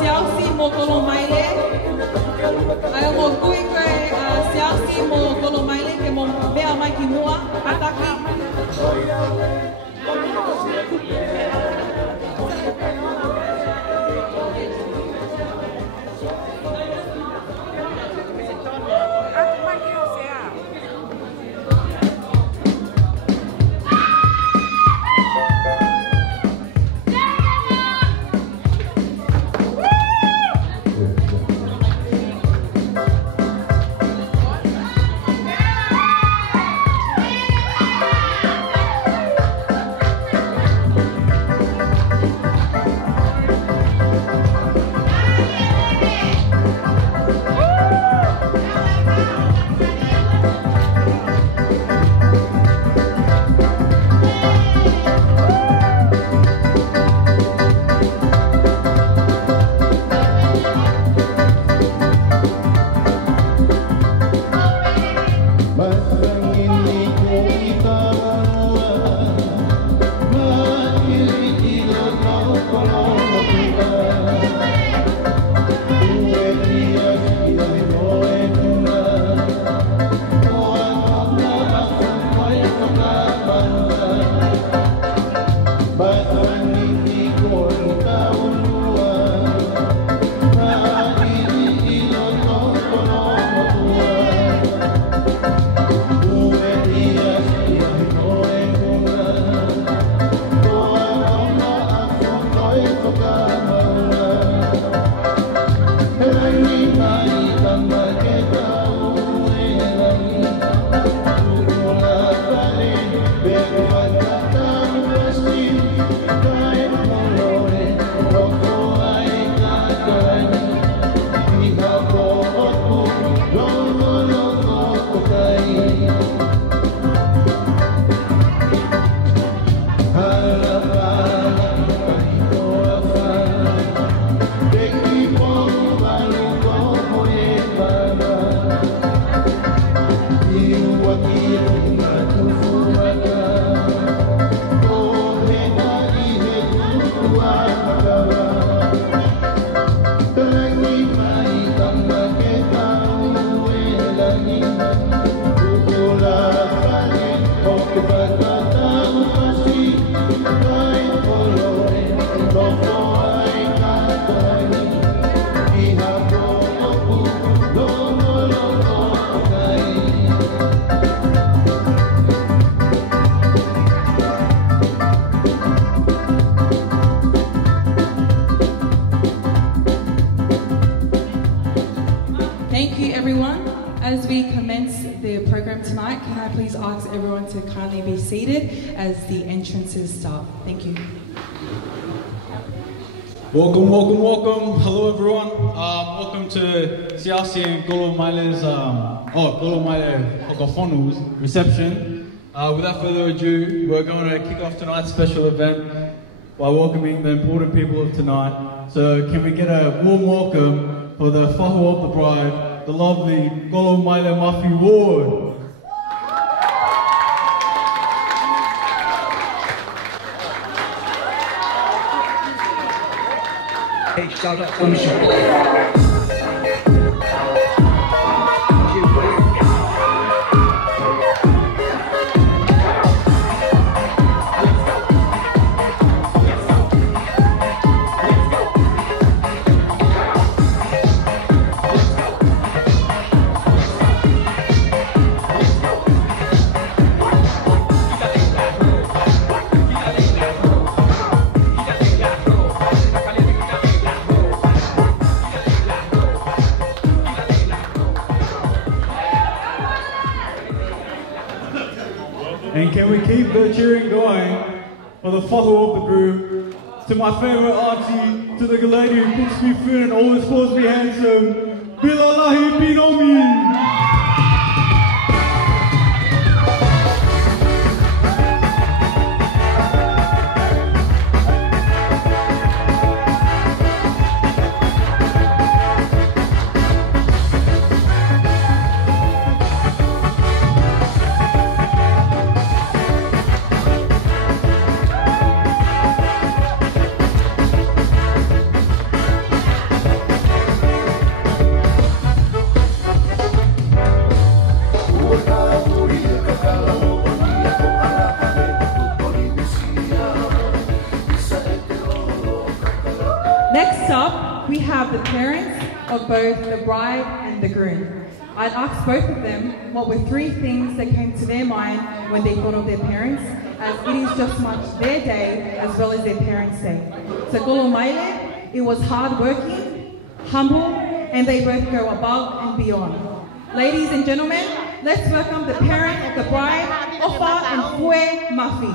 Siaosi mo Kolomaile. Ai mo kui kai Siaosi mo Kolomaile ke mo bea mai ki mua ataki. As we commence the program tonight, can I please ask everyone to kindly be seated as the entrances start? Thank you. Welcome, welcome, welcome. Hello everyone. Welcome to Siaosi and Kolomaile's Kolomaile Hokafonu's reception. Without further ado, we're going to kick off tonight's special event by welcoming the important people of tonight. So can we get a warm welcome for the whāhua of the bride, the lovely Kolomaile Mafi Ward. Hey, shout out to And can we keep the cheering going for the whāhua of the group? To my favourite auntie, to the lady who cooks me food and always calls me handsome, Bilalahi Pinomi! parents of both the bride and the groom. I'd asked both of them what were 3 things that came to their mind when they thought of their parents, as it is just much their day as well as their parents' day. So Kolomaile, it was hard-working, humble, and they both go above and beyond. Ladies and gentlemen, let's welcome the parent of the bride, Ofa and Fue Mafi.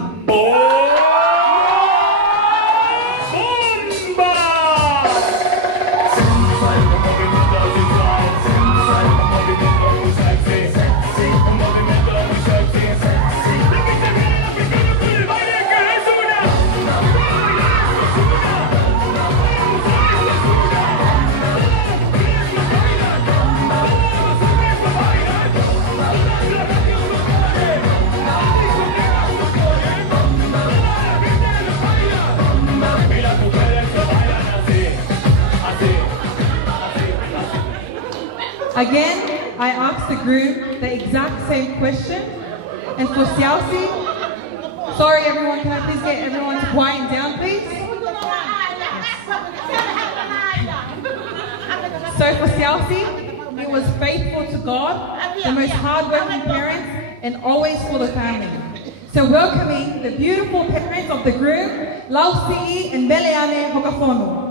Again, I asked the group the exact same question, and for Siaosi, sorry everyone, can I please get everyone to quiet down, please? So for Siaosi, it was faithful to God, the most hardworking parents, and always for the family. So welcoming the beautiful parents of the group, Latu and Kolomaile Hokafonu.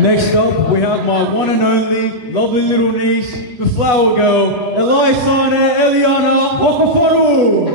Next up, we have my one and only lovely little niece, the flower girl, Eliana Eliana Hokafonu.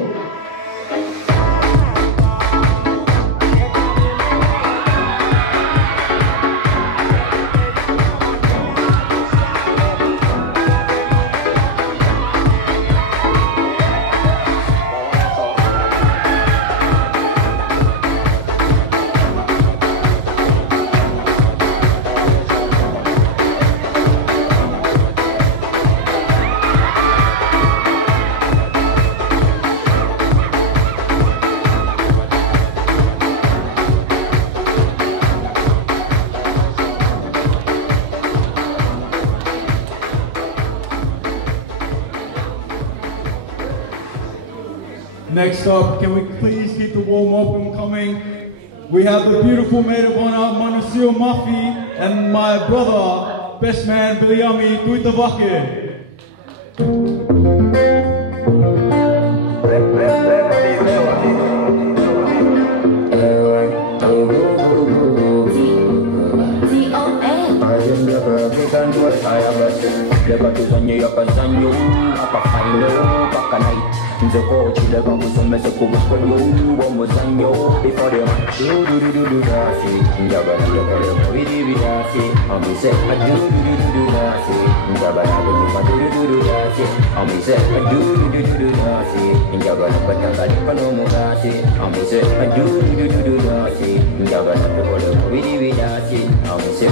Next up, can we please keep the warm welcome coming? We have the beautiful maid of honor, Siaosi Mafi, and my brother, best man, Biliami Tuasivivalu. Zoko chile babu some se kubu spolu womo zanyo before the do dasi njaba na lokale vidi dasi ami se do dasi njaba na do dasi ami se do dasi njaba na pataka panomo dasi ami se do dasi njaba na lokale vidi dasi ami se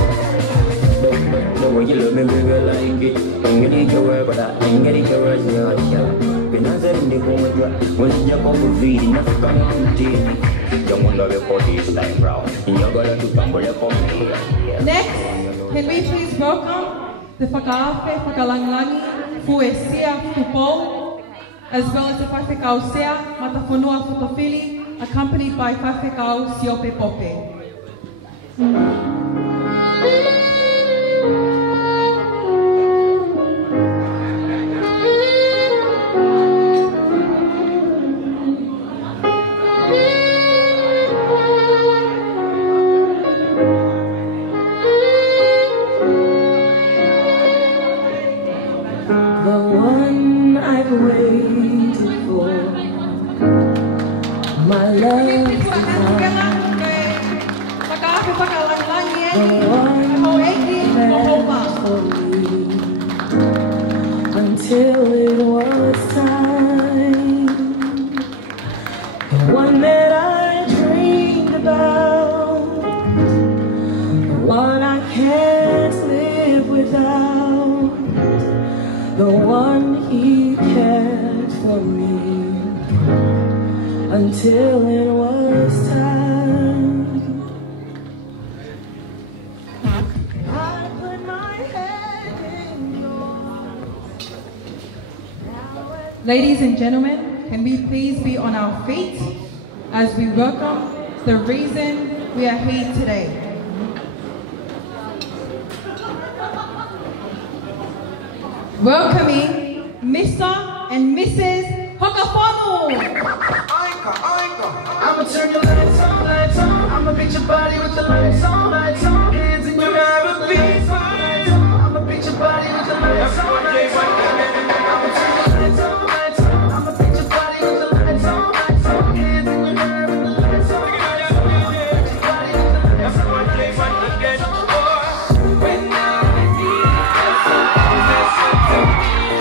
no when you love me baby like it ngeli kawa bada ngeli kawa nya Next, can we please welcome the Whakaafe Whakalanglangi Fuesia Tupo, as well as the Whakakausea Matafonua Futofili, accompanied by Whakakau Siope Pope. waited for my love to come. The one meant for me until it was time. The one that I dreamed about, the one I can't live without, the one he cared for me until it was time. I put my head in yours. Ladies and gentlemen, can we please be on our feet as we welcome the reason we are here today. Welcoming Mr. and Mrs. Hokafonu. I'ma turn your lights on, lights on. I'ma beat your body with the lights on, lights on. Hands in your lights on, lights on. I'ma beat your body with the lights on, lights on. I'ma turn your lights on, lights on. I'ma beat your body with the lights on, lights on. Hands in your lights with the lights on, lights on. Beat your body with the lights on, lights on. When I'm with you, that's something to me.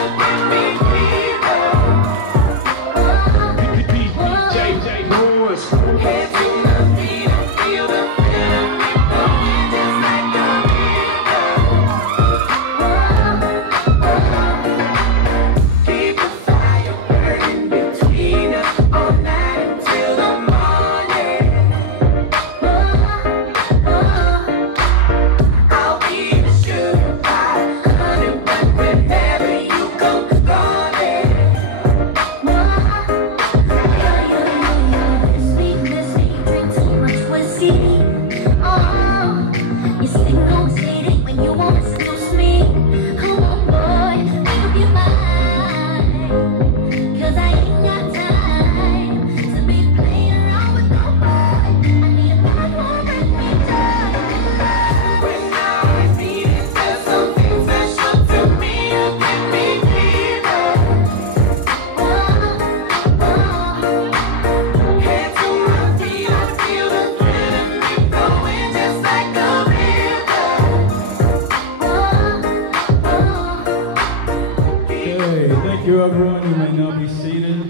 Thank you everyone, you may now be seated.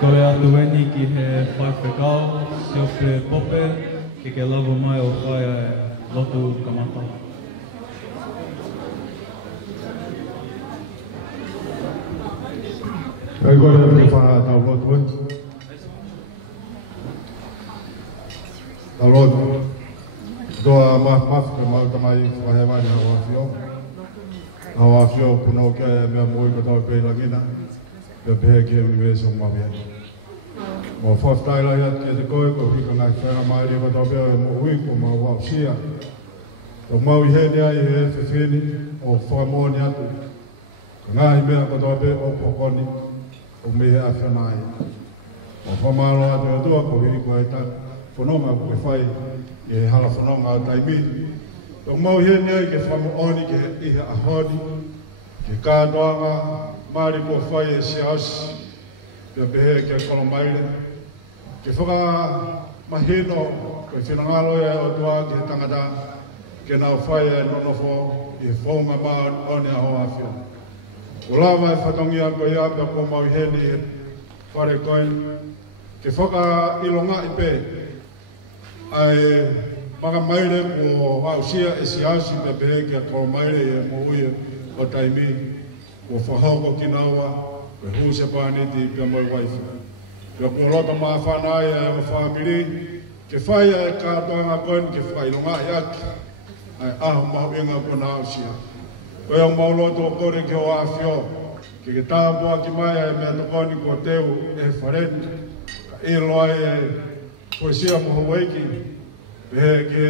Koe atu weni ki he whai whekau, Siaosi pope, ki ke lava mai o whai Latu kamata. Ai koe atu ki wha tau Latu weni. Alod, doa mafika mai whahe mai na wafio. Na wafio puno ke mea mui katau pei lagina. Pea pehe ki Newlyweds o Mafi. Mo whaftaila ia ki te koe, ko hika ngai whaera mai ri katau pea e mo hui ko ma wau sia. Ko mau i hene ai he whiwhini o whamoni atu. Ka ngahi mea katau pea o pokoni o mehe a whanai. Mo whamalo atu e tua ko hiri ko e tak. Whanonga koe whai e hala whanonga o taimi. Tō mau hene ai ke whamooni ke ihe ahoni, ke kātoanga, maari ko whai e Siaosi, pia pehe ke Kolomaile. Ke whaka mahino koe whinangalo e o tua ke he tangata, ke nau whai e nonofo i he whaunga maa oni a hoa whia. O lawa e whatongia koe ia pia ko mau hene i he whare koe, ke whaka ilonga i pe, ai maka maile ko wausia e Siaosi me pehe ke Kolomaile e mo uie o taimi ko whahoko ki naua ko huse pāniti pia moi waifu. Pia ko rota maa whanai e o whamiri ke whai e kātoanga koen ke whailonga i aki ai aho mau inga ko na ausia. Ko e o mauloto o kore ke o awhio ke tāpua ki mai e mea tokoni ko teu e whareni ka e loa e poesia moho waiki, pehe ke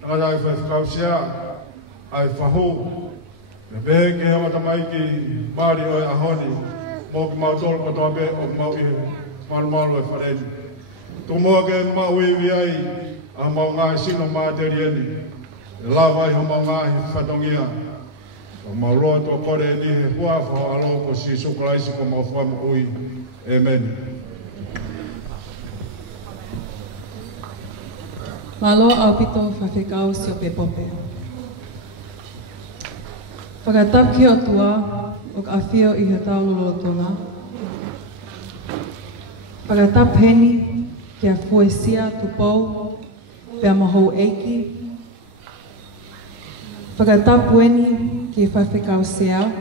tangata ai whaifukau sea, ai whahu, pehe ke hewa tamaiki maari oi ahoni, mō ki mau tolu katoa pe o mau i malu e whareni. Tumoa ke maui viai, a maunga sino māterieni. Lava i ho maunga i whatongia. O mauroa tō kore ni he huafa o alo ko si sukalaisi ko maufua mkui. Amen. Malo au pito whawhekau si o pepope. Whakatap ki o tua, o ka awhio i he taulolotonga. Whakatap heni ki a fuesia tupou, pia mahou eiki. Whakatap weni ki whawhekau sea,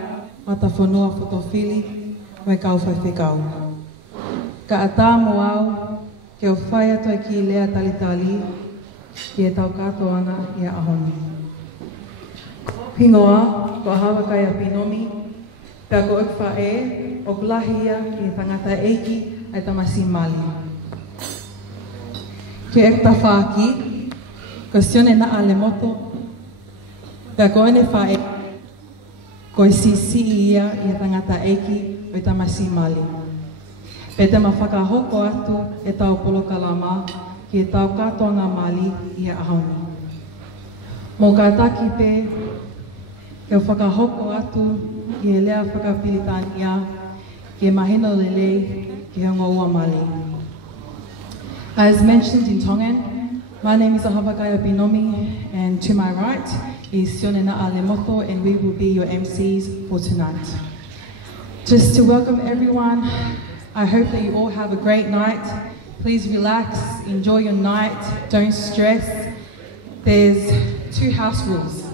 mata whanua fotofili, mai kau whawhekau. Ka ata mo au, ki o whai atua ki lea talitali, ki e tau kato ana i a ahoni. Pingoa, ko hawa kai a pinomi, pia ko ukwa e, o kulahia ki e tangata eiki ai tamasi mali. Ki ekta whaki, ko sione na ale moto, pia ko ene whae, ko e sisi ia i e tangata eiki ai tamasi mali. Pe te ma whakahoko atu e tau polo kalama, ki e tau katoanga mali i a ahoni. Mō ka taki pe, ke o whakahoko atu ki e lea whakapilitania, ki e mahino lelei ki honga ua mali. As mentioned in Tongan, my name is Ahavakaya Binomi, and to my right is Sione Na'alemoto, and we will be your MCs for tonight. Just to welcome everyone, I hope that you all have a great night. Please relax, enjoy your night, don't stress. There's 2 house rules.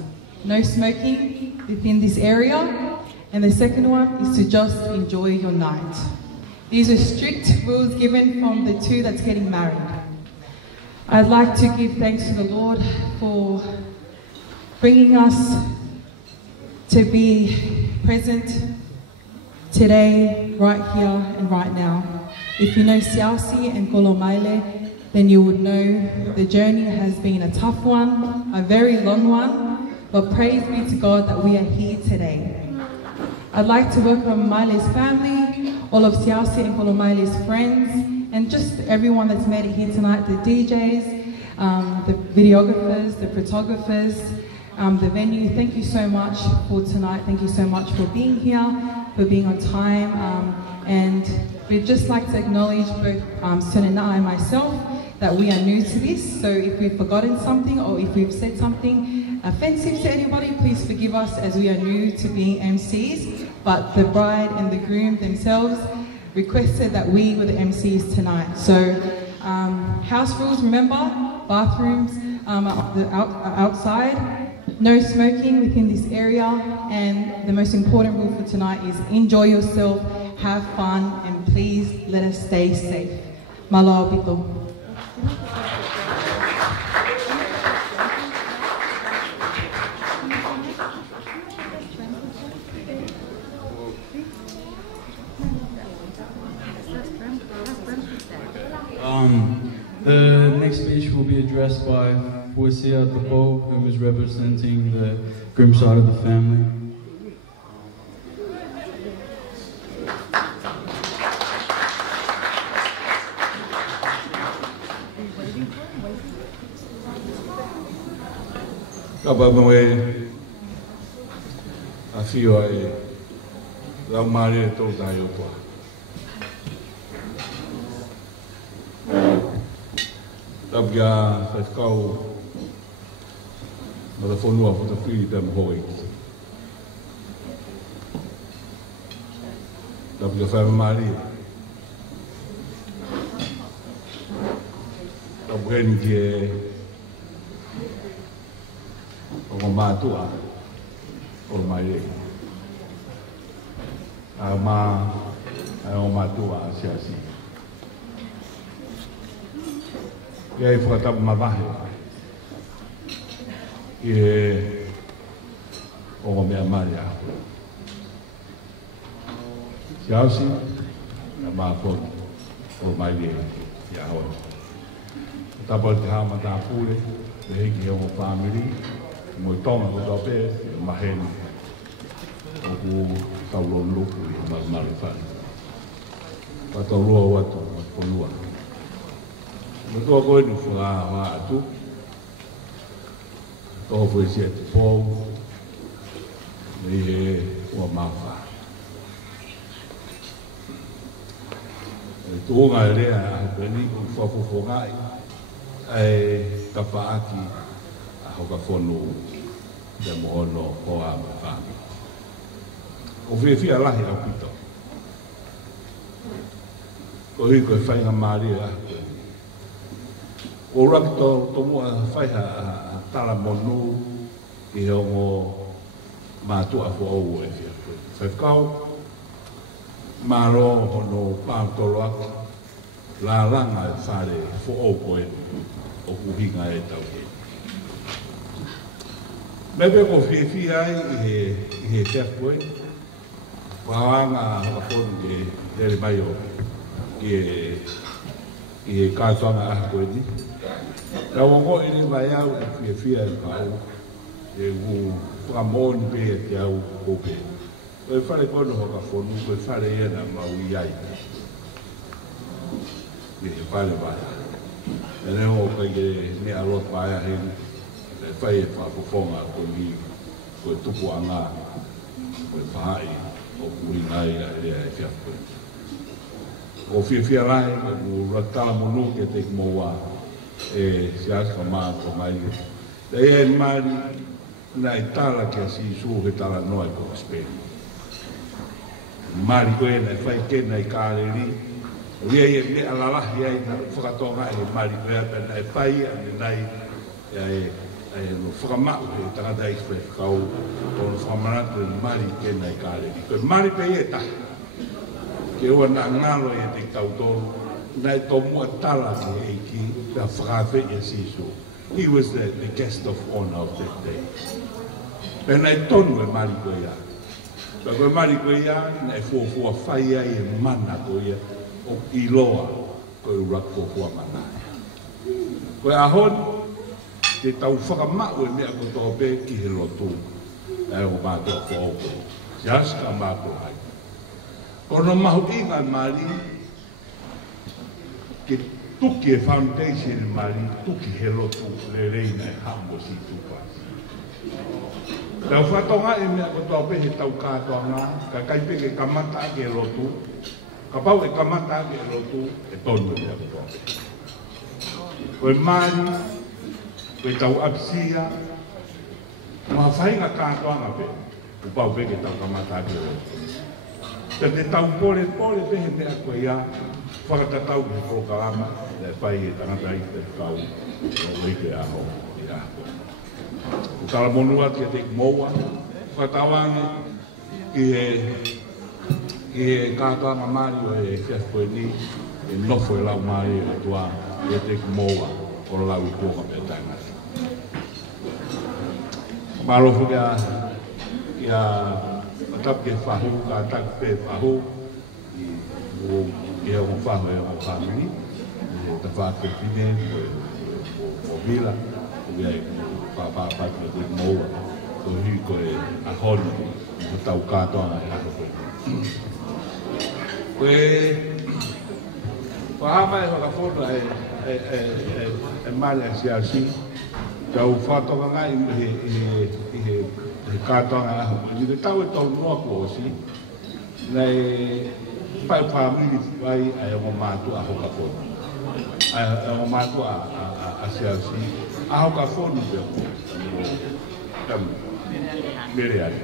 No smoking within this area, and the second one is to just enjoy your night. These are strict rules given from the 2 that's getting married. I'd like to give thanks to the Lord for bringing us to be present today, right here and right now. If you know Siaosi and Kolomaile, then you would know the journey has been a tough one, a very long one, but praise be to God that we are here today. I'd like to welcome Maile's family, all of Siaosi and Kolomaile's friends, and just everyone that's made it here tonight, the DJs, the videographers, the photographers, the venue. Thank you so much for tonight. Thank you so much for being here, for being on time, and we'd just like to acknowledge both Sunana and myself that we are new to this, so if we've forgotten something or if we've said something offensive to anybody, please forgive us as we are new to being MCs, but the bride and the groom themselves requested that we were the MCs tonight. So house rules, remember, bathrooms outside, no smoking within this area, and the most important rule for tonight is enjoy yourself, have fun, and please let us stay safe. Malo pito. The next speech will be addressed by Fuesia Tupo, who is representing the groom side of the family. Kapa moe a fio ai la mare to dai o kwa. Tabia sa kau ma la fonua foto fili tam hoi. Tabia fa mari. Tabia ni ke o matua o mai ama o matua Siaosi e foi tap mabahe e o me amalia Siaosi ma po o mai ya ho tapol te ha mata pure de que o family moi toma o dope maheni o taulo lupu ma marifa pa taulo watu fonua Tua koe ni whunga wā atu. Toho fwe sia te pōu. Nei he ua mawha. Tuonga e rea a hapeni o whawhawho ngai. Ai ka whaaki a Hokafonu te mohono o a mawhanga. O whiwhia lahi au pito. Ko hui koe whainga maari a hapeni. O rakito tomua whaiha a tala monu i hongo mātua fo au e whia koe. Whaikau, maro hono pātoro aku, la ranga e whare fo au koe o kuhinga e tau he. Mebe ko whiwhi ai i he tea koe, whaanga Hokafonu ke tere mai o i e kātuanga a koe ni. Rau ongo i ni mai au e whiwhi ai kau, e u whamoni pe e te au kope. Koe whare kono Hokafonu, koe whare ena mau i ai. Me he whare vai. E reo kai e ne alot vai a heni, e whai e whapofonga koe ni, koe tupu anga, koe whahai, o kui ngai a rea e whia koe. O whiwhia rai, koe mu ratala monu ke te moa, e siaska maa Kolomaile. Te e maari, na i tala ke si su he tala noa ko speni. Mari koe na fai kena i kāreri, ria i e me alalahi ai na whakatonga e mari koe ata na e fai ane nai e no whakamau e tangata i spre whakau o no whakamaratu e mari kena i kāreri. Koe mari pe e tahi, ke ua na ngalo e te tautoru, na e tō mua tala ke e ki na whakawhi e si su. He was the guest of honor of that day. Pena e tonu e mari koe ia. Pea koe mari koe ia, na e fuafua whai ai e mana koe ia, o iloa koe urak fuafua mana ia. Koe ahon, te tau whakamau e mea ko tō pe ki he lotu, e o mātua fuau koe. Siaska mātua hai. Kono mahu inga mari, ke tuki e foundation e mari, tuki he lotu, le reina e hambo si tupa. Tau whatonga e mea ko tau pe he tau kātoa ngā, ka kaipe ke kamata ake e lotu, ka pau e kamata ake e lotu, e tonu e mea ko tau pe. Koe mari, koe tau apsia, mua whainga kātoa ngā pe, ku pau pe ke tau kamata ake e lotu. Te tau pole pe he mea koe ia, whakatatau ke whokarama, le whai e tangata i te kau, o leike aho, i aho. O tala monua tia te moa, whatawange ki e kātanga mari o e whiaskoe ni, e nofo e lau mari o tua e te moa o lau i kōka pe tangata. Marofo kia matap ke whahu, ka tak pe whahu, i o whahu e o whamini, e ta whake pine, o vila, o iai, pāpāpāpāpā koe moa, ko hui koe a honu, ko tau kātoanga e hako koe. Koe, whahama e Hokafonu e mare a Siaosi, tau whātonga ngai i he kātoanga e hako koe. Ni te tau e tau noa ko osi, nei pai whamiri wai a o mātua a Hokafonu. A o mātua a Siaosi, a Hokafonu pe o mere ai.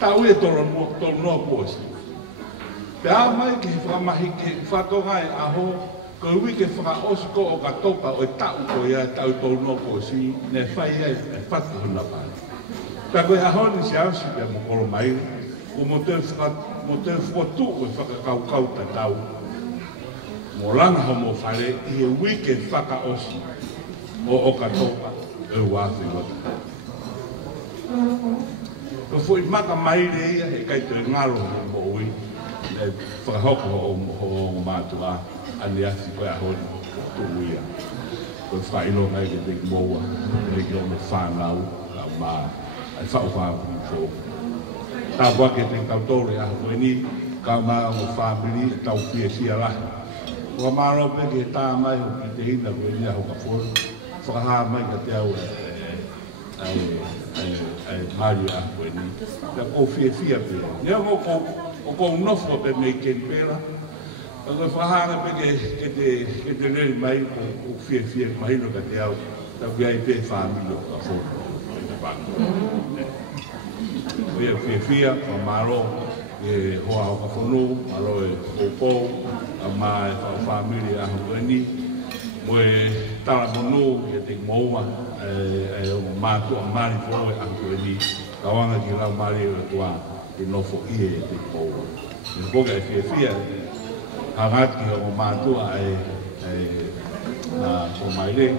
Tau e tolo noa pōsi. Pe a mai ke whakamahi ke whatonga e aho, ko ui ke whakaosi ko o katopa o e tau ko ia tau tolo noa pōsi, ne whai ai e whatu huna pāne. Pea koe aho ni Siaosi pe mo Kolomaile, o mo te whatu o e whakakaukau ta tau. Mo langa ho mo whare, i e ui ke whakaosi. O katopa e wafi wata. Ko fui maka maire ia he kai te ngalo mo ui, e whakahoko o mātua, ane ati koe ahoni tu uia. Ko whaino ngai ke te moa, e ki o me whanau, ka mā, ai whauwhapu fō. Tā wake te kautore a koe ni, ka mā o whamiri, tau pia sia lahi. Wa maro pe ke ta mai ho ki te ina ko ia Hokafonu. Whakaha mai ka te au ai Maria ko ni. Ka ko fia pe. Ia o ko nofo pe me ken pera. Ko whakaha pe ke te rei mai ko fia mai no ka te au. Ta ia pe family Hokafonu. Ia fia ko maro e hoa Hokafonu, maro e Popo, a mai family a Hokani, mo e tala monu e te moua e o mātu a mari fo e a Hokani, kawanga ki lau mari e tua e nofo i e te moua. E koga e fia, hangati o mātu a Kolomaile,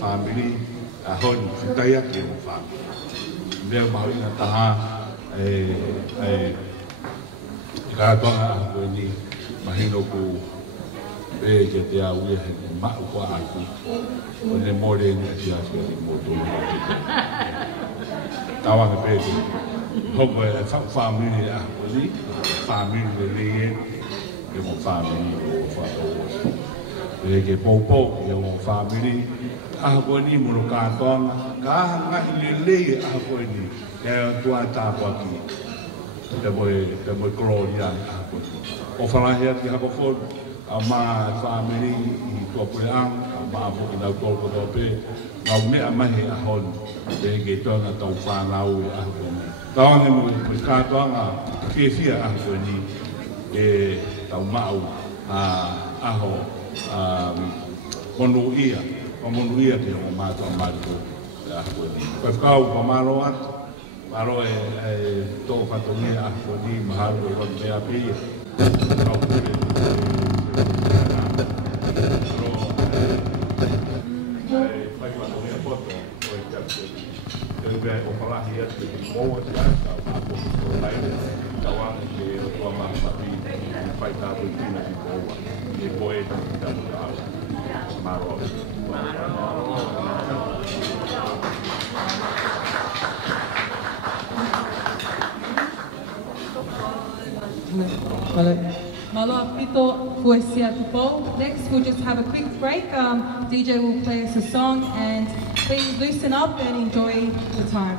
family a honi whitaia ki o family. Mea mahu ina taha kātonga a koe ni mahino ku e ke te au ia he ma'u kua aku o ne mōre ni a siasia ni mōtō tawanga pēte hoko e whamiri a koe ni whamiri le rei e mo whamiri o whaoa e ke pōpō e mo whamiri a koe ni moro kātonga ka aha ngahi le lei a koe ni e tua tāpua ki te moe gloria o whanahea ki Hokafonu a mā whamiri i tua pureang a mā whuki nau tōko tōpe ngau mea mahi a hon te ke tōna tau whanau i a Hokafonu taonge mo i kātoanga fia a Hokafonu e tau mau a aho monu ia te o mātua mātua a Hokafonu koe whakau pa maro atu Maro e tō whatongi a Hokafonu maharu o rote mea pia. Kau kure Maro whai whatongi a poto o e kapteni. Te mea o whalahi atu ki moa te ata o māpo ki Kolomaile. Tawanga ke o tua mafi i whai tāpui tina ki koua. E koe ki tāpui au. Maro. Malo pito fuesia tupo. Next, we'll just have a quick break. DJ will play us a song, and please loosen up and enjoy the time.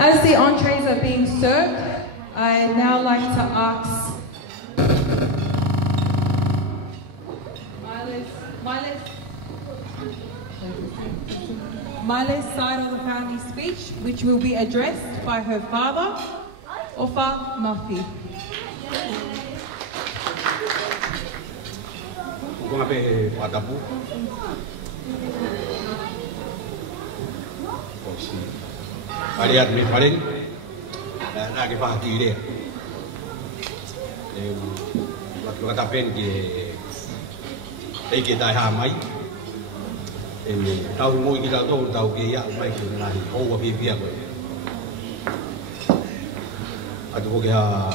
As the entrees are being served, I'd now like to ask Maile's side of the family speech, which will be addressed by her father, Ofa Mafi. Aliat mi paling nak dipahati dia. Waktu kata pen kita hamai. Tahu mui kita tahu dia mai tu lagi. Oh wapi biar. Adu dia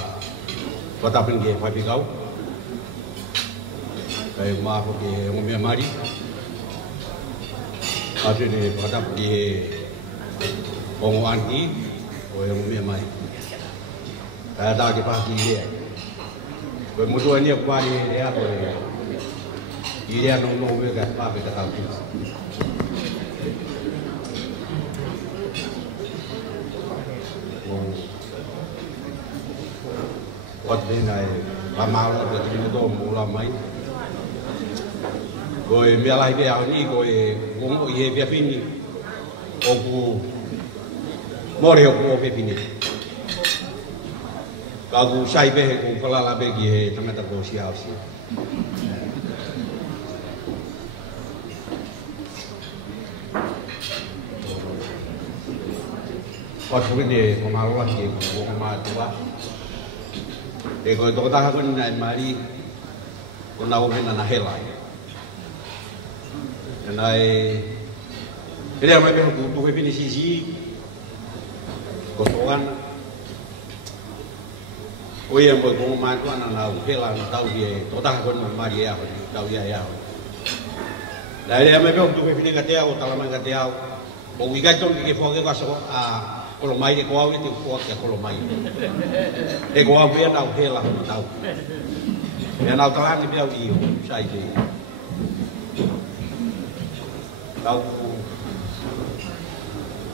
kata pen dia wapi kau. Kayak mak dia ngomel mari. Adu ni kata dia Ongoan ni, orang umumnya mai. Saya dah dipahami dia. Kemudian dia kuat dia apa dia nong mereka apa kita tahu. Waktu ni pamal atau jadi tu mula mai. Koi biarlah dia ni koi ngomong ia biar ini. Oku Mori o pepini. Kagu sai be ko pala be gi tangata ko Siaosi. Waktu ni ko maruah gi ko ma tua. E ko to ta ko ni mari ko na o na hela. Nai ele mai be ko pepini sisi. Kotoran, oi yang berguna macam mana lau, helang tahu dia, total kon mari ya, tahu dia ya. Dari yang mereka untuk pilih kata aku, talaman kata aku, bagi kacau ni kita fokus pasal Kolomaile kau itu fokus Kolomaile. Kau apa yang tahu helang tahu, yang tahu talan ni biar iyo, saya je. Tahu.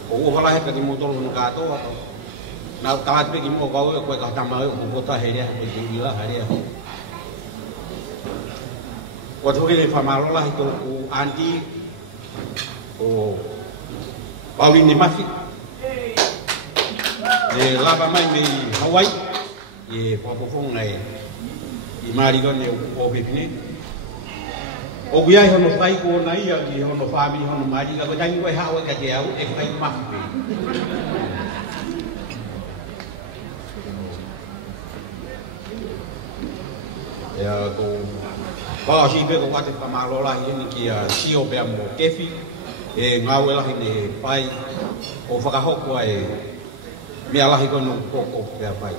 Oh, kalau kita di motor nak atau nak tahan pergi mau kau kata mahu kota hari ini gila hari ini. Waktu ini famalo lah itu anti Paula ni Mafi. Laba mai di Hawaii, Hokafonu ni, di Marigon ni Hokafonu. O gua yang hono fai ko nai ya di hono fami hono mari ka jangi ko ha wa ka dia u e fai Mafi. Ya ko ba si be ko ate pamalo la ni ki sio be mo kefi e ngawe la ni pai o whakahoko e mea lahi kono koko pia pai.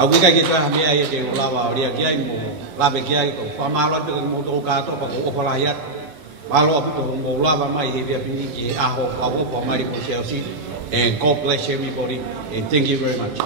Au kika ki taha mea e te ulawa o ria kia i mo labe kia i ko whamalo te mo tō kātoa pa ko opalahi atu. Malo apu ko mo ulawa mai he via pini ki e aho whawopo mari ko Siaosi. And God bless everybody and thank you very much.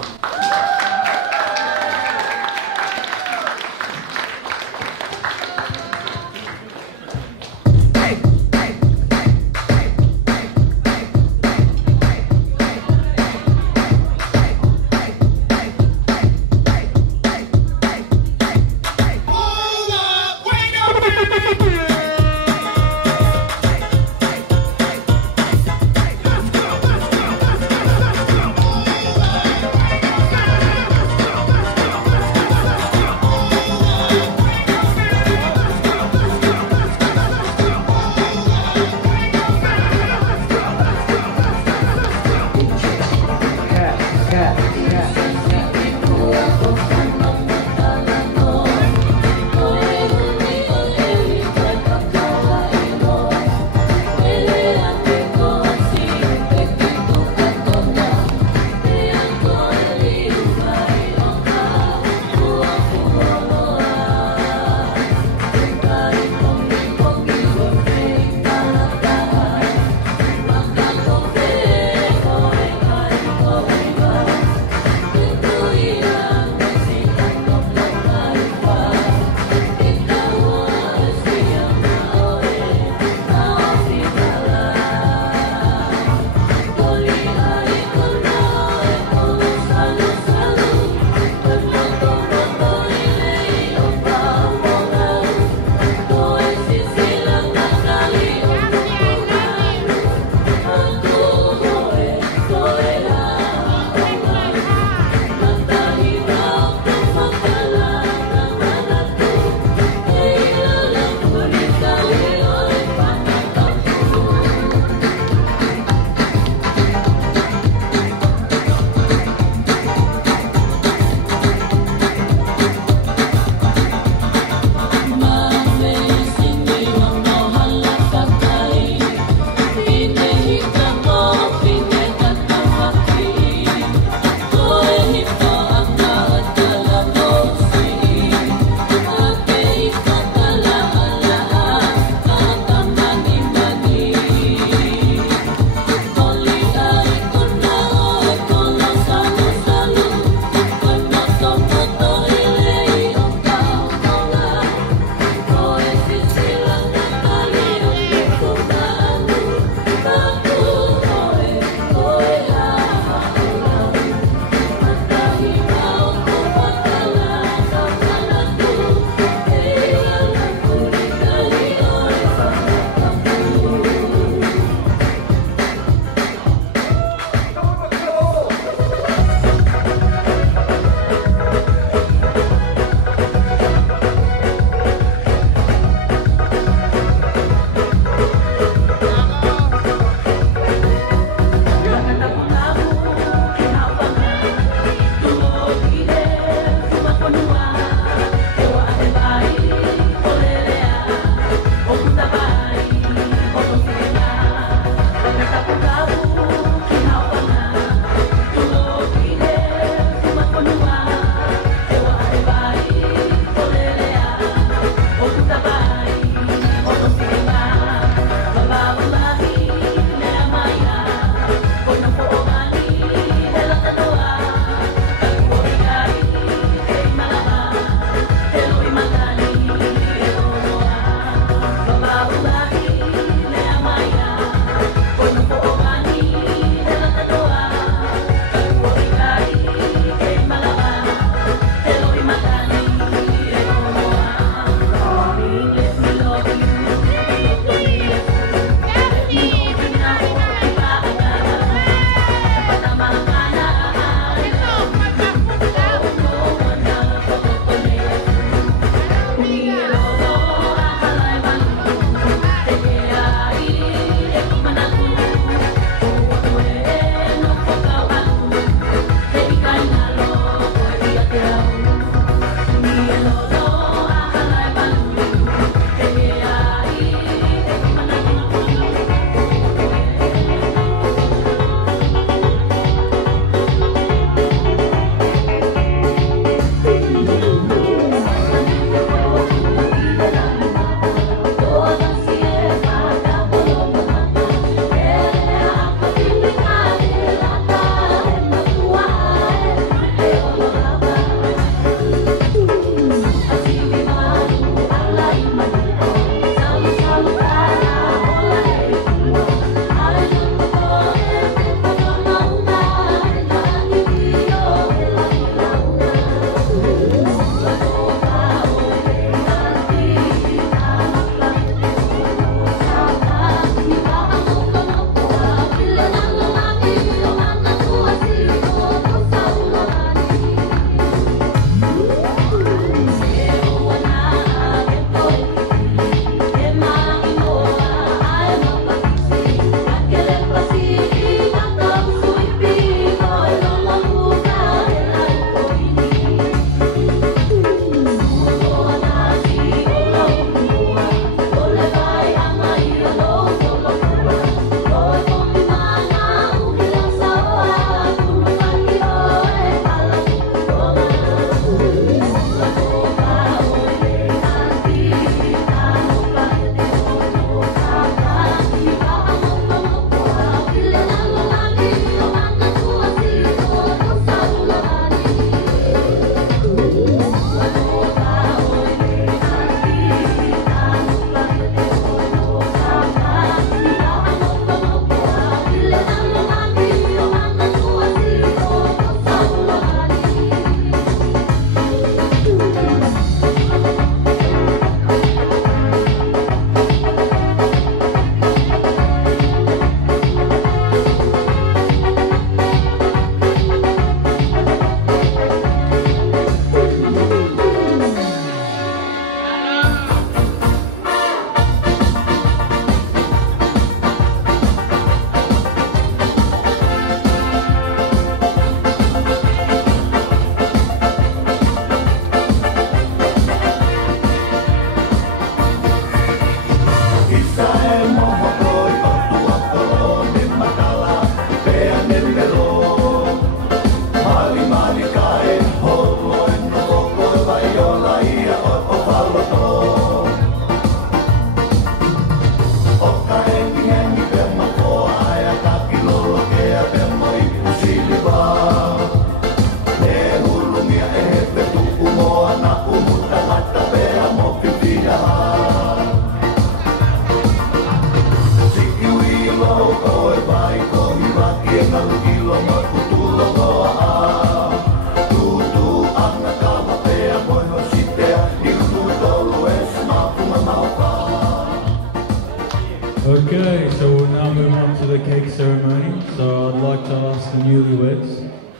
Newlyweds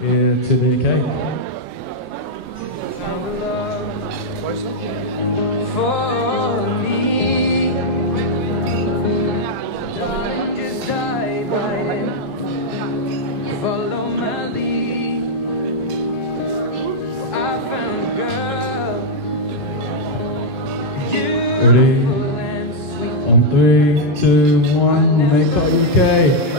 here to the cake. For me, just dive right in, follow my lead. I found a girl, Ready? beautiful and sweet. On 3, 2, 1, make up your cake.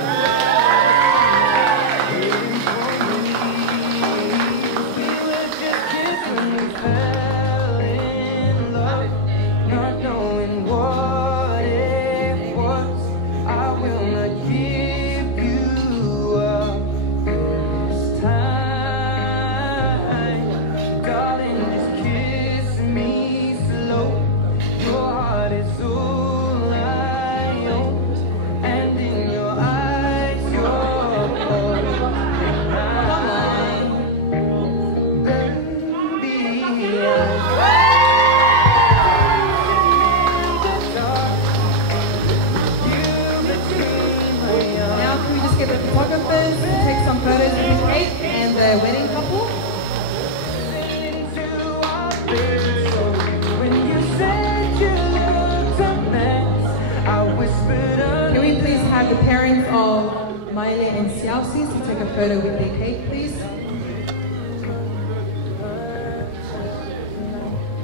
The parents of Maile and Siaosi to take a photo with their cake, please.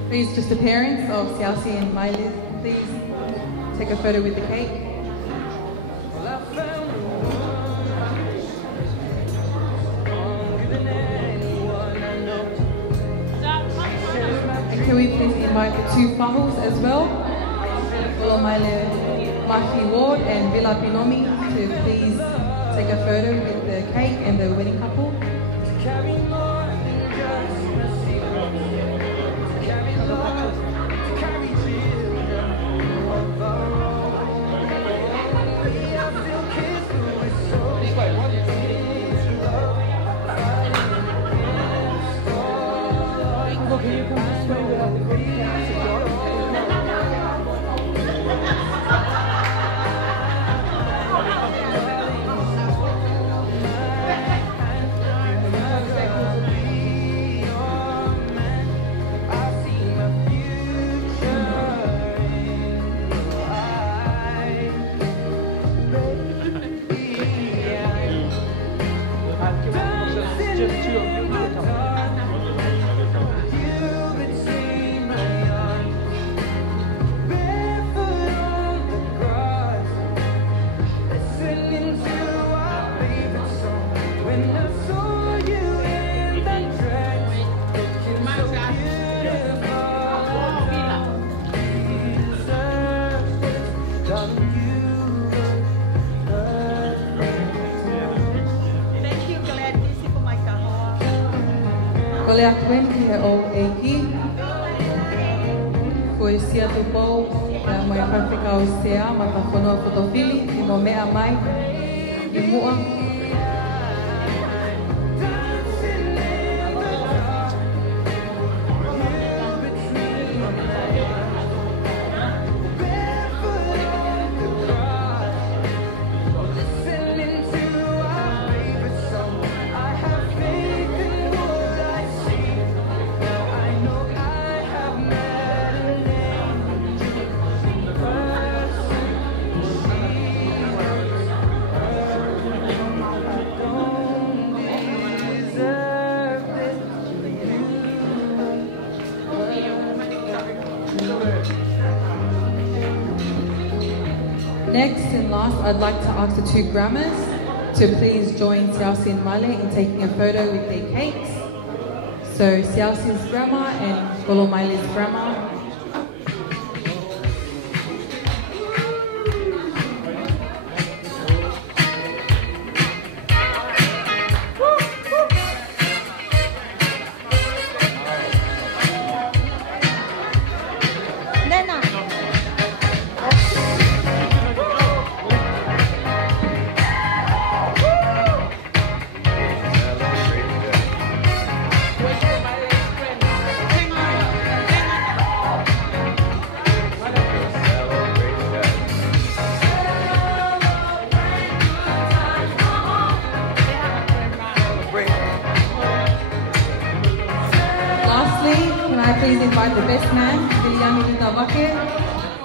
Please, just the parents of Siaosi and Maile, please take a photo with the cake. And can we please invite the two whahus as well? Kolomaile Mafi Ward and Villa Pinomi to please take a photo with the cake and the wedding couple. Olea Kwenki he o eiki. Koe sia tu pou, na moe Afrika o sea, ma ta whanua whotowhili, i mo mea mai, i mua. Next and last, I'd like to ask the two grandmas to please join Siaosi and Maile in taking a photo with their cakes. So Siaosi's grandma and Kolomaile's grandma. I please invite the best man, Viliami Lutavake,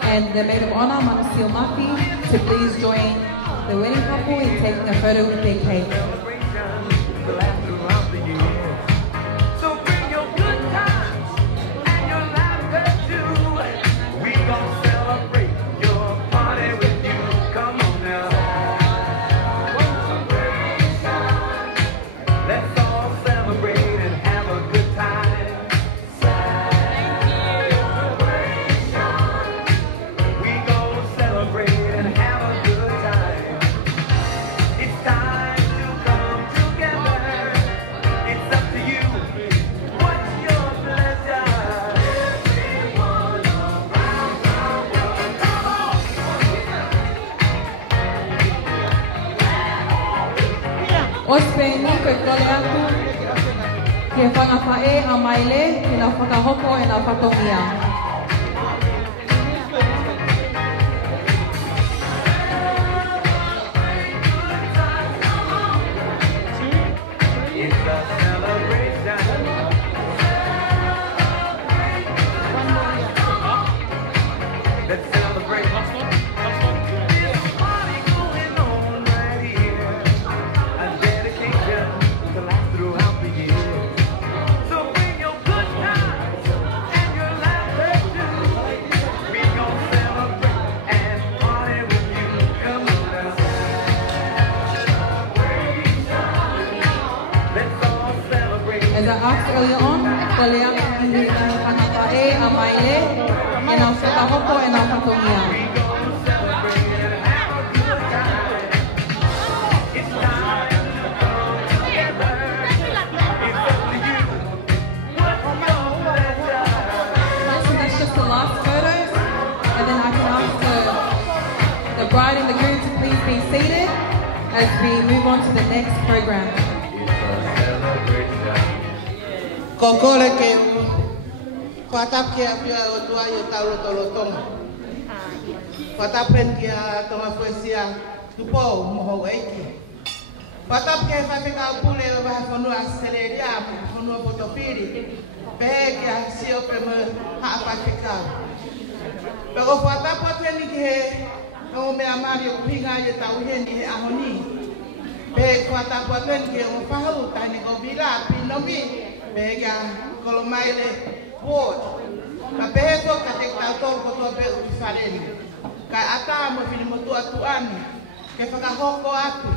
and the maid of honor, Siaosi Mafi, to please join the wedding couple in taking a photo with their cake. Ospe ke kole aku, ke whangawhae a maile, ke na whakahoko e na whatongia. As I asked earlier on, kole aku i whangawhae a maile, e na whakahoko e na whatongia. That's just the last photos, and then I can ask the bride and the groom to please be seated as we move on to the next program. Kokore ke patap ke apia o tua yo tau tolotong. Patap pen ke tonga poesia tupo mo eiki. Patap ke fa ka pule o ba fonu aceleria fonu potopiri. Pe ke sio pe me ha pa ka. Pero patap poteni ke o me amari o pinga ye tau heni he ahoni. Pe patap poteni ke o fa hu tani ko bila pinomi. Pega Kolomaile Ward. Ka peheto ka te tātou kotoa pe uwhareni. Ka ata mo whini motu atuani. Ke whakahoko atu.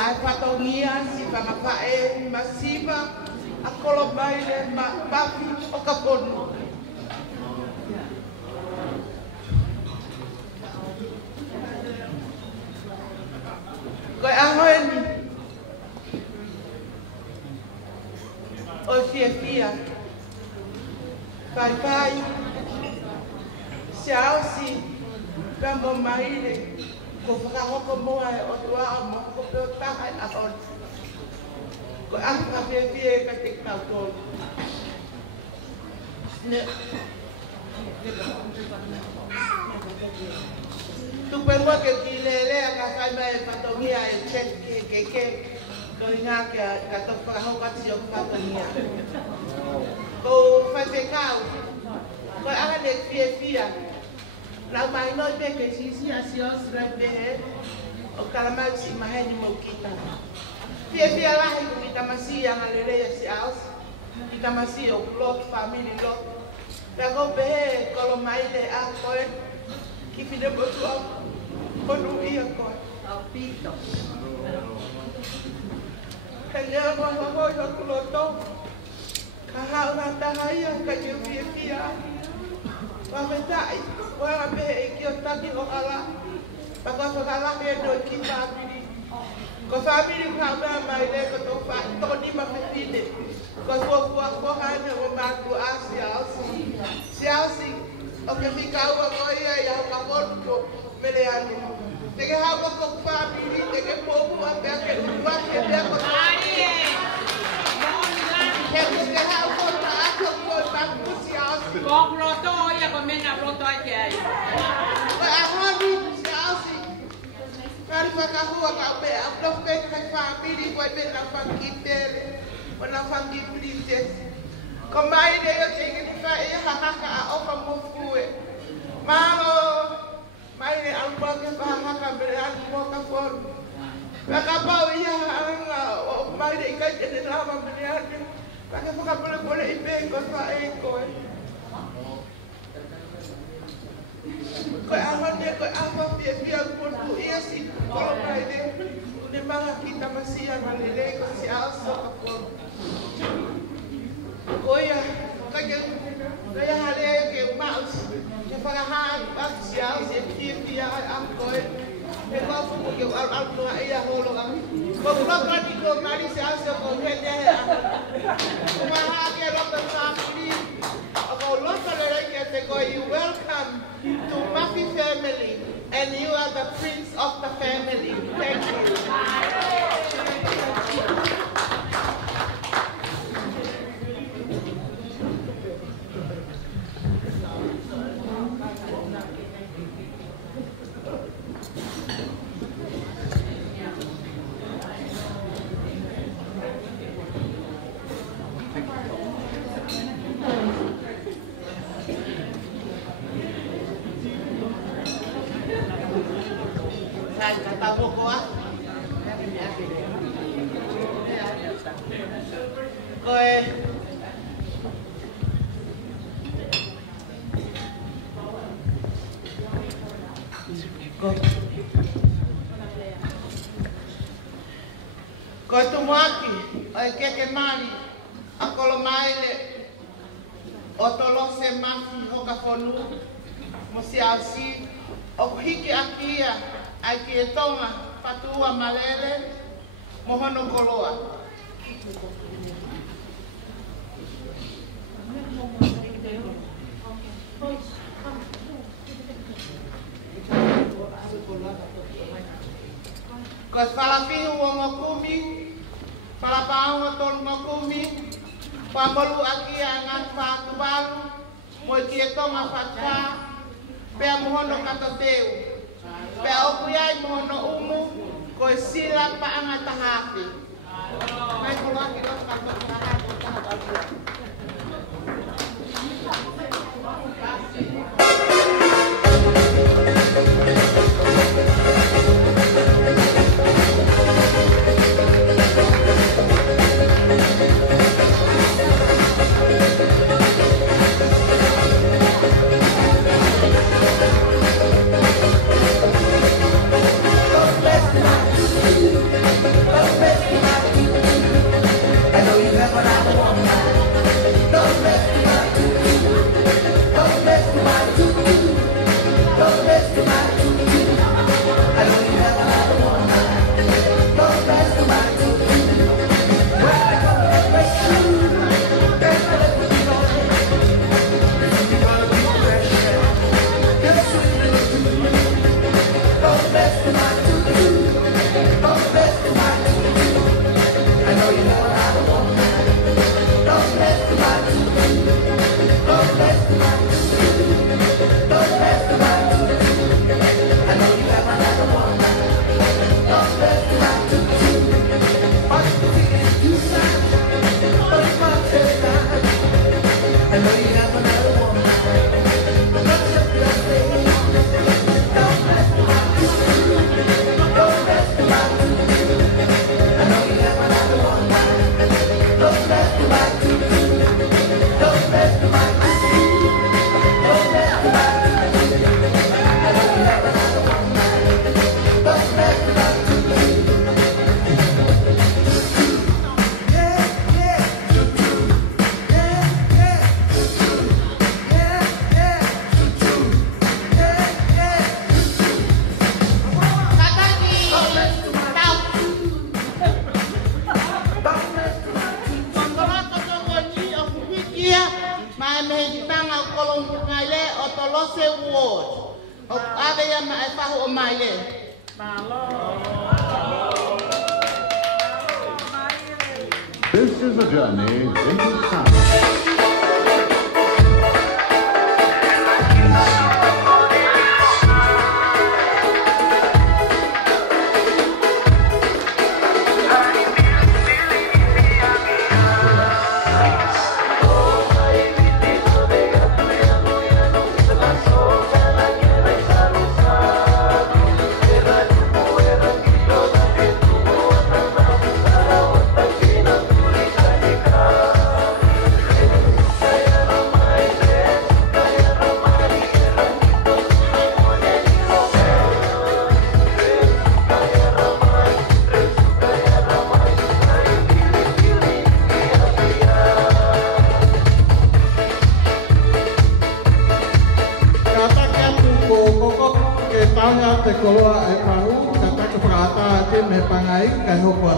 Ai whatongia si whangawhae masiva a Kolomaile Mafi Hokafonu. Koe ahoeni. O fia, pai, Siaosi Tuasivivalu, ko whakahoko moa e o tua mo ko peo taha a on. Ko ahka fia ka te kautolo. Tuperua ke kilelea ka whaima e patongia e chet ke. Ko inga ka toka hoka tio whakania. Ko whawhekau, ko aha ne fia. Lau mai no te ke sisi a Siaosi Tuasivivalu o kalamau si maheni mo kita. Fia lahi ko kita masi ang alereia Siaosi. Kita masi o lot, family lot. Pero behe Kolomaile a koe, ki fide motu au, konu ia koe. Au pito. Kaya mo sa kuloto, kahau na tahaya kaya fia. Pametai, wala behe ikio taki o ala, baka ala me do ki family. Ko family ka ba mai le ko to ni ma fide. Ko ko ha me o ma ku Siaosi o ke fika ua ko ia ya ka ko mele ani. Te ke ha ko family te ke popu a pe ke lua ke te ko ai. Ke ha ko ta ko ba ku Siaosi. Ko roto ia ko mena roto ai ke ai. Ko a honi Siaosi. Kari whakahua ka pe a profe ka family ko be na fangi pere. Ona fangi princess. Ko mai de yo te ke Nakapau ia ang mai de kai de lava meniate. Pake pole ipe ko fa ko. Ko apa pia ko tu ia si Kolomaile. De mga kita masia malile ko si Siaosi Tuasivivalu. Koya kaya hale ke umaus. Ke parahan ak Siaosi dia am koe. Eko fu ke al no ia holo am. Ko ba ni ko mari Siaosi ko hende. Uma ha ke ro ta family. Ako lo ka le ke te ko you welcome to Mafi family and you are the prince of the family. Thank you. Ko tumaki ai keke mali a Kolomaile Otolose Mafi Hokafonu mo Siaosi o hiki akia ai ki tonga patua malele mo hono koloa. Ko falafihu o ngokumi, falapao o tolu ngokumi, pamolu aki angan Tuasivivalu, mo tietonga fatwa, pea mohono katoteu, pea okuyai mohono umu, ko sila pa angatahapi. Mai kolaki lo katotahaki tahapi. Kolomaile Otolose Mafi. This is a journey into sound. pangai kai hoko.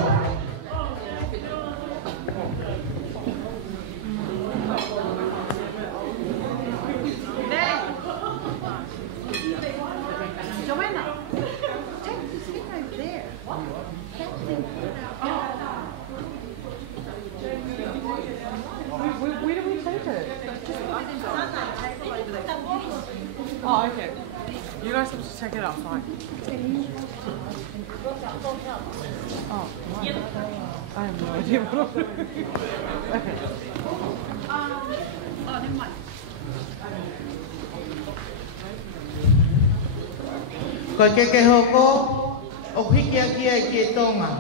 Where do we take it? Oh, okay. You guys have to check it outside. Oh, wow. I have no idea what I'm doing. Okay. Oh, never mind. Ko ke hoko o hiki aki ai ki tonga.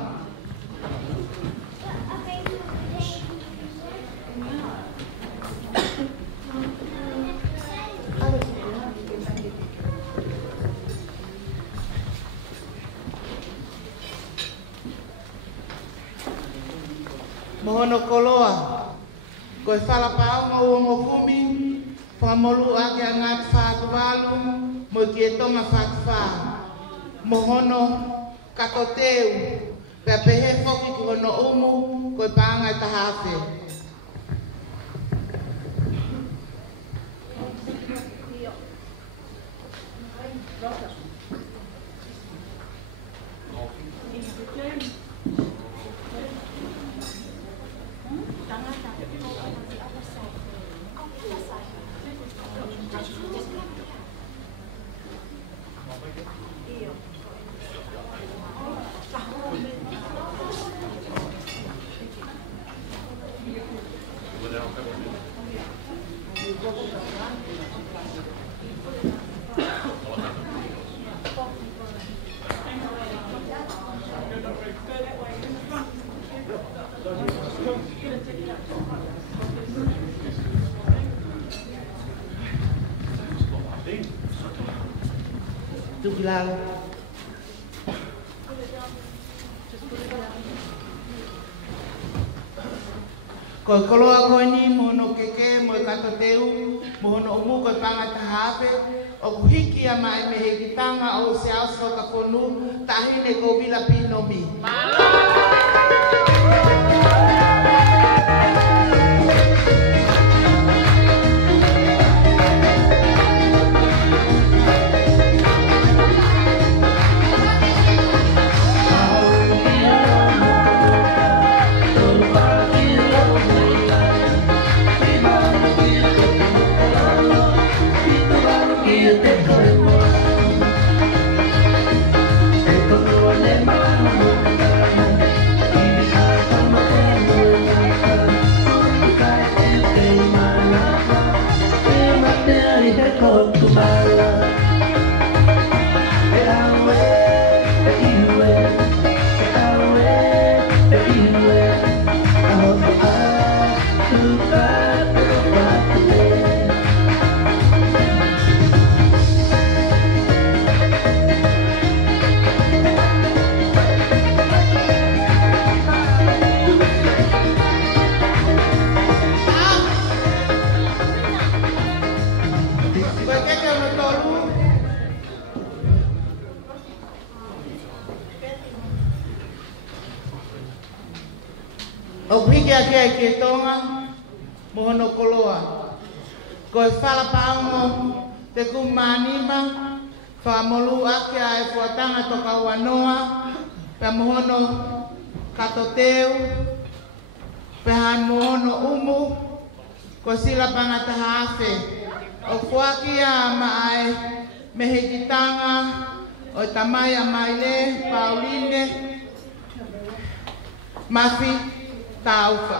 Mohono koloa, ko e whalapao ngā ua ngofumi, whamolu ake a ngā Tuasivivalu, mo ki e tonga whatuwha. Mohono katoteu, pia pehe whoki ki hono umu, ko e pāngai tahawhe. Tuasivivalu. Ko koloa ko ni mono keke mo katoteu mono umu ko panga tahave o hiki a mai me hekitanga o Siaosi Hokafonu tahine ko bila pinomi. O hiki a kia ki tonga, mohono koloa. Ko e whalapaongo te kumanima, whamolu ake a e fuatanga toka wanoa, pe mohono katoteu, pe han mohono umu, ko sila panga tahawhe. O fuaki a mai mehekitanga, o tamai a maile, Pauline, Mafi, Taufa.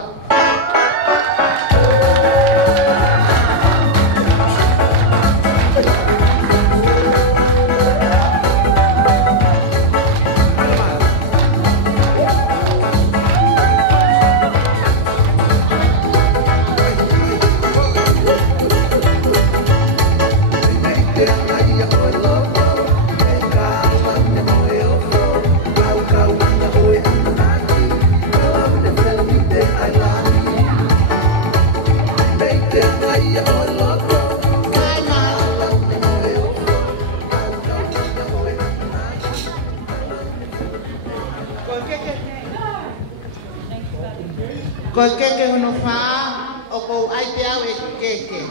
Ko keke hono wha, o ko ai te au e keke.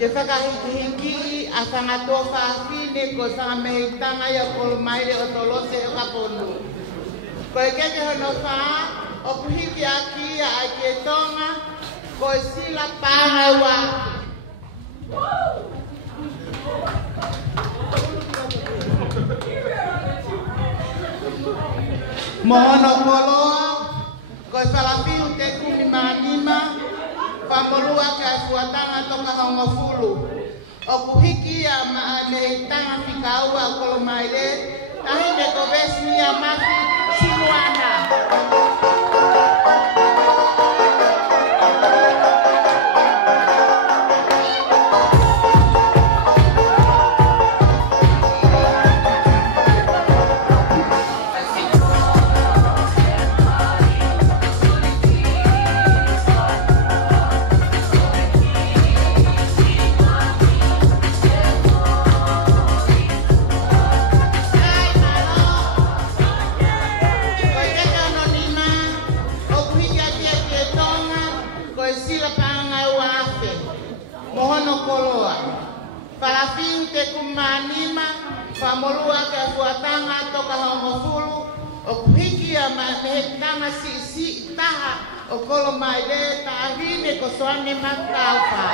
Ye whakahiki a whangatoa whaafine ko whangamehitanga i a Kolomaile Otolose Hokafonu. Ko keke hono wha, o kuhiki a kia a ke tonga, ko sila pānga wa. Mohono koloa, ko whalapiu te kumi manima, whamolua ka fuatanga toka hongofulu. O kuhiki a mehitanga whikaua a Kolomaile, tahi me ko vesni a Mafi sinuana. Parafiu te kumanima, whamolua ka fuatanga toka hongofulu, o kuhiki a mehitanga si taha o Kolomaile tahine ko soane mataupa.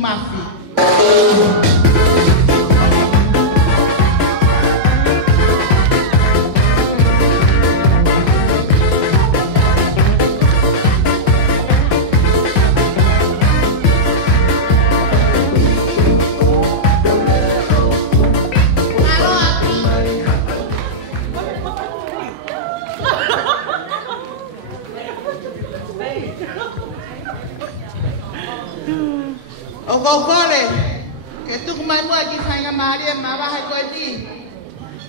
Mafi. Ogogore, que tu Moimoi ki whainga Maria ma wahe koe ni,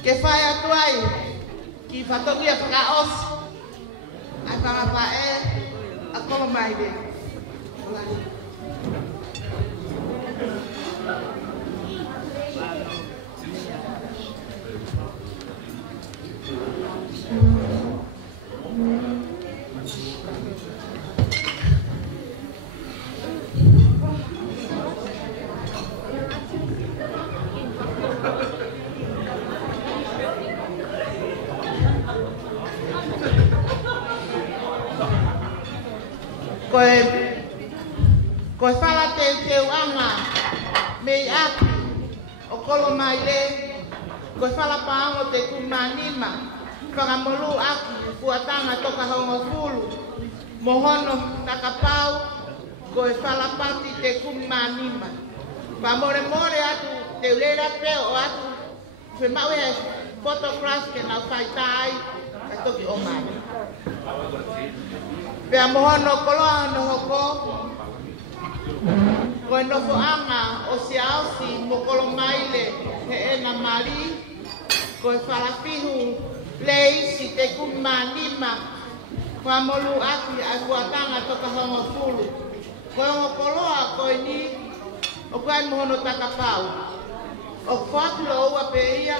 ke whai atuai, ki whatoki a whakaos, ai whangapae a Kolomaile. Koe whala te anga mei aki o Kolomaile, koe whala paango te kumanima, whakamolu aki fuatanga toka hongofulu, mohono takapau, koe whala pati te kumanima. Whamore more atu te ureira peo o atu, whemaue he photograph ke nau whaitai, ka toki o mai. Pea mohono koloa no hoko, koe nofo anga o Siaosi mo Kolomaile he ena mari, koe whalapihu leisi te kumanima, kua molu aki a kuatanga toka hongo fulu. Koe hongo koloa koe ni, o koe mohono takapau. O whakulo ua pe ia,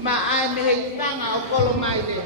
ma ai mehitanga o Kolomaile.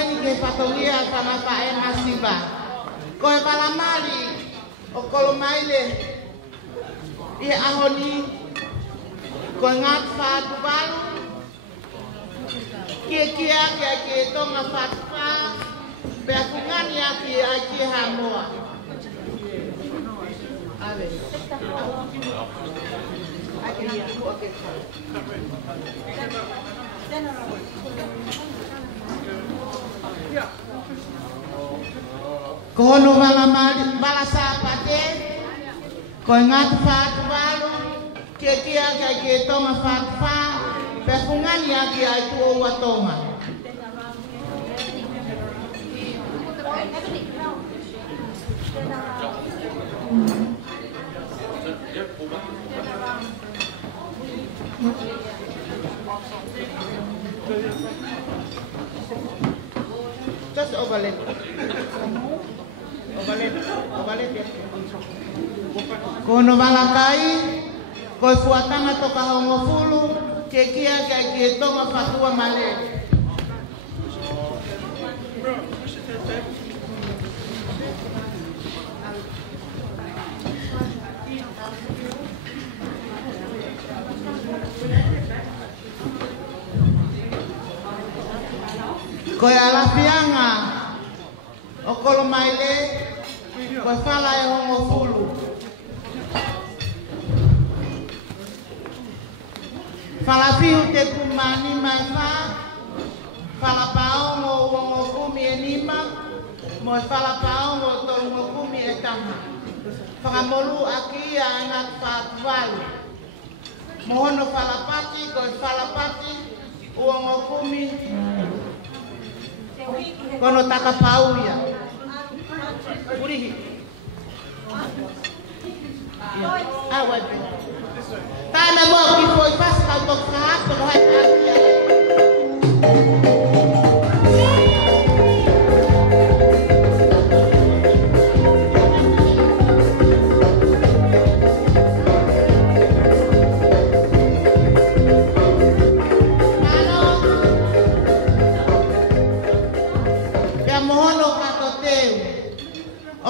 peni ke whatongia whanapa e masiba. Ko e palamari o Kolomaile i ahoni ko ngat Tuasivivalu kia ke tonga whatpa pe akungani aki aki hamoa. Ave. Kono balasa pate, ko ngat Tuasivivalu kia ke tonga whatpa pe akungani aki aki o watonga. Just overlap. Kono malakai, koi fuatanga toka hongo fulu, ke kia ke tonga fatua male. Koi alafianga o Kolomaile koi fala e hongo fulu. Fala fiu te kumani mai fa, fala paongo hongo kumi e nima, mo fala paongo tolungo kumi e tama. Whakamolu aki a ngat Tuasivivalu. Mohono fala pati koi fala pati hongo kumi. Kono taka pauia. Urihi. Awa pe. Tana mo ki foi fast ka to ka to hai ka.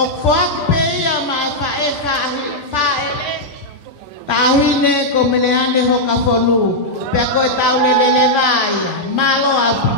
O fuak peia mai faele tahine ko Kolomaile Hokafonu pe ko taule le vai malo api.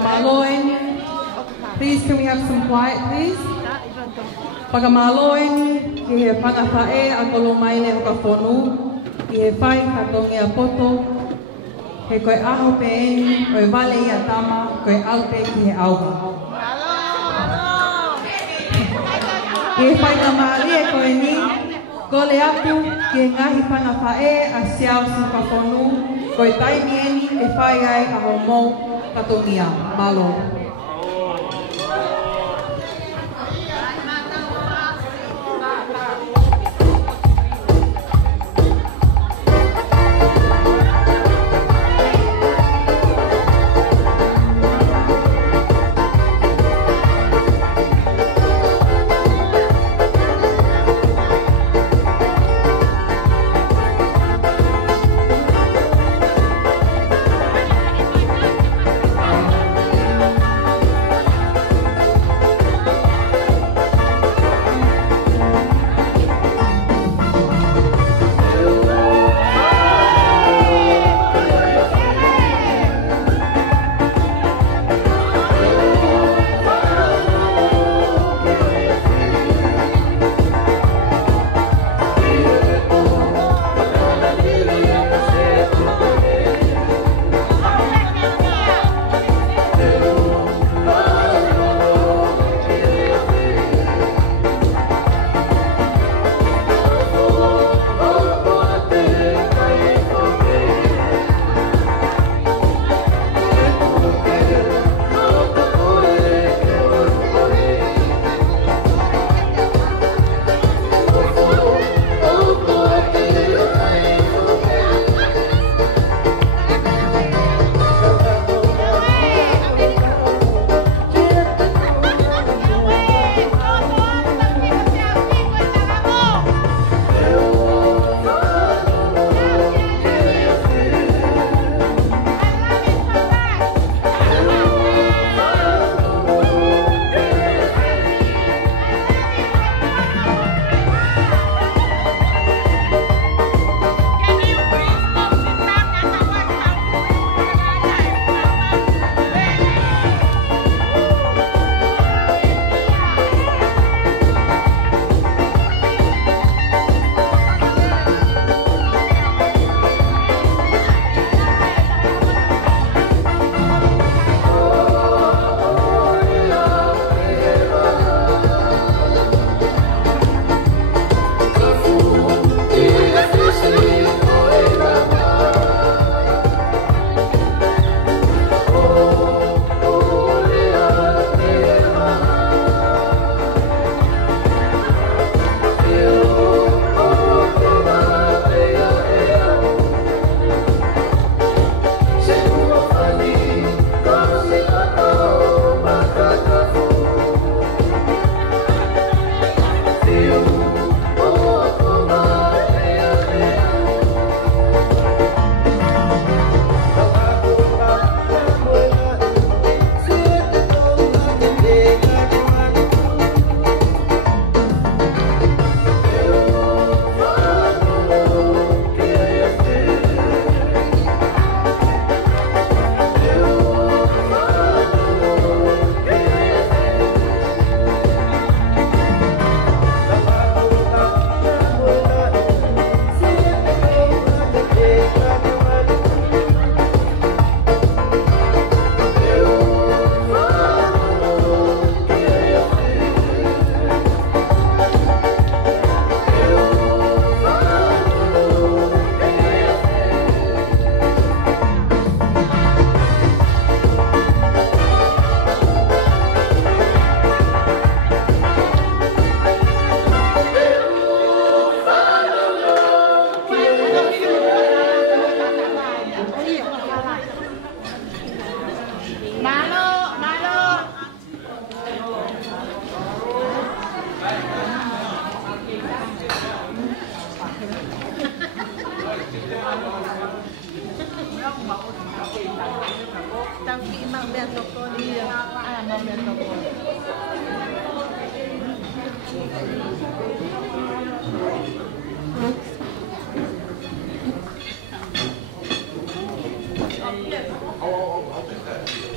Pakamaloeni. Please, can we have some quiet, please? Pakamaloeni, ki he whangawhae a Kolomaile Hokafonu, ki he whai katongi a poto, he koe aho peeni, koe wale i a tama, koe aupe ki he auha. Ki he whai ngā maarie koe ni, kole aku ki he ngahi whangawhae a Siaosi Tuasivivalu, koe taimieni e whai ai a Moimoi katongia. Malo.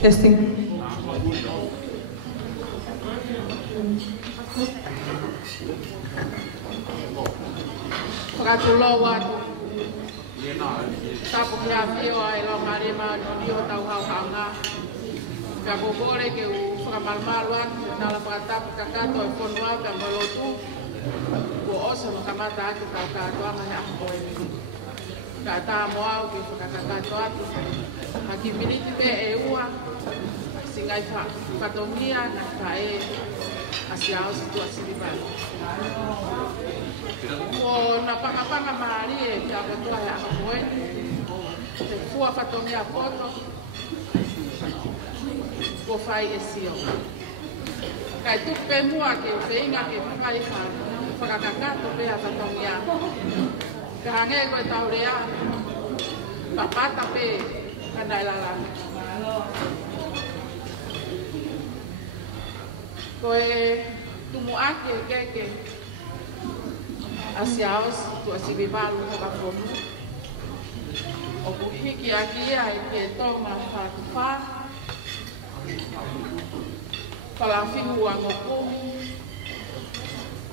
Testing. Whakatulo watu. Tapo kia whio ai lau marima ni o tau hau haunga. Kia kokore ke u whakamalmalu atu nala whakatapu kakato e whonu au kia molotu. Ko osa whakamata atu tau katoanga he akoe ni. Ka taha mo au ki whakakakato atu. Haki miniti pe e ua. Singai whatongia na ka e a Siaosi Tuasivivalu. Ko na pangapanga mahari e kia kotua he akoe ni. Te fua whatongia poto. Ko whai e sio. Kai tupe mua ke whainga ke whai whakakakato pe a whatongia. Ka hange koe taurea. Papata pe kanai lalana. Koe tumu ake keke a Siaosi Tuasivivalu Hokafonu. O kuhiki akia e ke tonga whatuwha. Whalafihu a ngokumi.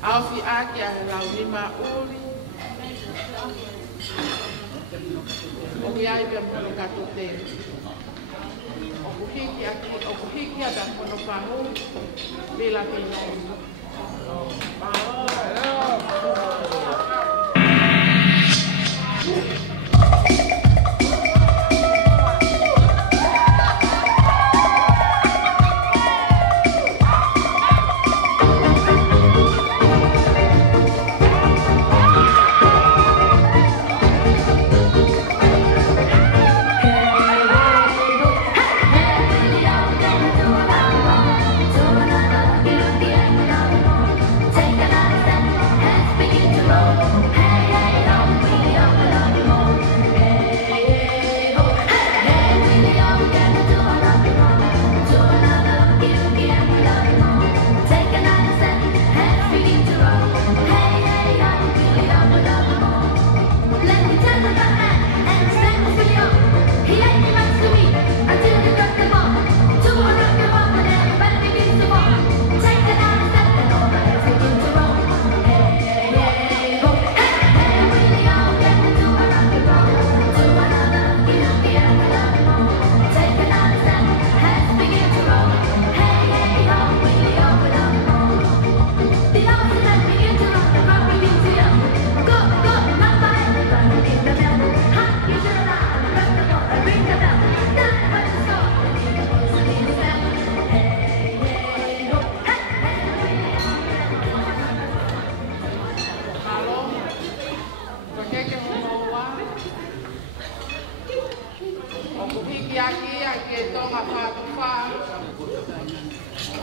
Awhi ake a he lau lima uli. O ki ai pia mono kato te. O kuhiki a da mono whahu. Bila pino.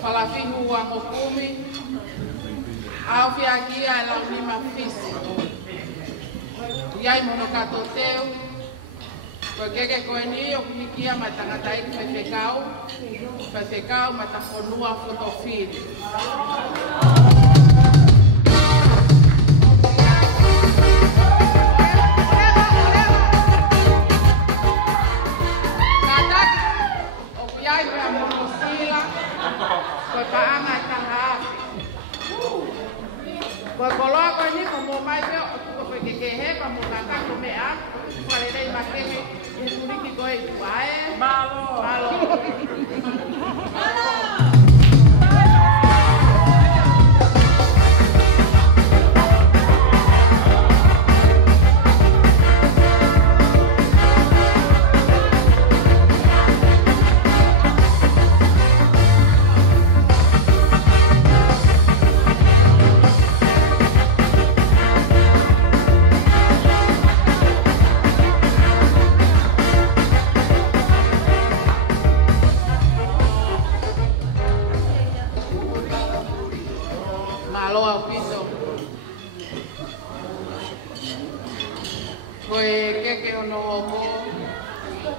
Whalafihu a ngokumi. Awhi akia e lau lima fisi. Iai mono kato teu. Koe keke koe ni o kuhikia ma tangata i whewhekau. Whewhekau ma ta whonua fotofiri. Koe paanga e taha afi. Koe koloa koe ni ko Moimoi peo o tuko koe kekehe pa mo kakako me a. Kare rei makehe e turiki koe i tuae. Malo! Malo! Koe keke ono hoko,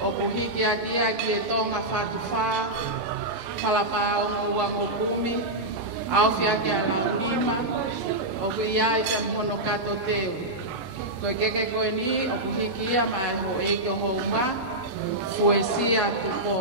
o kuhiki atia ki e tonga whatuwha, whalapa ono ua ngokumi, awhi ake a lau lima, o kui ai ka mono kato teu. Koe keke koe ni, o kuhiki ia mai ho eike o hounga, fuesia tupo.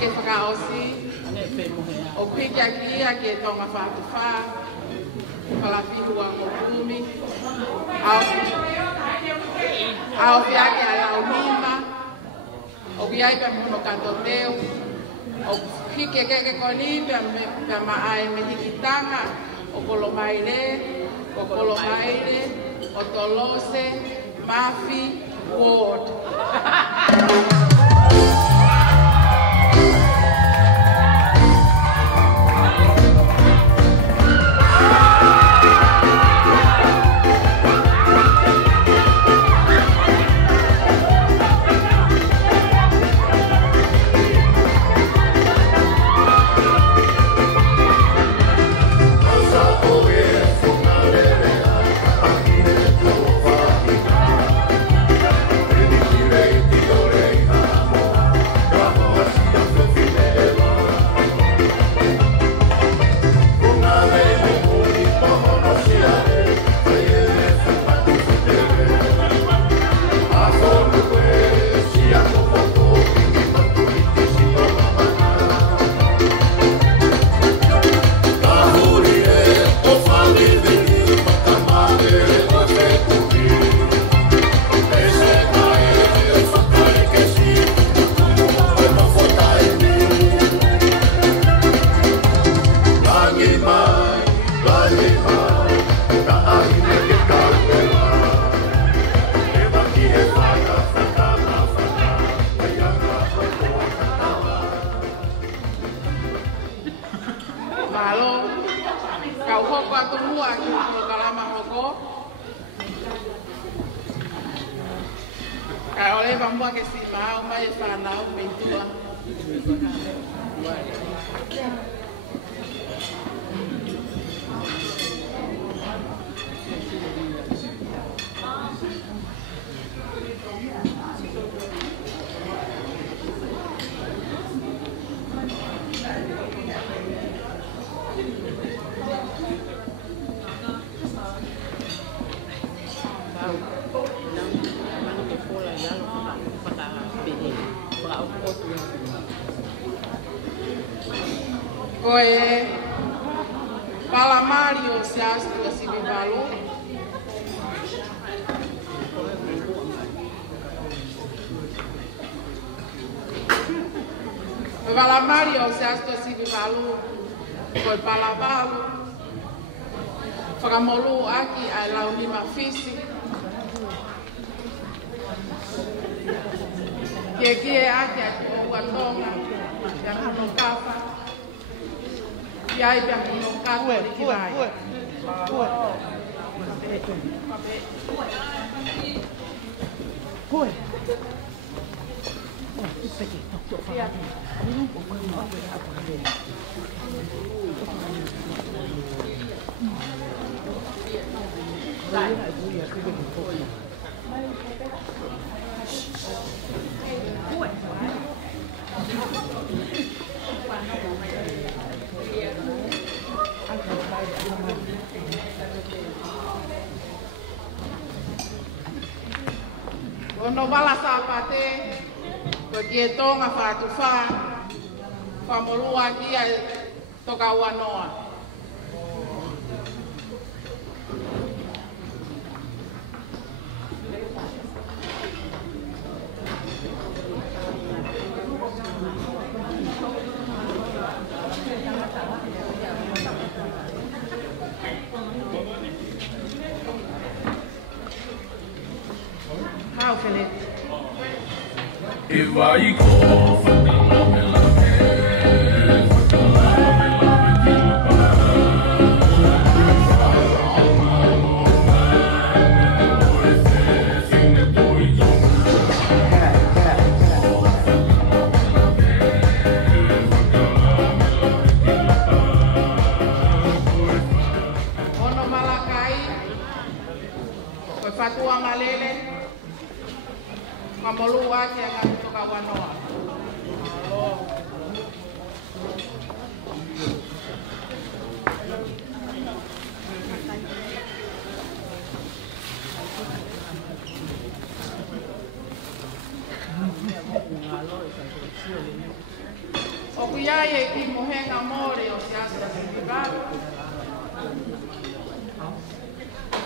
ke whakaosi, o pika kia ke tonga whātuwha, whalawhihua o kumi, au whiake a lau nima, o whiai pe mono kato teo, o hike keke koni pe maae me hikitanga, o Kolomaile, Otolose Mafi Ward. Koe Paula Siaosi Tuasivivalu. Paula Siaosi Tuasivivalu. Koe Palavalu. Whakamolu aki ai lau lima fisi. Kie aki ai kuatonga. Yang hano kafa. Ai biang no kawe kirai. Koi. Ono wala sapate, porque tonga whātuwha, whamolua kia toka wanoa. How can it? If I go for the Mamolua que haga toca wanoa. Kuiaye ki mohenga more o Siaosi Tuasivivalu.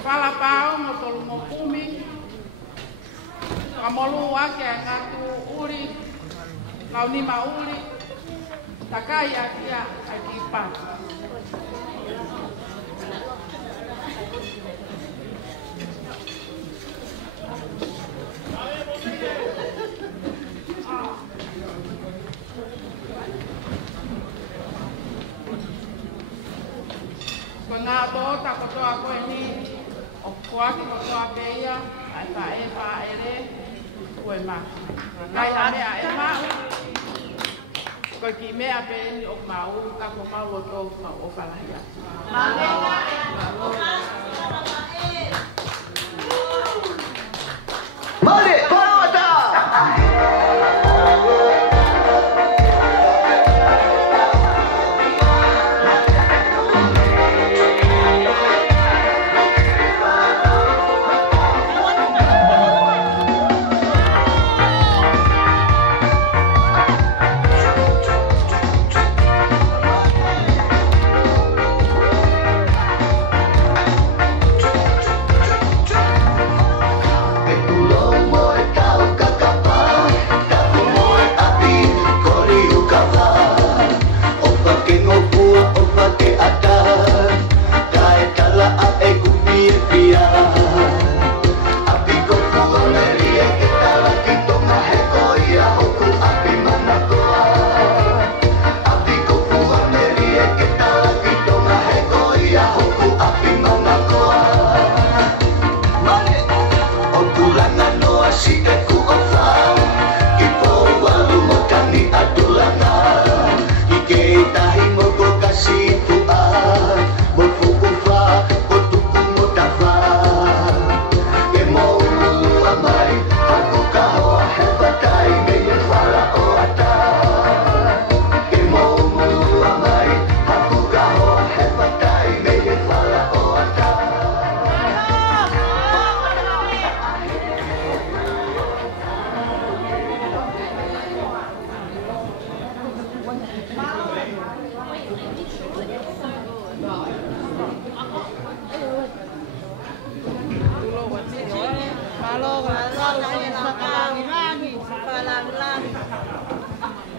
Fala pao mo tolu mo kumi. Kamolu wake ngatu uri. Launima uri. Takai akia akipa. Nga bota kotoa koe ni o kuaki kotoa peia ai pa ere koe ma. Kai a mea e mau. Koe ki mea pe ni o mau ka ko mau o tō ma o whalahia. Mare, Paula!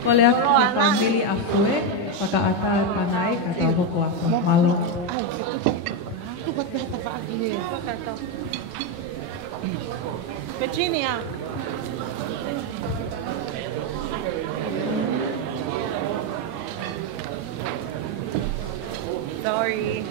Wale aku ki pamili afue, pakaata panai kata hoko aku malo. Virginia. Sorry.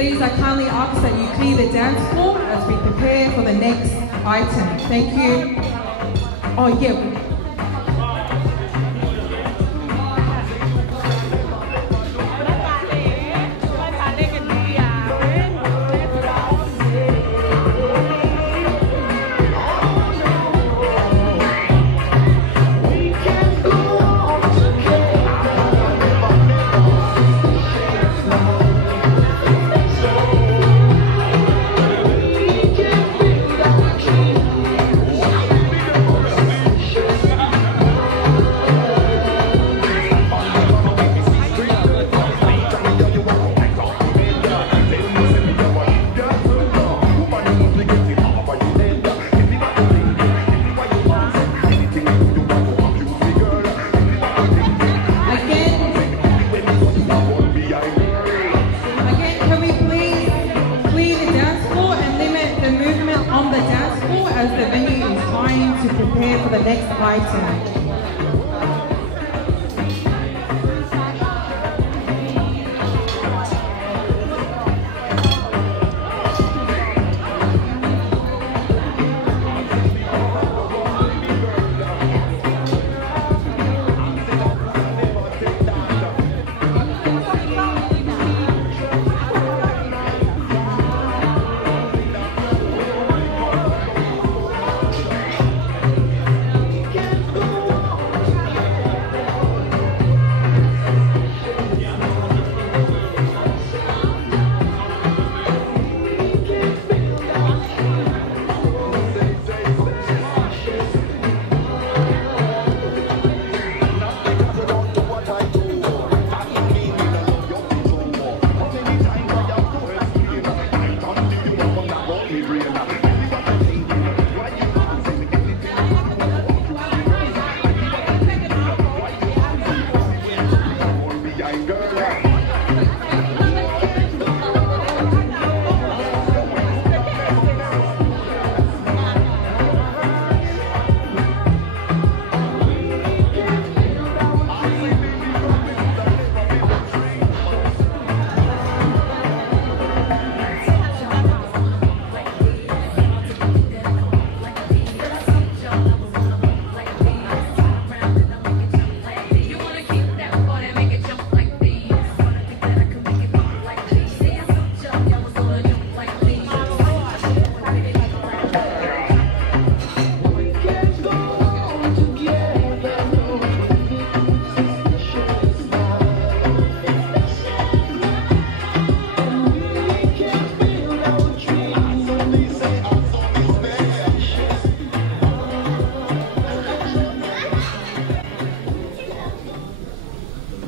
Please, I kindly ask that you clear the dance floor as we prepare for the next item. Thank you. Oh, yeah.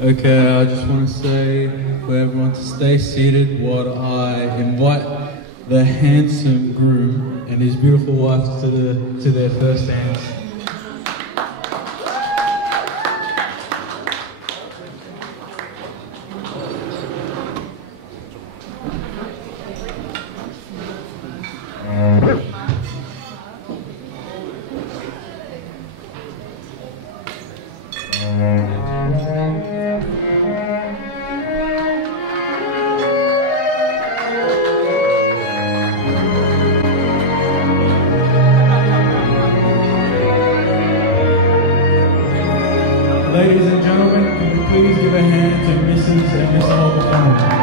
Okay, I just want to say for everyone to stay seated while I invite the handsome groom and his beautiful wife to their first dance. Ladies and gentlemen, can we please give a hand to Mrs. and Mr. Hokafonu?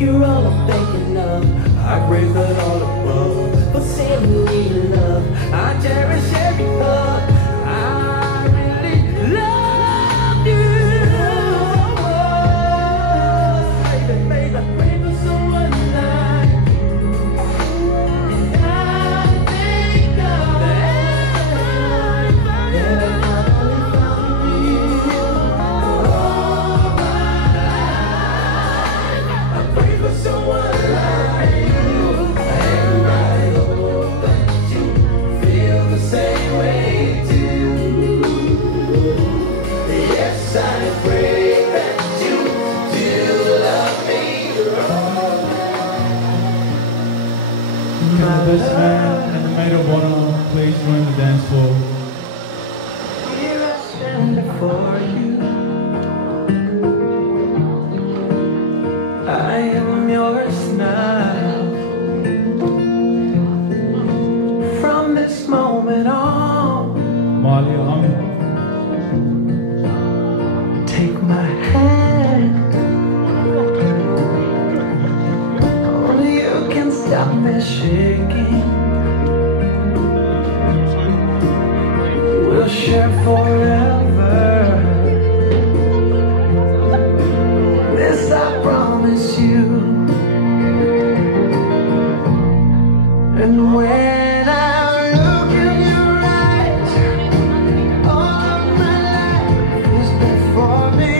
You're all I'm thinking of. I crave it all above. For sending me love, I cherish every thought. I really love you. Baby, I crave for someone like you. And I think of that I only found you. All my life, I pray for someone like you. And I hope that you feel the same way too. Yes, I pray that you do love me. Can the best man and the maid of honor please join the dance floor? Here I stand before you. I am yours now. From this moment on, Mali Ami. take my hand. Only you can stop me shaking. We'll share forever. This I promise you. And when I look in your eyes, all of my life is before me.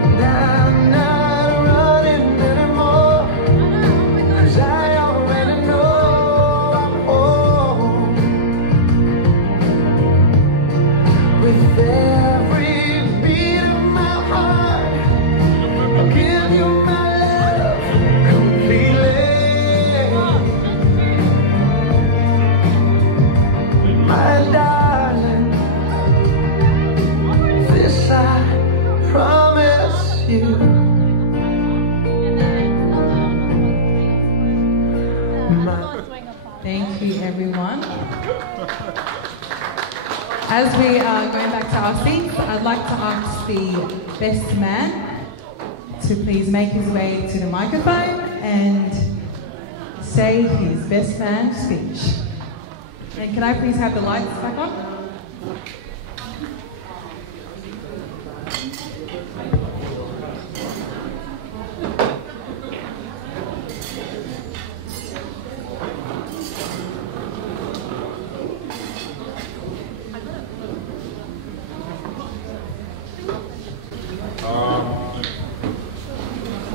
And I'm not running anymore, 'cause I already know I'm home. With every beat of my heart, I'll give you my love completely. My darling, this I promise you. Thank you, everyone. As we are going back to our seats, I'd like to ask the best man to please make his way to the microphone and say his best man speech. And can I please have the lights back on?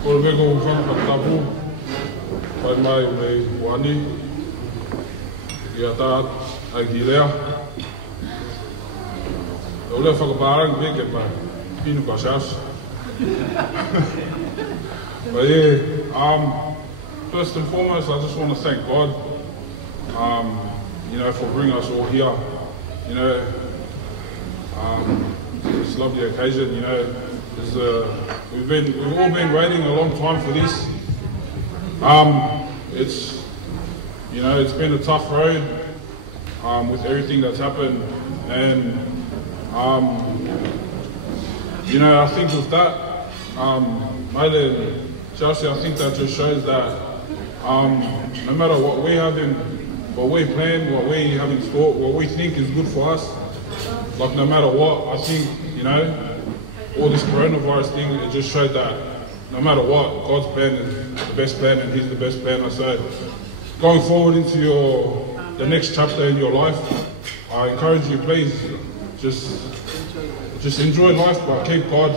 Ko me ko whaka tapu, pai mai mei wani, ia tā ai ki lea. E ole whakaparang me ke pai, pinu ka shas. But yeah, first and foremost, I just want to thank God, you know, for bringing us all here. You know, this lovely occasion, you know, is we've all been waiting a long time for this. It's, you know, it's been a tough road with everything that's happened, and you know, I think with that, Maile and Siaosi, I think that just shows that no matter what we have in, what we plan, what we have in store, what we think is good for us, like no matter what, I think, you know, all this coronavirus thing, it just showed that no matter what, God's plan is the best plan and He's the best planner. So going forward into the next chapter in your life, I encourage you, please, just enjoy life, but keep God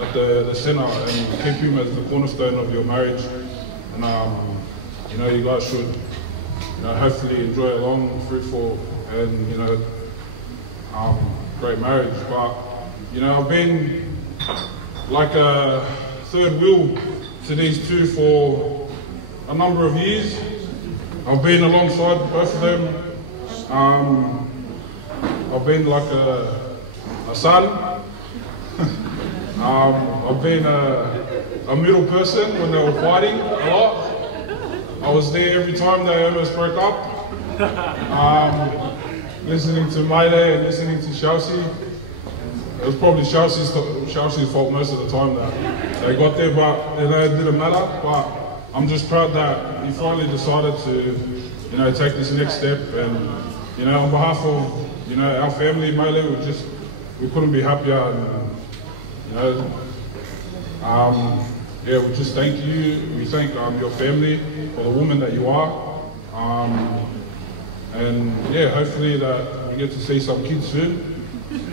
at the center and keep Him as the cornerstone of your marriage. And you know, you guys should, you know, hopefully enjoy a long, fruitful, and you know, great marriage. But you know, I've been like a third wheel to these two for a number of years. I've been alongside both of them. I've been like a son. I've been a middle person when they were fighting a lot. I was there every time they almost broke up. Listening to Maile and listening to Siaosi. it was probably Siaosi's fault most of the time that they got there, but you know, it didn't matter. But I'm just proud that he finally decided to, you know, take this next step. And you know, on behalf of, you know, our family, Maile, we couldn't be happier. And, you know, yeah, we just thank you. We thank your family for the woman that you are. And yeah, hopefully that we get to see some kids soon.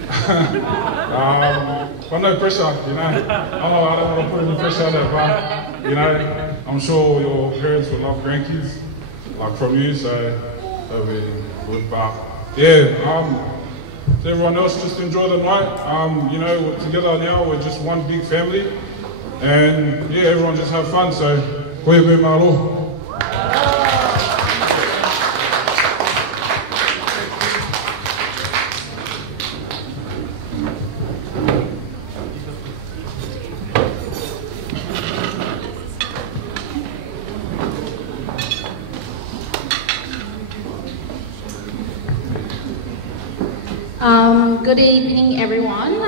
But no pressure, you know. I don't want to put any pressure on it, but you know, I'm sure your parents will love grandkids, like from you, so that'll be good. But yeah, to everyone else, just enjoy the night. You know, we're together now, we're just one big family, and yeah, everyone just have fun. So, koe koe malo. Good evening, everyone.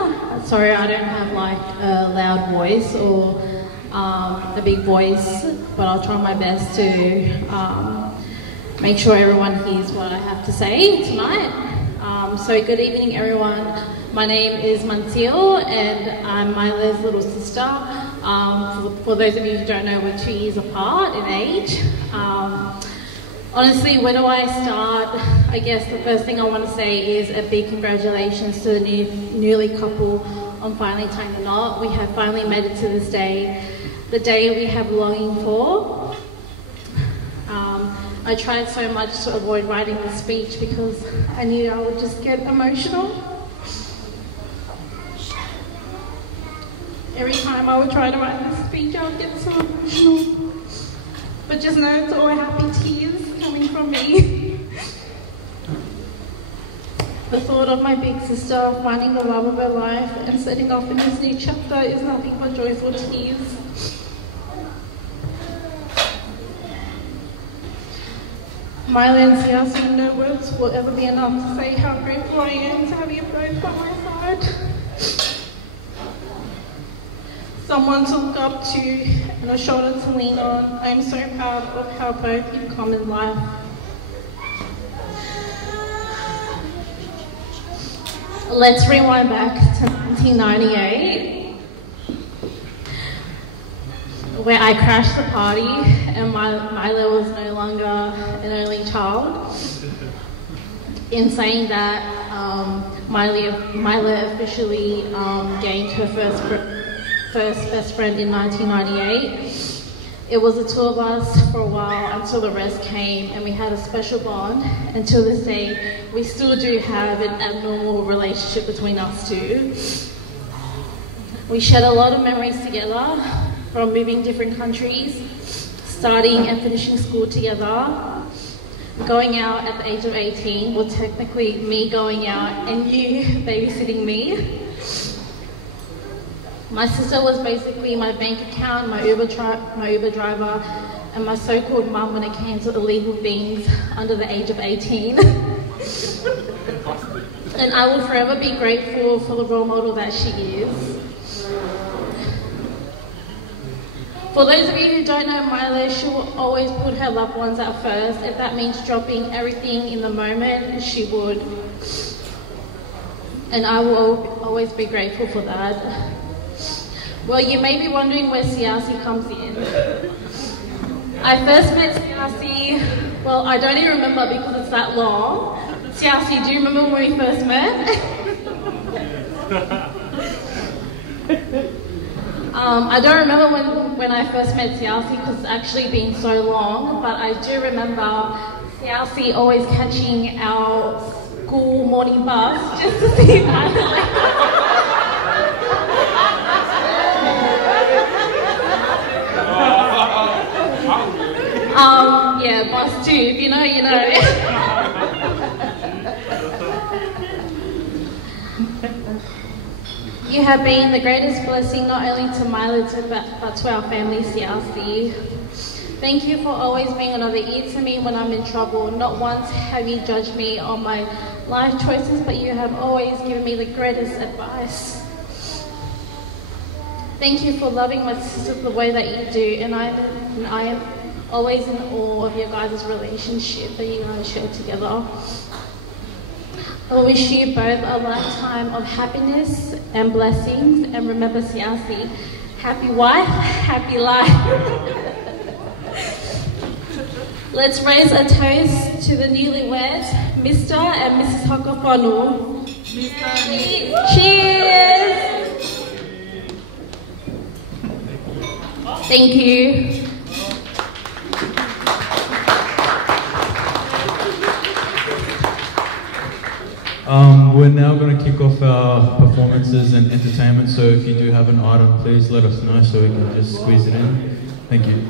Sorry, I don't have like a loud voice or a big voice, but I'll try my best to make sure everyone hears what I have to say tonight. So good evening, everyone. My name is Mansil, and I'm Maile's little sister. For those of you who don't know, we're 2 years apart in age. Honestly, where do I start? I guess the first thing I want to say is a big congratulations to the newly couple on finally tying the knot. We have finally made it to this day, the day we have longing for. I tried so much to avoid writing the speech because I knew I would just get emotional. Every time I would try to write this speech, I would get so emotional. But just know it's all happy tears coming from me. The thought of my big sister finding the love of her life and setting off in this new chapter is nothing but joyful tears. Maile and Siaosi, no words will ever be enough to say how grateful I am to have you both by my side. Someone to look up to and a shoulder to lean on. I am so proud of how both you've come in life. Let's rewind back to 1998, where I crashed the party and Maile was no longer an only child. In saying that, Maile officially gained her first best friend in 1998. It was the two of us for a while until the rest came, and we had a special bond. Until this day, we still do have an abnormal relationship between us two. We shared a lot of memories together, from moving different countries, starting and finishing school together, going out at the age of 18, well technically me going out and you babysitting me. My sister was basically my bank account, my Uber driver, and my so-called mum when it came to illegal things under the age of 18. And I will forever be grateful for the role model that she is. For those of you who don't know Maile, she will always put her loved ones at first. If that means dropping everything in the moment, she would. And I will always be grateful for that. Well, you may be wondering where Siaosi comes in. I first met Siaosi, well, I don't even remember because it's that long. Siaosi, do you remember when we first met? I don't remember when I first met Siaosi because it's actually been so long, but I do remember Siaosi always catching our school morning bus just to see yeah, bus too, if you know, you know. You have been the greatest blessing not only to Maile but to our family, Siaosi. Thank you for always being another ear to me when I'm in trouble. Not once have you judged me on my life choices, but you have always given me the greatest advice. Thank you for loving my sister the way that you do, and I am always in awe of your guys' relationship that you guys share together. I wish you both a lifetime of happiness and blessings, and remember, Siaosi, happy wife, happy life. Let's raise a toast to the newlyweds, Mr. and Mrs. Hokafonu. Cheers! Thank you. We're now going to kick off our performances and entertainment, so if you do have an item, please let us know so we can just squeeze it in. Thank you.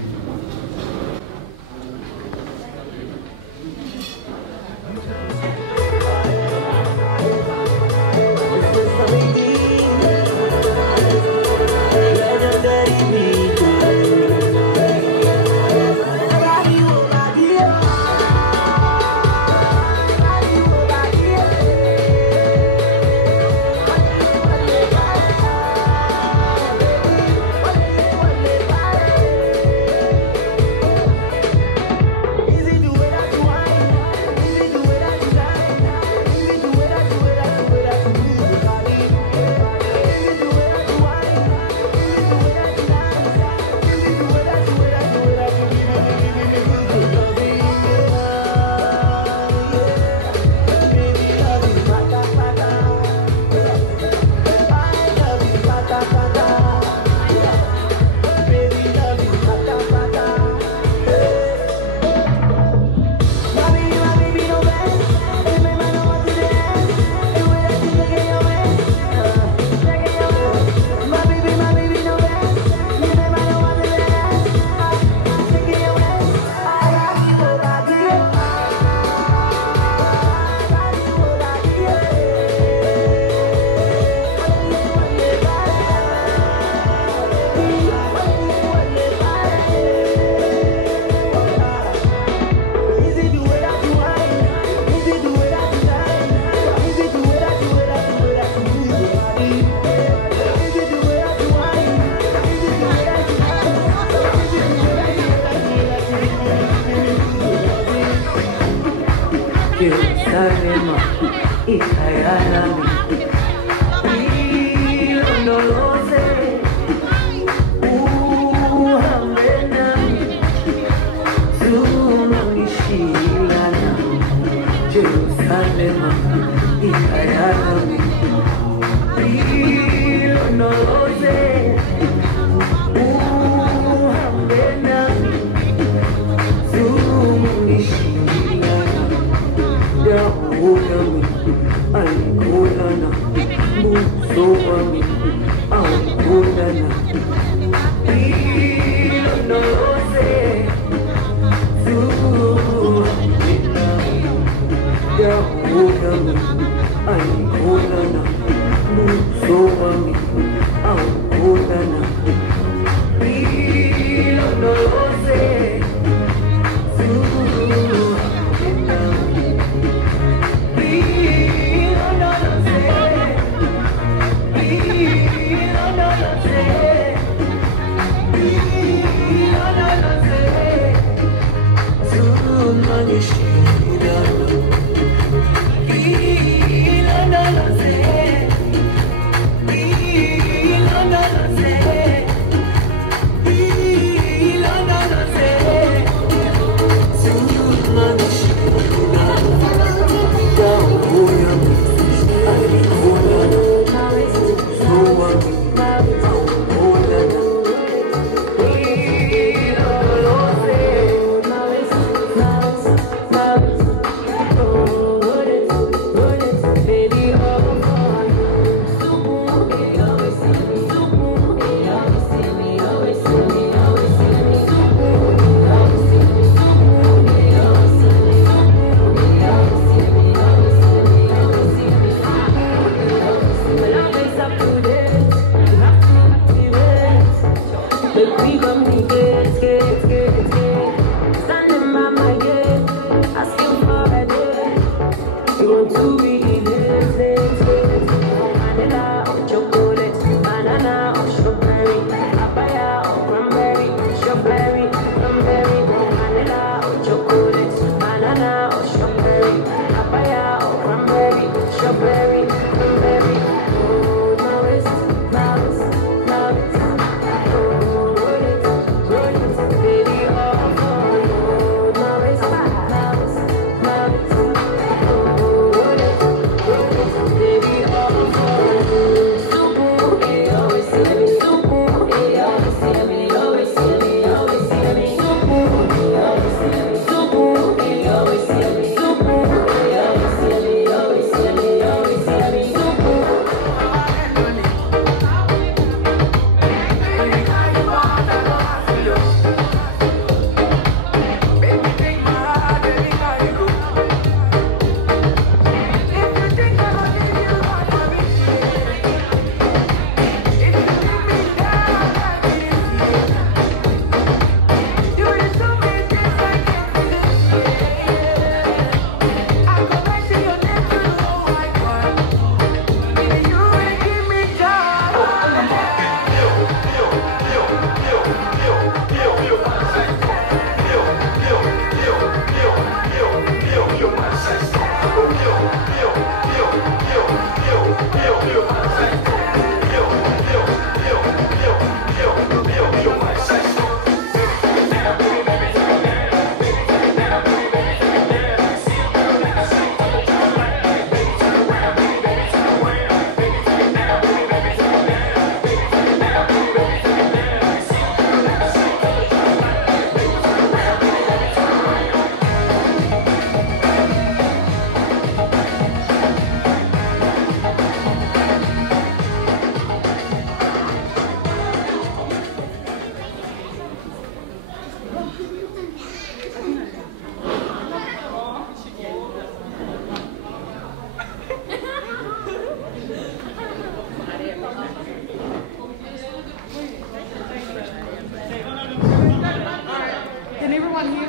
I'm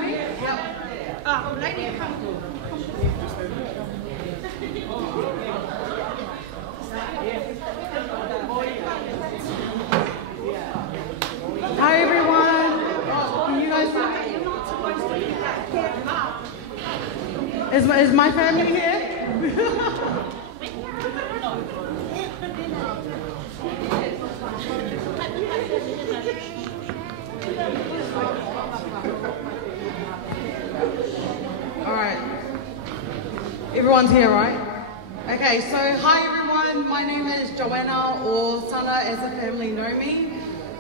me? Yep. Lady, come. Hi everyone. Can you guys see me? Is my family here? All right. Everyone's here, right? Okay, so hi everyone. My name is Joanna, or Sana as the family know me.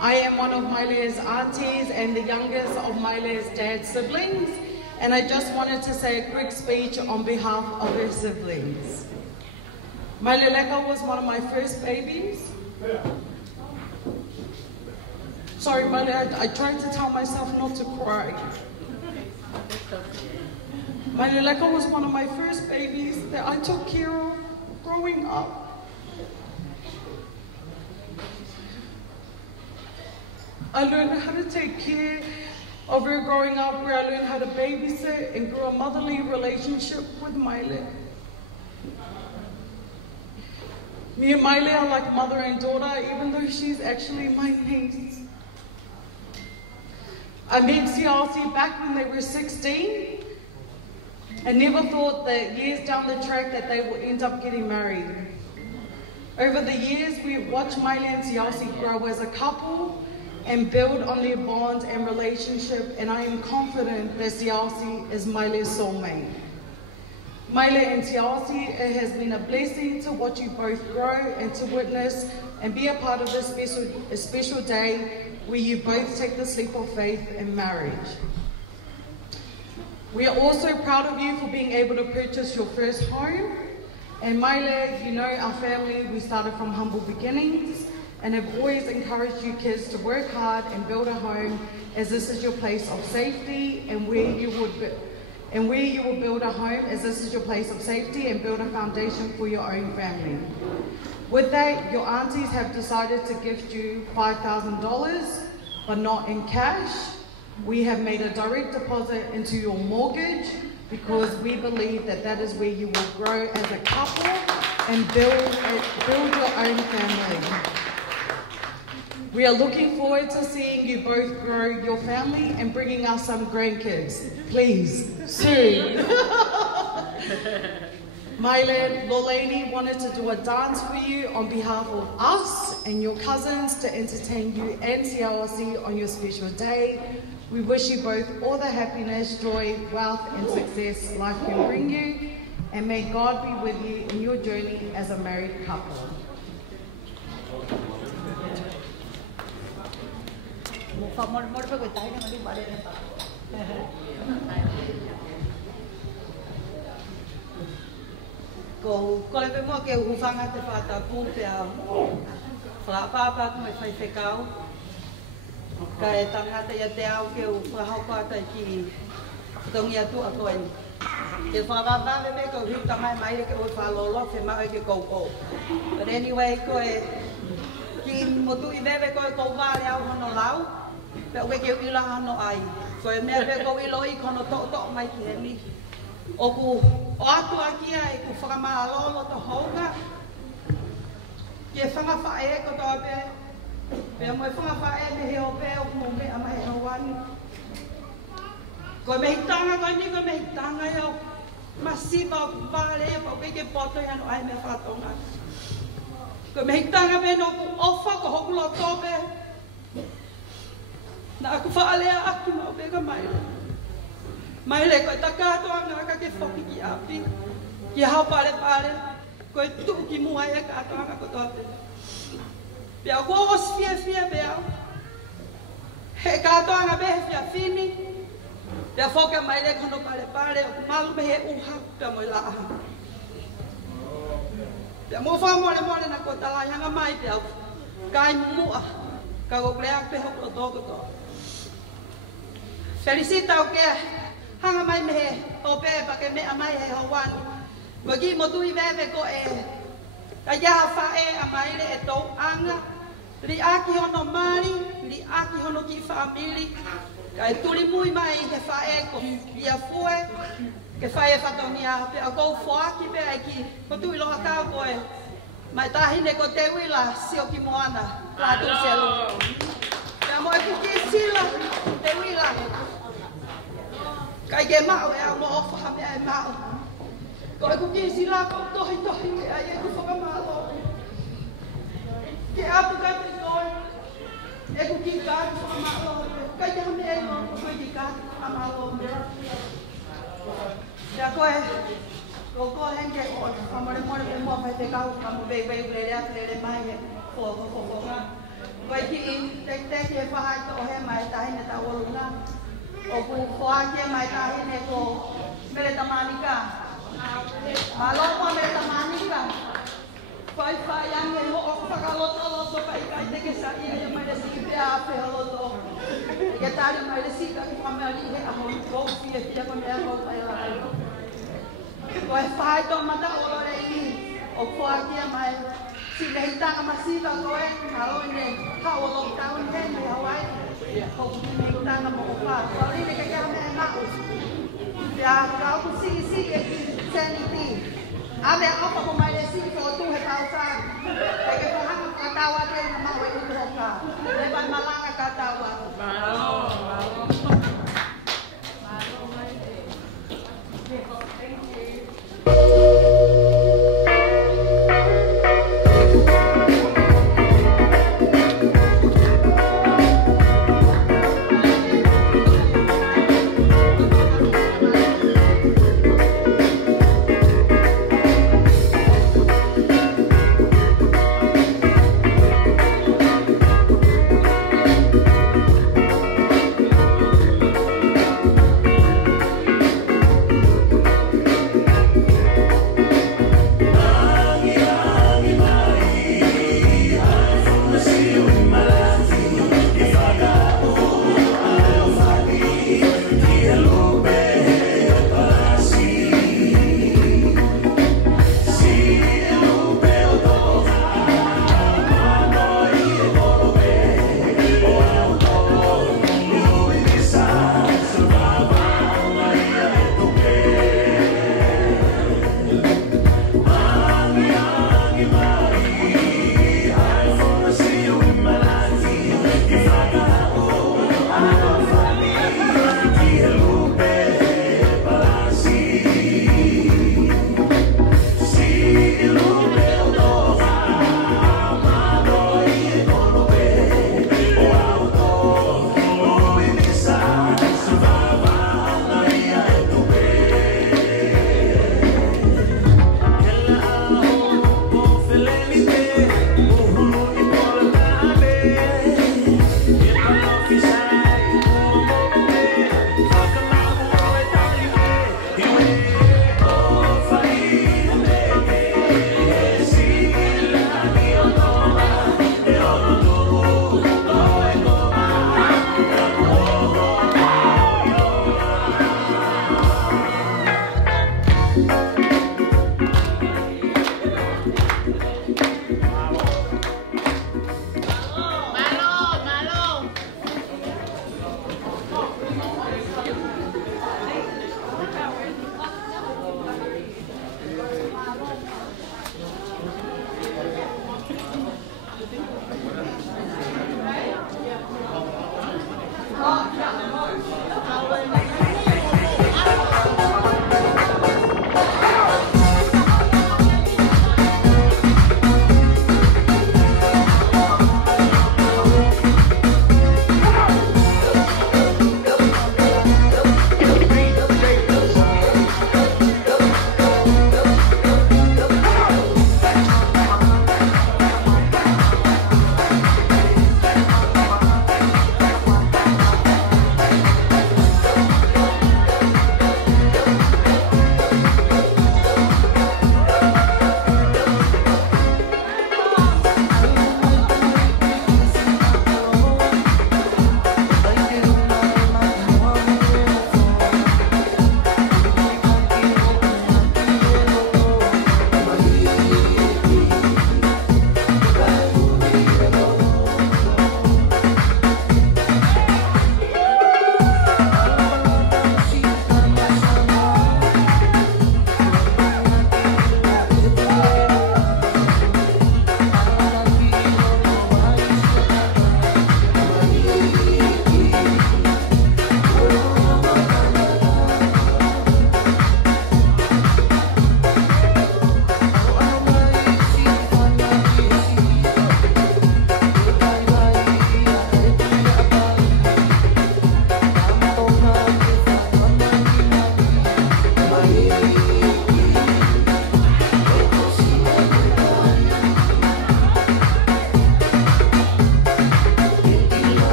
I am one of Maile's aunties and the youngest of Maile's dad's siblings, and I just wanted to say a quick speech on behalf of her siblings. Maile Leka was one of my first babies. Sorry, Maile, I tried to tell myself not to cry. Maile Leka was one of my first babies that I took care of growing up. I learned how to take care of her growing up, where I learned how to babysit and grow a motherly relationship with Maile. Me and Maile are like mother and daughter, even though she's actually my niece. I met Siaosi back when they were 16, and never thought that years down the track that they would end up getting married. Over the years, we've watched Maile and Siaosi grow as a couple and build on their bond and relationship, and I am confident that Siaosi is Maile's soulmate. Maile and Siaosi, it has been a blessing to watch you both grow and to witness and be a part of this special day where you both take the leap of faith in marriage. We are also proud of you for being able to purchase your first home. And Maile, you know our family, we started from humble beginnings and have always encouraged you kids to work hard and build a home, as this is your place of safety, and where you will build a home, as this is your place of safety and build a foundation for your own family. With that, your aunties have decided to gift you $5,000, but not in cash. We have made a direct deposit into your mortgage because we believe that that is where you will grow as a couple and build your own family. We are looking forward to seeing you both grow your family and bringing us some grandkids, please, soon. Maile Lolani wanted to do a dance for you on behalf of us and your cousins to entertain you and Siaosi on your special day. We wish you both all the happiness, joy, wealth, and success life can bring you, and may God be with you in your journey as a married couple. Ko kole pe mo ke ufanga te fata pu pe a fra papa ko me fai fekau ka e tanga te te au ke u fra hau ka ta ki tongia tu a koen ke fra baba me ko hu ta mai ke o fa lo fe mai ke ko but anyway ko e ki mo tu I bebe ko va le au no lau pe o ke u la no ai ko e me be ko I lo I kono to mai ki ni o ku o atu akia e ku whakamaalolo to hauga ke whangawhae ko tō pe pea moe whangawhae me he o pe o mo me ama he o wani ko me hitanga ko ni ko me hitanga yo masiva o ku wale pa pe ke poto ya no ai me whatonga ko me hitanga pe no ku ofa ko hoku lo tō pe na aku whaalea aki mo pe ka mai Maile ko taka to anga ka ke foki ki api ki hau pare ko tu ki mua e ka to anga ko to pe ko os fie be he ka to anga be fia fini pe foka maile ko no pare o malu be he uha pe mo la pe mo fa mo le na ko tala yanga mai pe kai mua ka go plea pe ho to felicita o ke hanga mai me o pe pa ke me amai he hawan mo ki mo tu I veve ko e ka ya fa e amai le e to anga ri aki hono mari ri aki hono ki family Kai tuli mui mai ke whae ko ia fue, ke whae whatongia pe a kou whaaki pe aiki, ko tui loha kau koe. Mai tahine ko te wila sio ki moana, Latu selu. Pea mo e kuki sila te wila. Kai ke mao e a mo ofa me e mao. Ko e kuki sila ko tohi tohi me a e ku whakamalo. Ke apu kati koe, e kuki kati whakamalo. Kai te hame e mo koe ki kati whakamalo. Pea koe, ko henge o amore more pe mo fa te kau kamo be be le mai he ko nga vai ki te ke fa ha to he mai ta he ta o lunga o ku ko ke mai ta he ko mele tamanika malo ko mele tamanika fa yang he ho o fa ka lo so pa kai te ke sa ia mai le si pe a pe lo to ke ta mai le si ka ki fa mai he a ho ko fi e ko me ho pa la ko e whai tō mata o lore i o kua kia mai si lehi tanga masiva ko e hao ne hao o loki tau ne me Hawaii ko ki me tanga mo wha ko rile ke kia me mao pia ka o ku si e ki seni ti a me a opa ko mai le si ko tu he tau sa e ke ko hanga ka tawa te na mau e uko ka le ban malanga ka tawa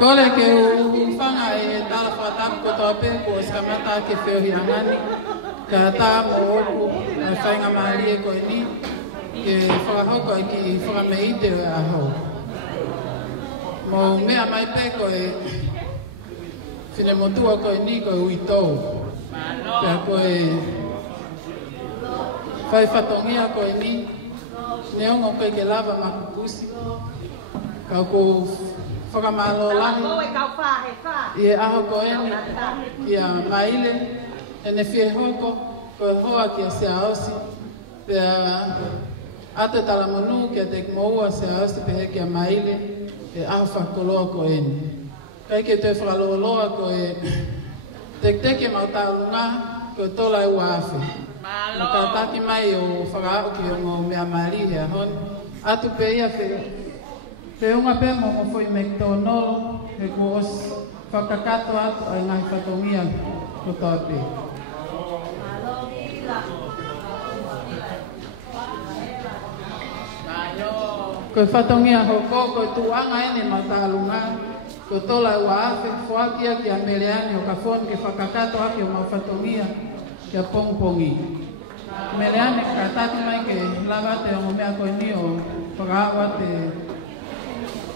Kole ke ufanga e tala whatapu kotoa pe ko skamata ke whiohi angani. Ka tā mo oku a whainga mahali e koe ni. Ke whakahoko e ki whakameite o e aho. Mo mea mai pe koe whine motua koe ni koe uitou. Pea koe whai whatongia koe ni. Neongo koe ke lava makupusi. Ka ko whakamalo lahi. I e aho koe ni ki a maile. E ne whie hoko koe hoa ki a Siaosi. Pea ate talamonu ki a tek moua Siaosi pehe ki a maile. E aho whakoloa koe ni. Kai ke te whakaloloa koe tek teke mautarunga koe tola e uafe. No ka taki mai o whakaao ki o ngō mea mari hea hon. Atu pe ia pe unga pe mo mo foi McDonald he ko os whakakato atu ai ngai whatongia ko toa pe. Koe whatongia hoko, koe tuanga ene matalunga, koe tola ua afe, whakia ki a meleani o kafon ke whakakato ake o mau whatongia ki a pongpongi. Meleani katati mai ke lavate o mea koe ni o whakaawa te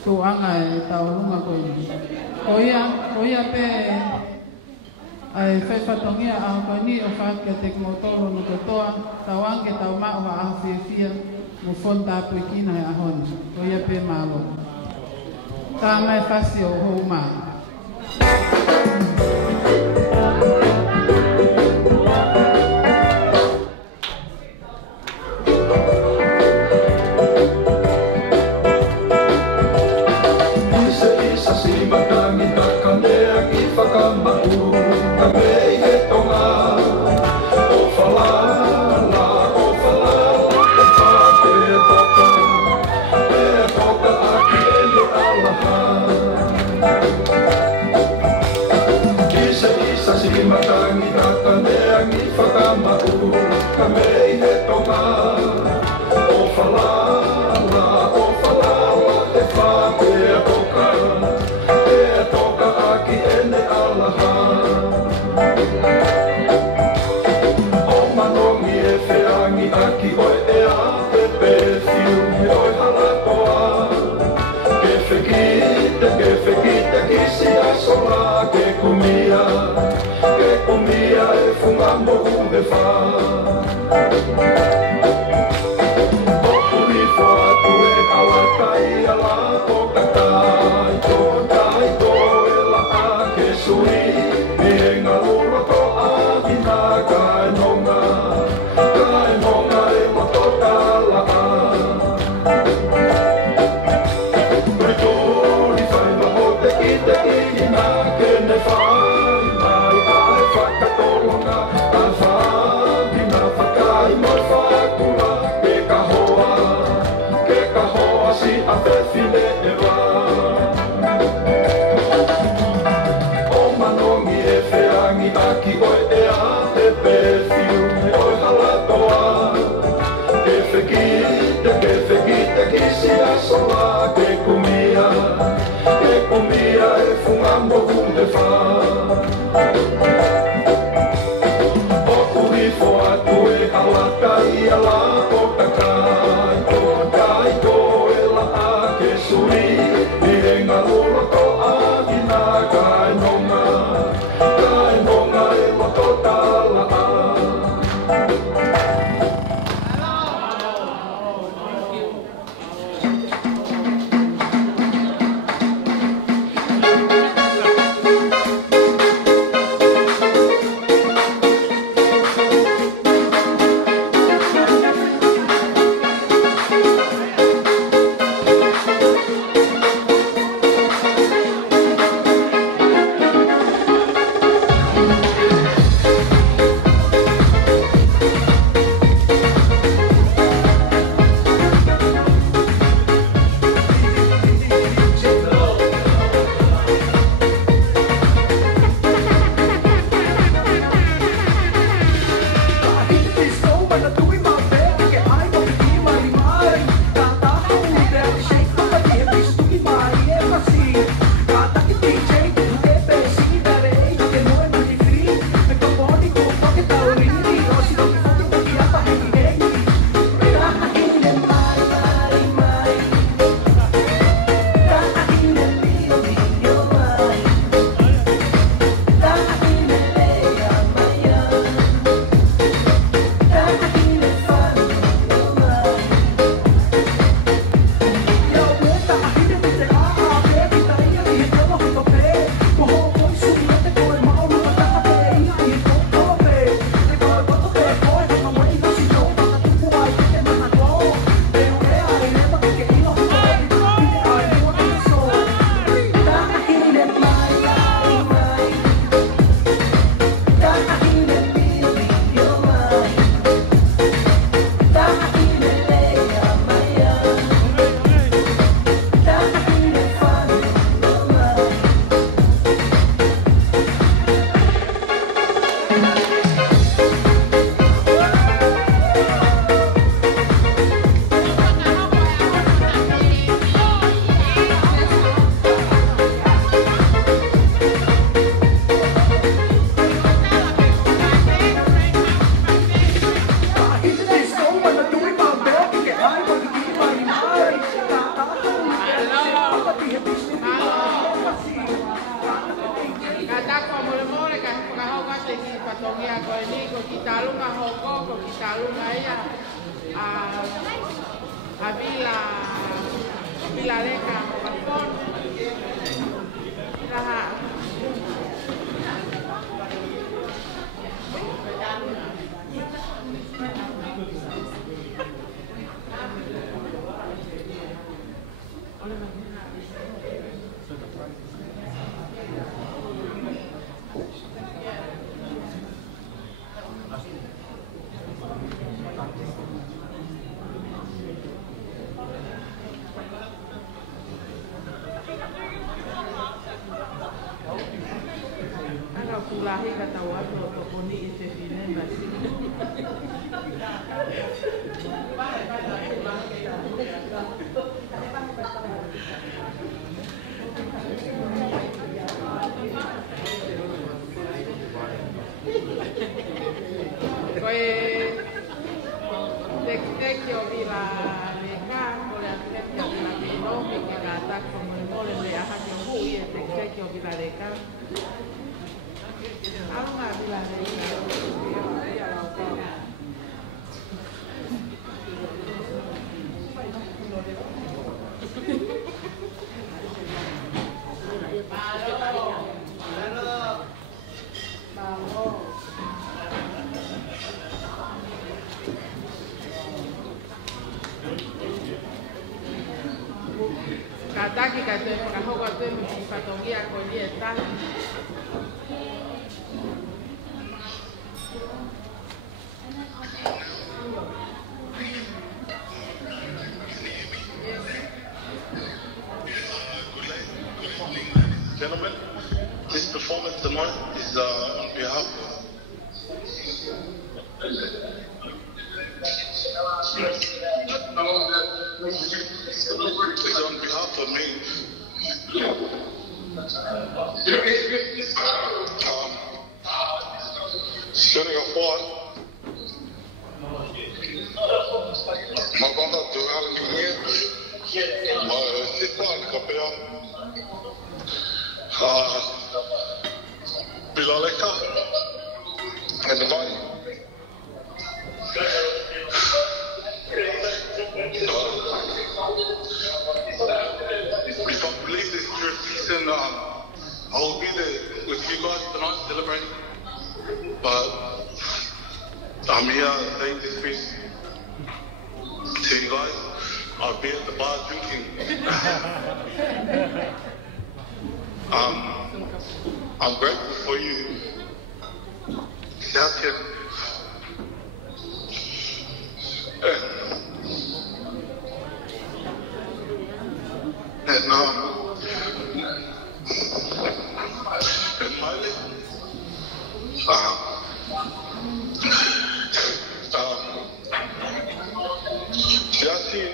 tuanga e taurunga koe ni. Koia pe ai whai whatongia a koe ni o whakia te kumotolo no kotoa, tauange tau mao wa aho whiawhia. Mo fonta apu ikina e ahoni, o ia pe malo. Tā mai whasi o hou maa. Isa sima tangi takamea ki whakamau, ka mei he tonga, o whalala, o whalala. Toka aki ele alaha alunga ia a Vila Leka Hokafonu. Kulahi kata watu otokoni itefine basi. Koe tektekio bila leka kole tektekio bila binomi ke kata Moimoi le aha ke hui tektekio bila leka. Aku nggak bilang kata kita tu kalau kau tu menghitung aku dia tak. Gentlemen, this performance tonight is on behalf of me. Setting a fort. My brother to Alan here. My sister and Kapea. Bilaleka and the body. If I release this third season, I will be there with you guys tonight celebrating. But I'm here saying this piece to you guys. I'll be at the bar drinking. I'm grateful for you. That's it. And Miley, Siaosi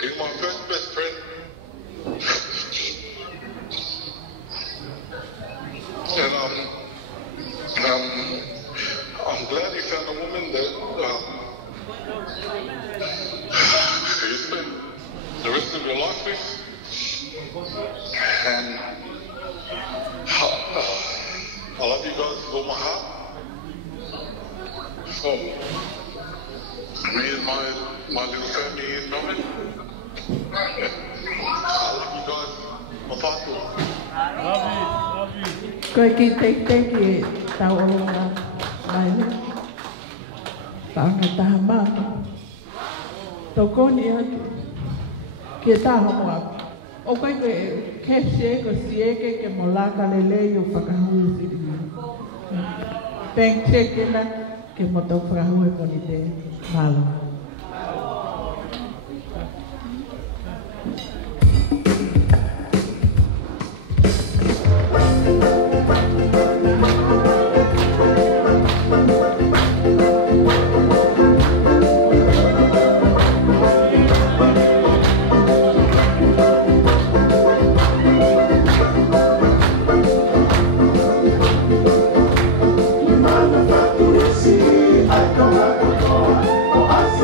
he's my first best friend. And I'm glad you found a woman that you spend the rest of your life with. And I love you guys with all my heart. From me and my little family here in Melbourne. I love you guys. My father. Love you. Koe ki te tau alunga maile. Tānga taha mātu. Tokoni atu. Ke taha moa. O koe ke ko sieke ke molaka lelei o whakahui siri. Thank chekena ke moto whakahui poni te malo. I don't have to go.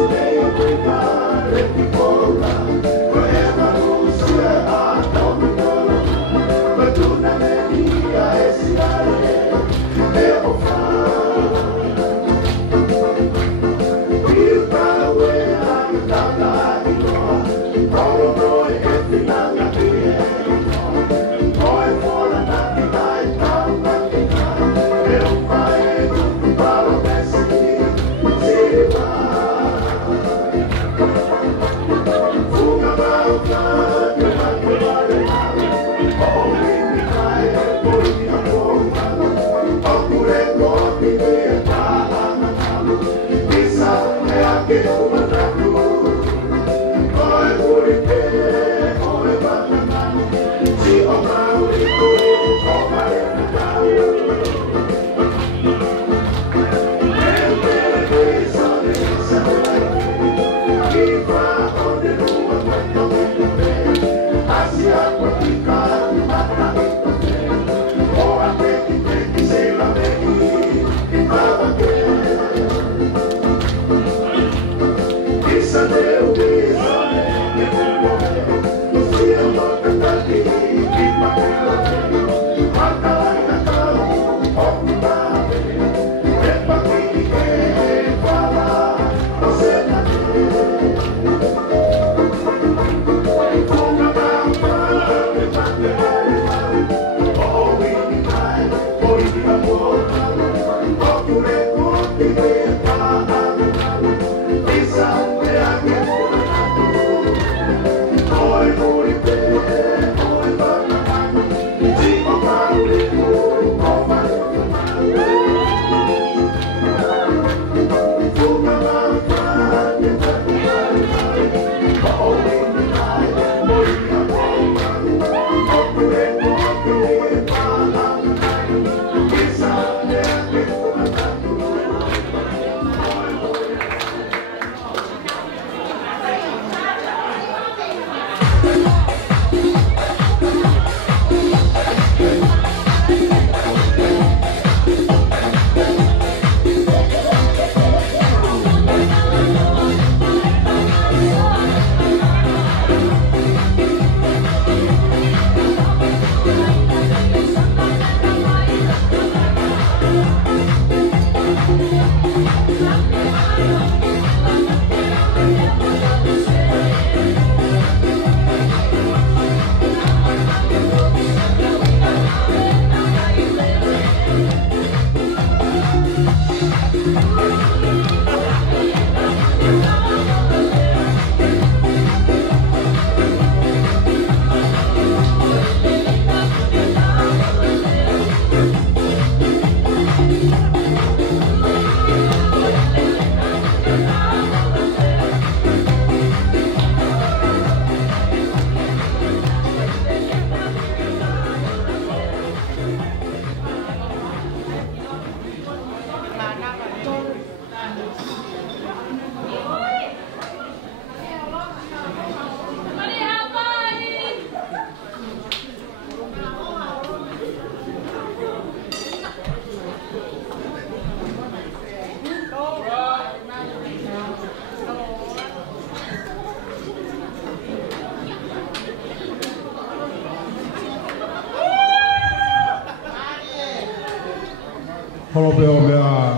Holopeo mea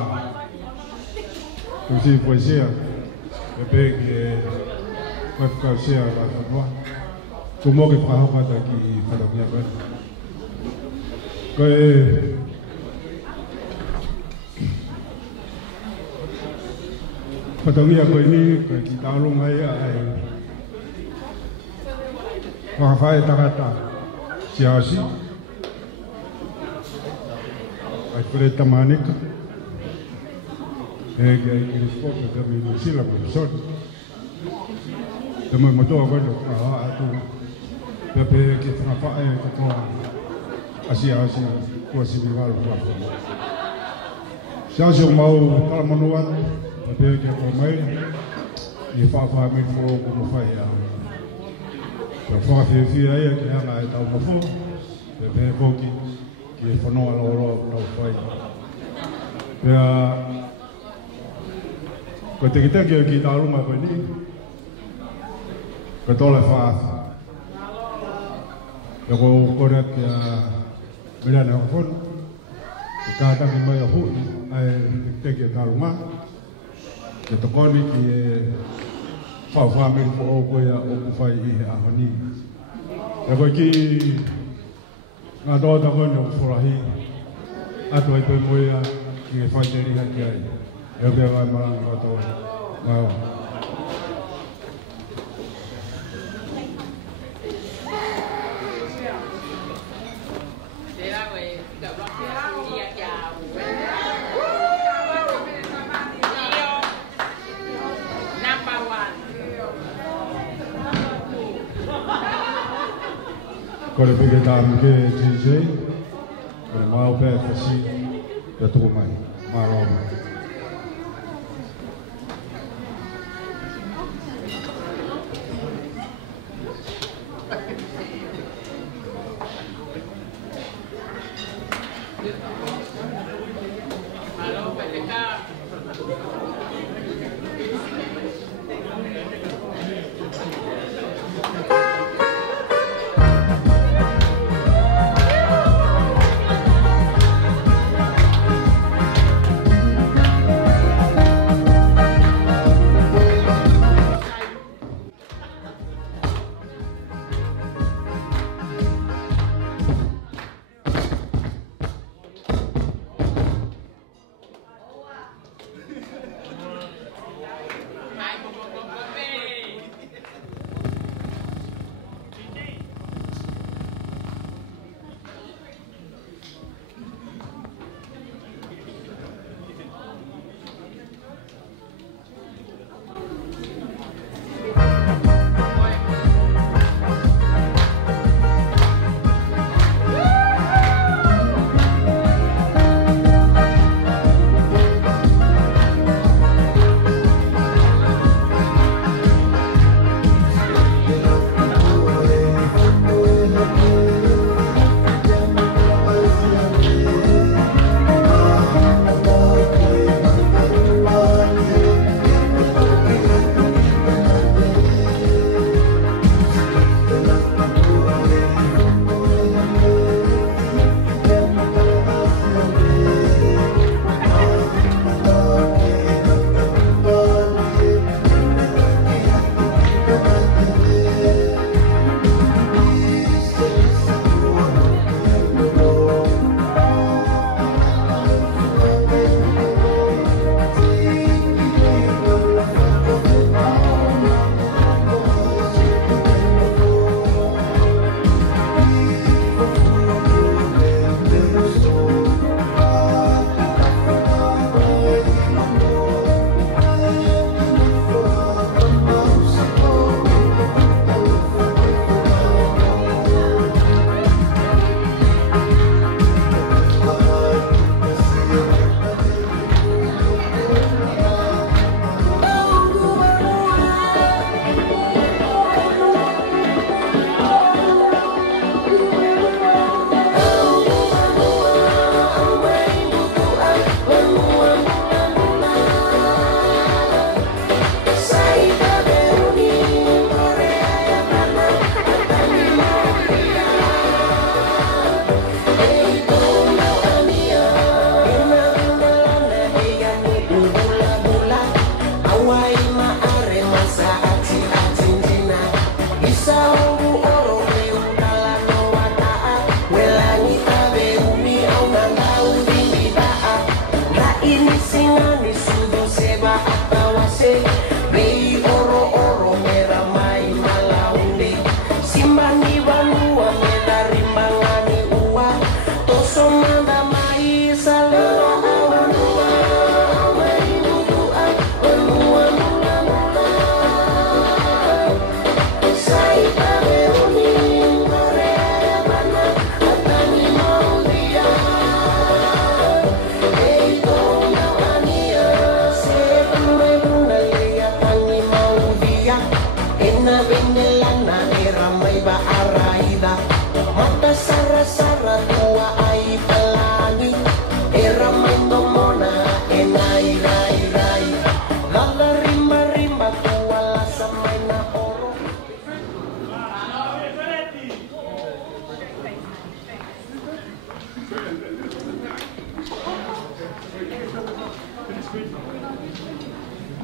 kusi poesia pepe ke wefkausia ba fatwa kumoke whahapata ki whatakia koi koe whatakia koe ni koe ki tālunga ia ai whakawhae takata Siaosi ai kore tamanika e ke ai kiri spoke te mi sila ko sot te mo motoa ko atu pepe ki whakawhae katoa Siaosi Tuasivivalu Hokafonu. Siaosi o mau talamanua pepe ki Kolomaile i whakawhae me fo ko mo whai a Ka whakawhiwhia ia ki hanga e tau mawho, pepe hoki ki e whanoa loro tau whai. Pea, ko te kiteki ki tā runga koe ni, ko tole whaathi. Pea ko kore ki a Kolomaile Hokafonu, ki kātangi mai a hui, ai kiteki e tā runga, ke tokoni ki e whawhamiri po o koe a o kuwhai i he ahoni. E koe ki ngā tōta koe ni o whurahi, atu ai koe moe a ki nge whai te riha ki ai. E o kia kai maranga katoa. Mai o. Kore pike tāmu ke JJ, kore mau pē whasi, pē tōku mai, mārau mai.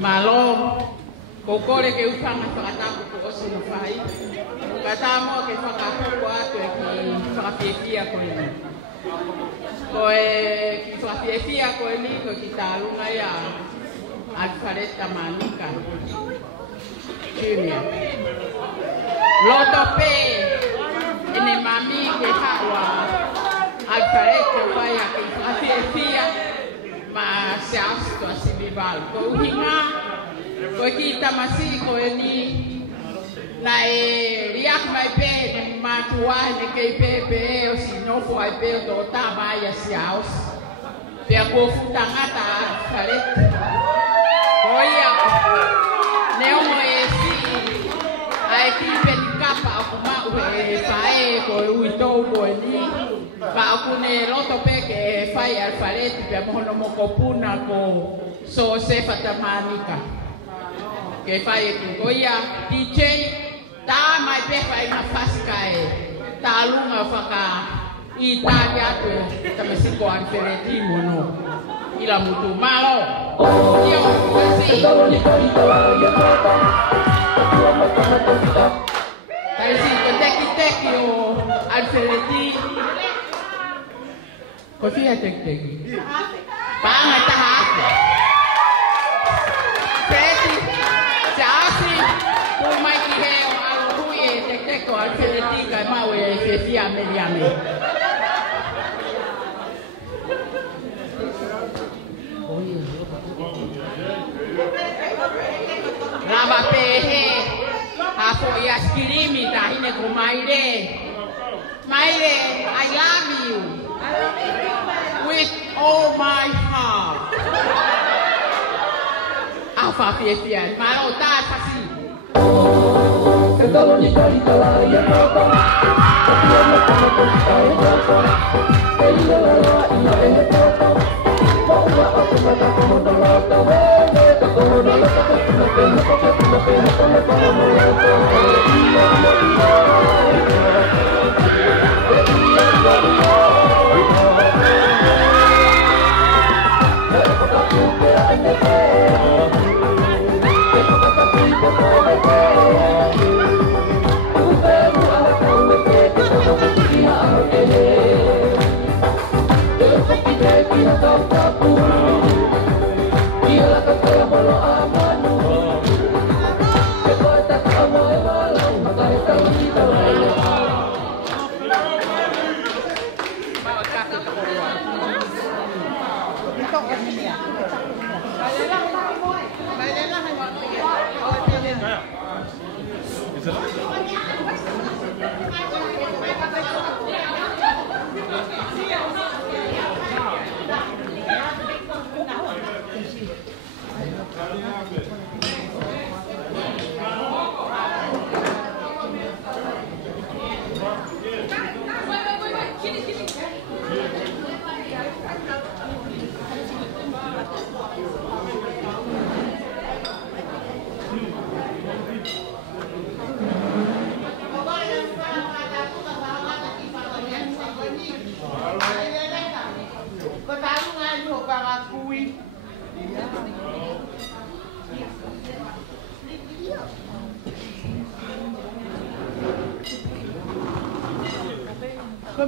Malo, kokore ke upanga whakatapu ko osu no whai. Katamo ke whakahoko atu e ki whakapiefia ko ni. Koe ki whakapiefia ko ni ko ki tālunga ia Alfareta Manika. Junior. Loto pe ene mami ke hawa Alfareta whai a ki whakapiefia ma Siaosi Tuasivivalu. Ko uhinga, ko ki tamasi ko ni na e riak mai pe matua ne ke pe o sinofo ai pe do ta mai a Siaosi. Pe ko futangata Alfareta. Oia, ne o esi ai ki pe kapa o ma o e fae ko uito ko ni. Ba ku ne loto pe ke fai Alfareta pe mono mo kopuna ko so se fatamanika. Ke fai ki goia DJ ta mai pe fai na faskai. Ta lunga faka Italia tu ta me siko Alfareta mono. Ila mutu malo. Yo, kasi. Kasi teki o Alfareta. Kofia teki. Panga tahat. Preti. Siaosi. Kumai ki heo alo huye teki o Alfareta kai mawe fefia mediame. Raba pehe, hapo yaskirimi tahine Komaile. Maile, I love you with all my heart. Alfa fiefia, malo ta kasi.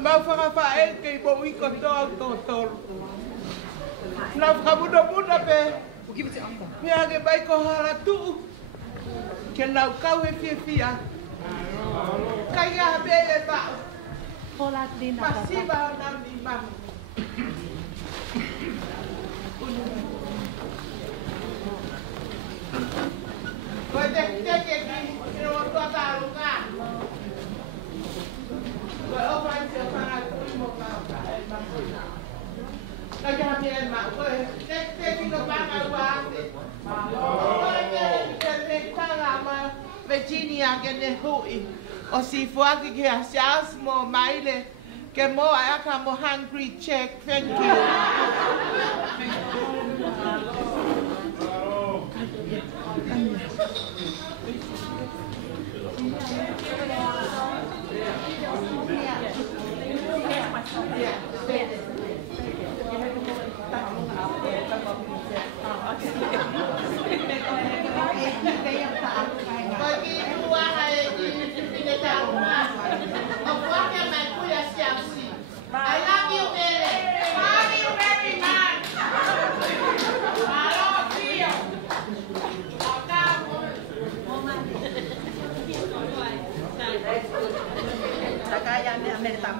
Mau whakapae kei po wiko toa tōtoro. Nā whakamuda pe. Mea ke mai ko hara tuu. Ke nau kau e whiawhia. Kai a me e pao. Masiba o nau ni mamu. Koe te teke ki o tua tāru kā. Koe o mai te whanga tui mo kā e mamu. Kai a me e mau. Koe te tiko panga ua ate. Koe te tanga ma Virginia ke ne hui. O si fuaki ke a Siaosi Moimoi. Ke mo a aka mo hungry check. Thank you.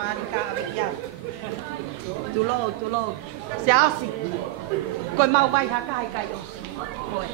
mani ka avikia. Tulo. Siaosi. Koi mau vai haka kai yo. Koi.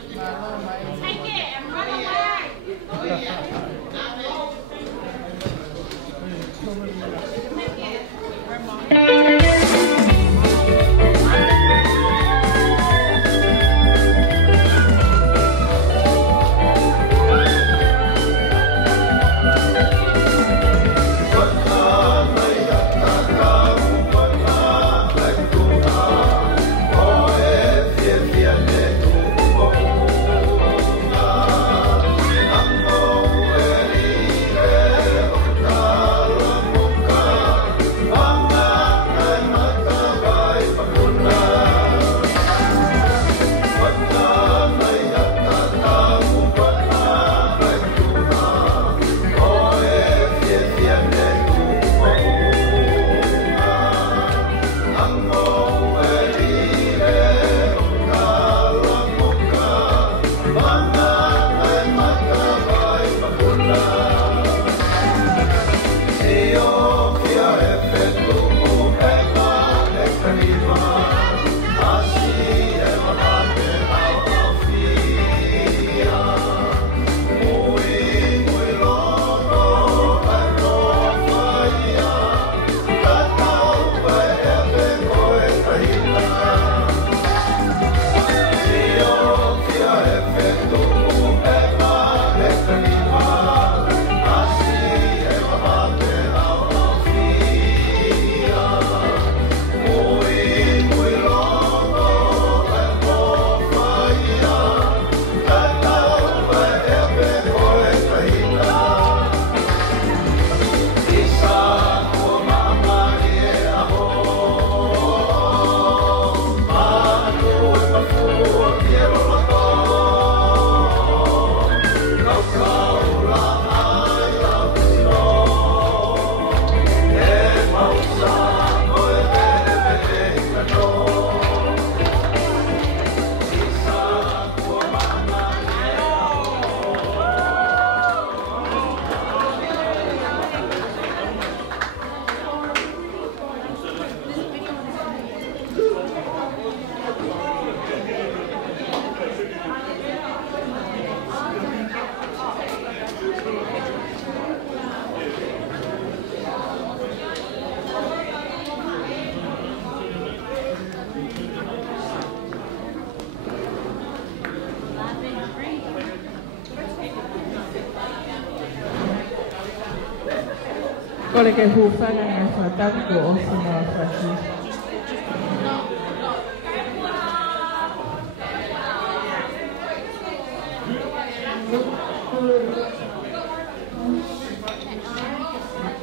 Kole ke hufanga na fataki ko osi na wafaki.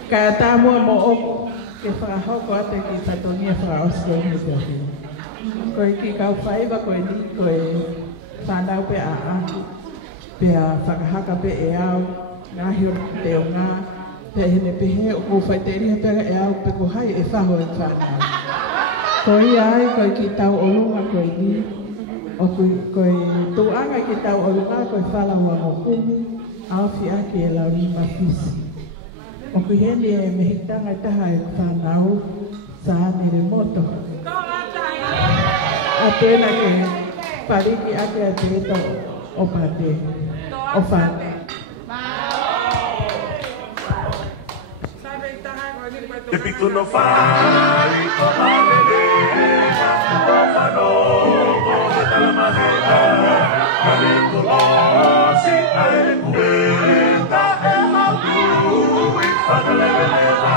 Kaya tamo mo oku ke whakahoko ate ki patonia whakaosko ni te ahi. Koe ki kau whaiva koe ni koe whanau pe a aku. Pe a whakahaka pe e au ngahi o te o ngā. Pe hene pehe o ko whaiteri hapega e au pe ko hai e whaho e whakau. Koe ai koe ki tau olunga koe ni. O koe tuanga ki tau olunga koe whalau a mo kumu. Awhi ake e lau ni mafisi. O kui hene e mehitanga taha e whanau sa ane re moto. A tuena ke pariki ake a te eto o pate. O whane. Te pitu no whai, o halele, o whano, o te talamaheta, ka me kolosi ai kueta e hau i whakaleleleva.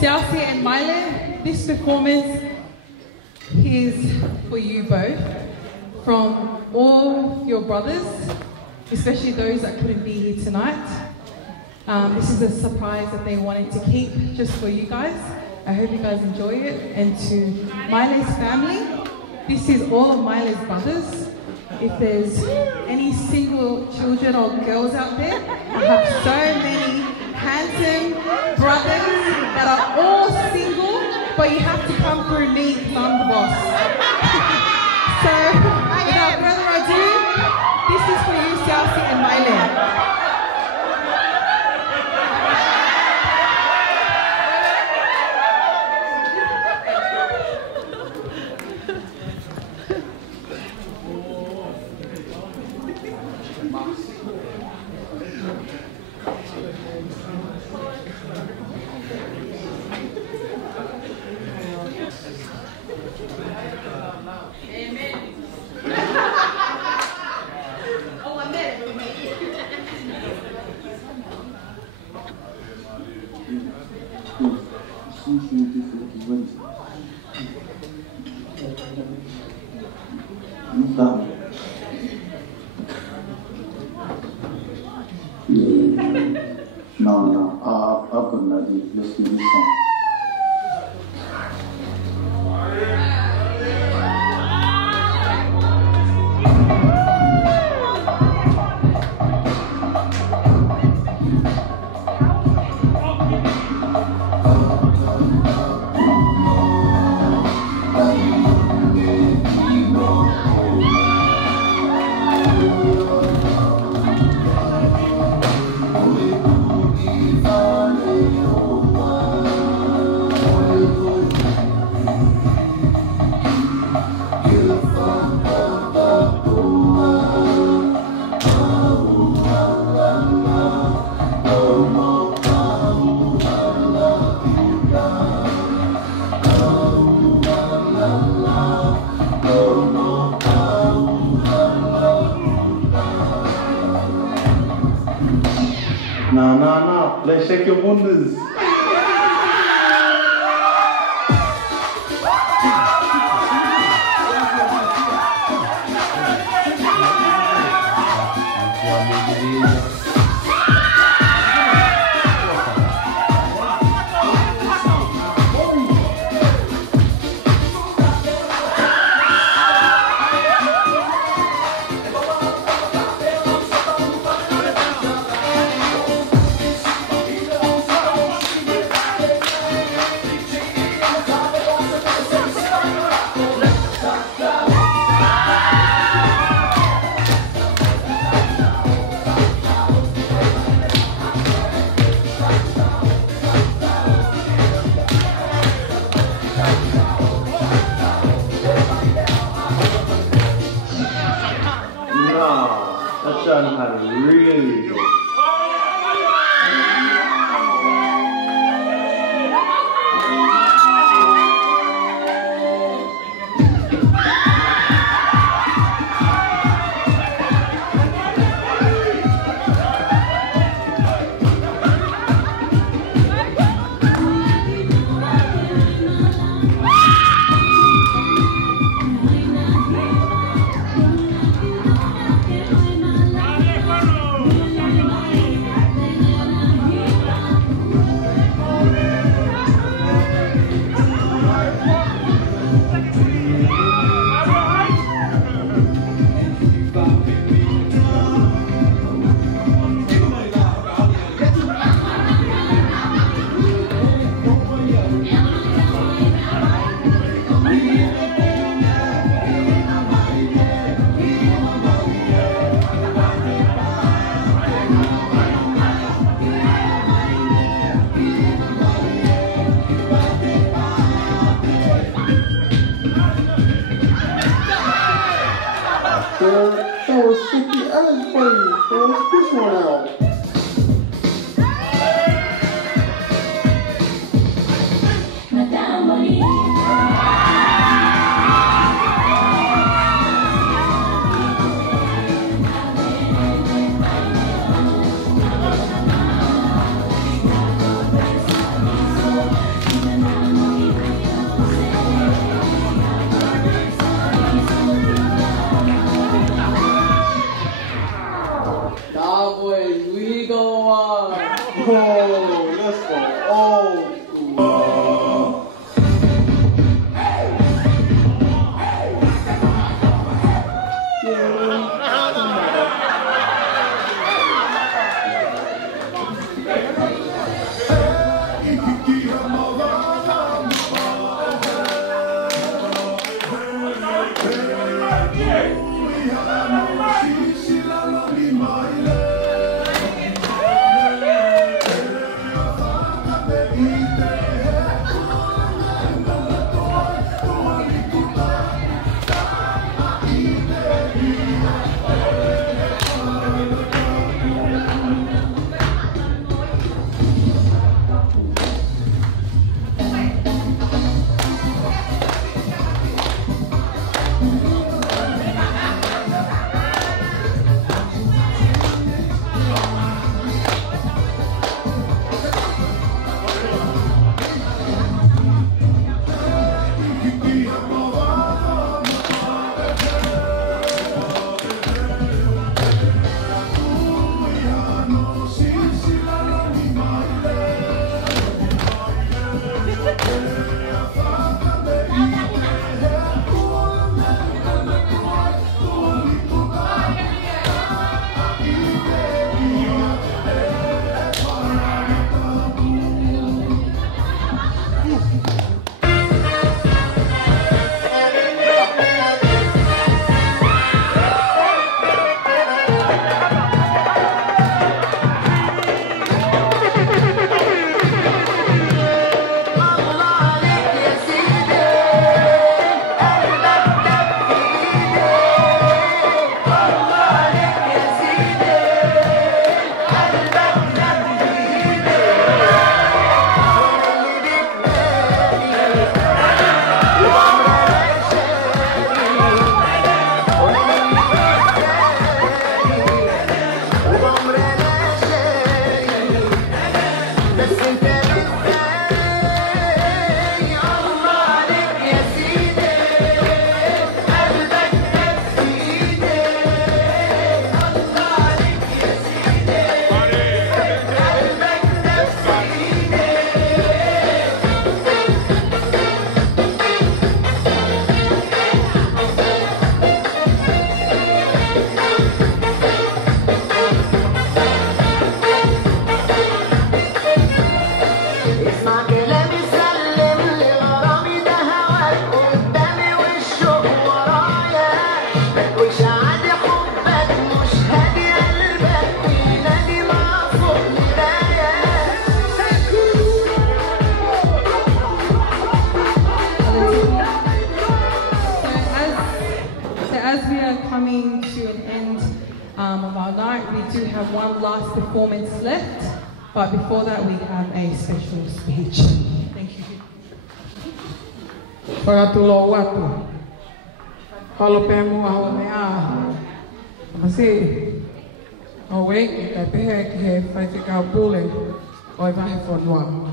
Siaosi and Maile, this performance is for you both, from all your brothers, especially those that couldn't be here tonight. This is a surprise that they wanted to keep just for you guys. I hope you guys enjoy it. And to Maile's family, this is all of Maile's brothers. If there's any single children or girls out there, I have so many handsome brothers that are all single, but you have to come through me because I'm the boss. So, without further ado, this is for you, Siaosi and Maile. No, I've got nothing. Let's do this song. No. Let's shake your wonders. That shot had really good. That was 50 hours for you. So let's this one out. we do have one last performance left, but before that we have a special speech. Thank you. Pagatulo watu. Halo pemu au mea. Masih. Awake ka pehe ke fai ka pule. Oi vai fonwa.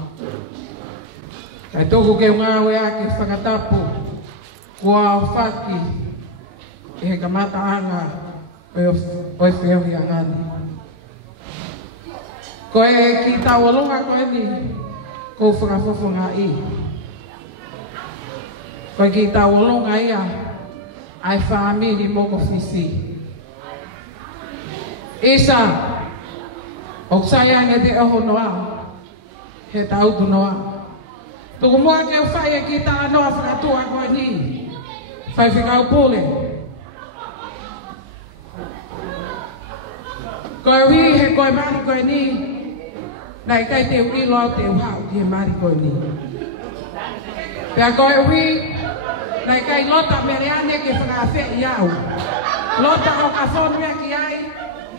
Kai toku ke ngā wea ke whakatapu. Kua whaki. E ka mata anga. Oi whiohi angani. Koe ki tawalonga koe ni. Ko whakafofo ngā i. Koe ki tawalonga ia. Ai whaamiri moko fisi. Isa. Oksaya te oho noa. He tautu noa. Tuku mua ke whaia ki ta anoa whakatua koe ni. Whai whikau pule. Koe hui he koe mari koe ni. Nai kai te ui loa te uhau ki he mari koe ni. Pea koe hui. Nai kai lota mereane ke whakawhi iau. Lota Hokafonu ki ai.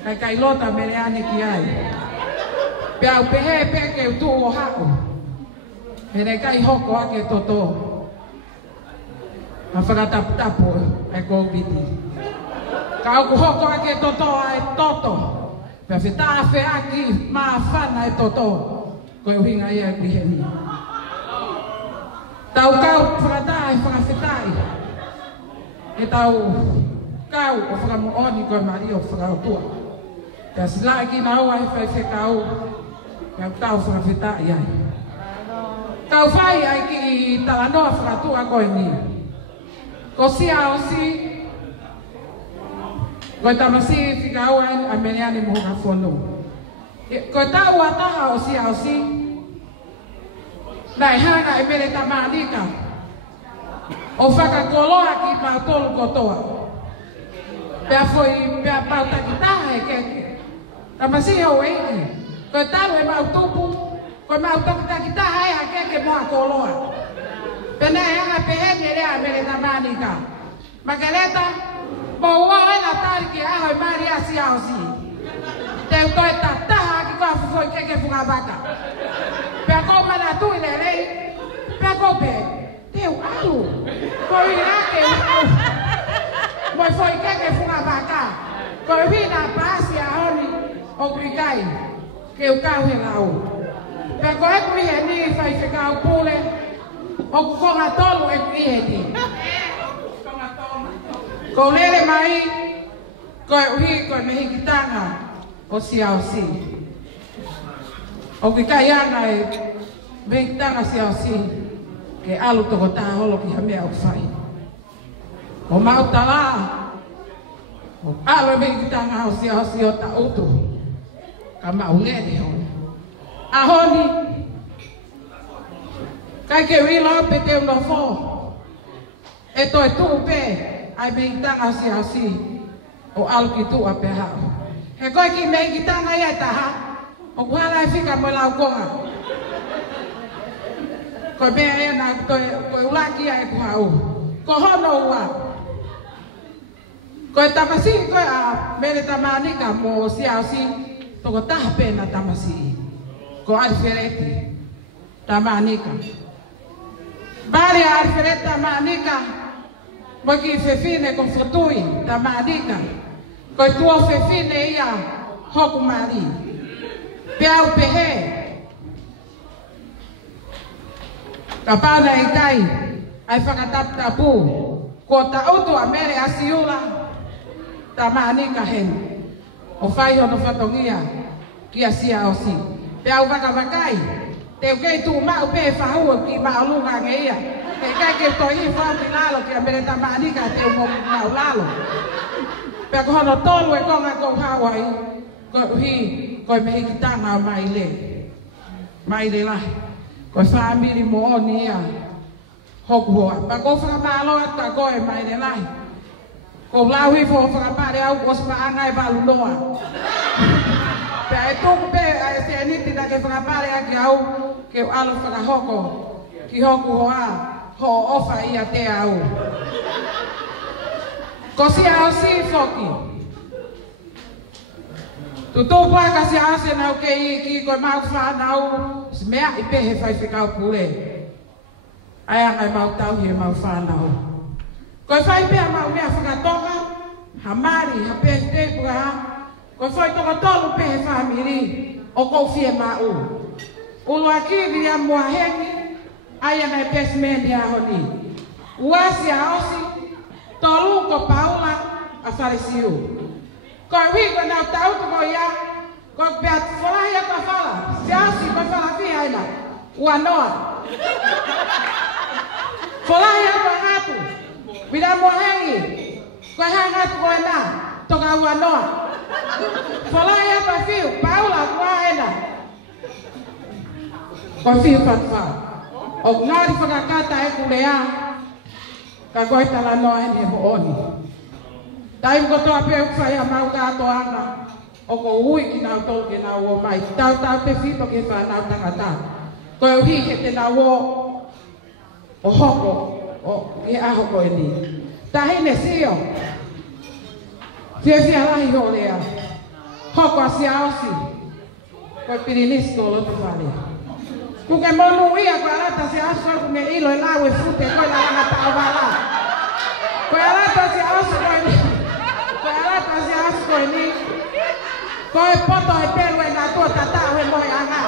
Nai kai lota mereane ki ai. Pea upehe peke utu o hako. He nei kai hoko ake toto. Ma whakatapu ai kōpiti. Ka auku hoko ake toto ai toto. Pea whitāwhi aki mā whana ai toto. Koe uhinga ia ki he ni. Tau kau whakatai whakawhitai. E tau kau o whakamooni koe mari o whakautua. Pea sila ki na au ai whai whekau. Pea tau whakawhitai ai. Kau whai ai ki talanoa whakatua koe ni. Ko Siaosi. Koe tamasi whikau ai a meneane mo Hokafonu. Koe tau ataha o Siaosi. Nai hana e mele tamanika. O whakakoloa ki pautolu kotoa. Pea foi, pea pautakitaha e keke. Tamasi hau eiki. Koe tau e mautupu. Koe mautakitaha e a keke moa koloa. Pena e hanga pehene rea mele tamanika. Makaleta, mo ua ena tari ki aho e mari a Siaosi. Te utoe tataha ki koa fufoi keke whukabaka. Pea ko mana tu i lerei, pea ko pe, teu alu, ko i rake au, moi foi keke funga baka, ko i hina paasi a honi o krikai, ke u kau he lau. Pea ko e kui he ni fai whekau pule, o kukonga tolu e kui he ni. Ko lele mai, ko e uhi ko e mehikitanga o Siaosi. O ki kai ana e mehitanga Siaosi ke alu toko taha holo ki hamea o whai. O mautala, o alu e mehitanga o Siaosi o ta utu, ka maungere honi. A honi, kai ke wila pe te unofo, e to e tuu pe, ai mehitanga o Siaosi o alu ki tuu a pe hao. He koe ki mehitanga ia taha, o kuhala e whika mo lau konga. Ko mea e na koe ulaki a e kuhau. Ko hono ua. Ko e tamasi koe a mele tamanika mo Siaosi. Toko taha pena tamasi. Ko arifereti tamanika. Bari a arifereti tamanika. Mo ki fefine ko fotui tamanika. Ko e tuo fefine ia hoku mari. Pea u pehe. Ka pana i kai. Ai whakataptapu. Ko ta utu a mere a siula. Ta maanika hen. O whai hono whatongia. Ki a Siaosi. Pea u whakavakai. Te ukei tu mau pe whahua ki maulunga ngeia. Te kai ke toi i whau ki lalo ki a mere ta maanika te u mau lalo. Pea ko hono tolu e konga ko Hawaii. Ko hi. Koe me hikitanga o maile. Maile lahi. Koe whaamiri mo oni ia. Hoku hoa. Pa ko whakamalo ata koe maile lahi. Ko lau hifo whakapare au ko sma angai balu noa. Pea e tuku pe a e te aniti na ke whakapare aki au. Ke alu whakahoko. Ki hoku hoa. Ho ofa ia te au. Ko Siaosi foki. Tutu pa kasi ase na okay ki ko mau fa na o smea I pe he fai fica pule. Ai ai mau tau he mau fa na o. Ko fai pe mau me fa toka hamari ha pe te pura. Ko fai toka tolu pe he family o ko fie ma o. Ulo aki via mo hengi ai ai pe smen dia honi. Uasi aosi tolu ko Paula afarisiu. Ko wi ko na tau ko ya ko bet fala ya pa fala Siaosi pa fala fi aina wa noa fala ya pa hatu bila mo hengi ko hanga ko na to ga wa noa fala ya pa fi Paula ko aina ko fi pa fa o ngari fa kata e kulea ka ko tala noa ni mo oni. Dai ko to ape fai mau ka to ana o ko ui ki na to ke na o mai tau te fito ke fa na tangata ko hi ke te na o hoko o e a hoko ni ta hi ne sio fie la hi ho lea hoko Siaosi ko pirinis ko lo te fale ku ke monu ia ko ala ta Siaosi ko me ilo la we fute ko la na ta bala ko ala ta Siaosi ko ni ni ko e poto e pelo e na to tata e mo anga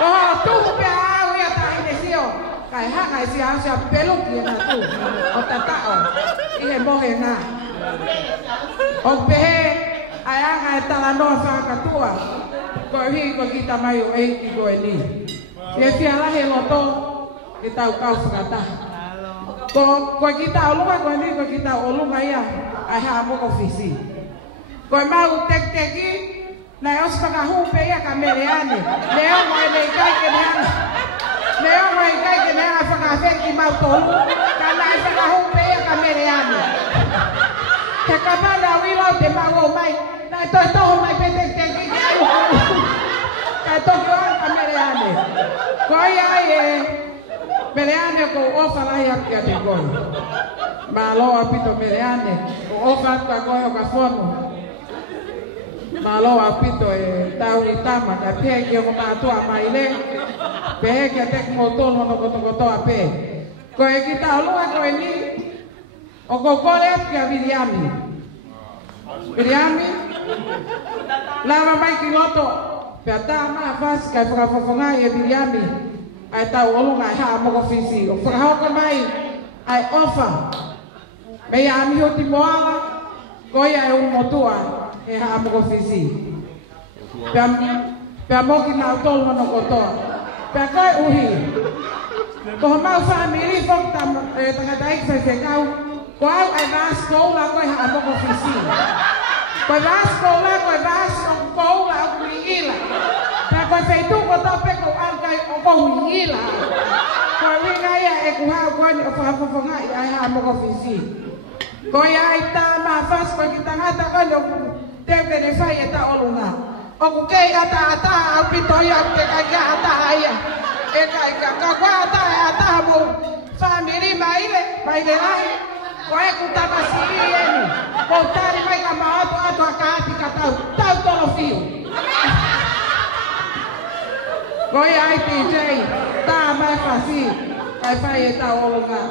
ko tu pe a ia ta ine sio kai ha kai Siaosi pelo ki na tu o tata o i mo e na o pe ai anga e tala no fa ka tua ko hi ko kita mai o e ki ko ni e fi ala he loto kita u ka fata ko kita o lu ko ni ko kita o lu mai ai ha mo ko fisi ko mau tek-teki na os pa hupe ya kamereane leo mai nei kai ke na leo mai kai ke na fa ka fe ki mau tolu kana fa ka hupe ya kamereane te ka bana wilo te mau mai na to mai pe tek-teki ka to ko kamereane ko ya e Meleane ko ofa la ya ke te ko malo apito meleane ofa ka ko Hokafonu malo apito e tau itama ka pe ke ko ma to amaile pe ke te ko to no ko to ape ko e kita lu ko ni o ko kore ke Viriami lava mai ki loto pe ta ma fas ka fra fofonga e Viriami ai tau olu ngai ha mo ko fisi o fra ho ko mai ai ofa me ya mi hoti moala ko ya e un motua e ha mo ko fisi pe mo ki na tol no ko to pe kai uhi ko ma family fok tam e tanga dai se kau ko ai na skola ko ha mo ko fisi ko na skola ko na skola ko ila ko feitu ko ta pe ko an kai o ko huila ko winga ya e ku ha ko ni o fa nga ai ha mo ko fisi ko ya ita ma fas ko kita ngata ko no te ke ne fa ya ta olunga o ku ke ata a pito ya te ka ga ata ya e kai ka ko ata mo family mai le ai ko e ku ta masiri ni ko tari mai ka ma ato ka ti ka tau to lo fio Koi ai TJ, ta mai fasi, ai fai e ta olunga.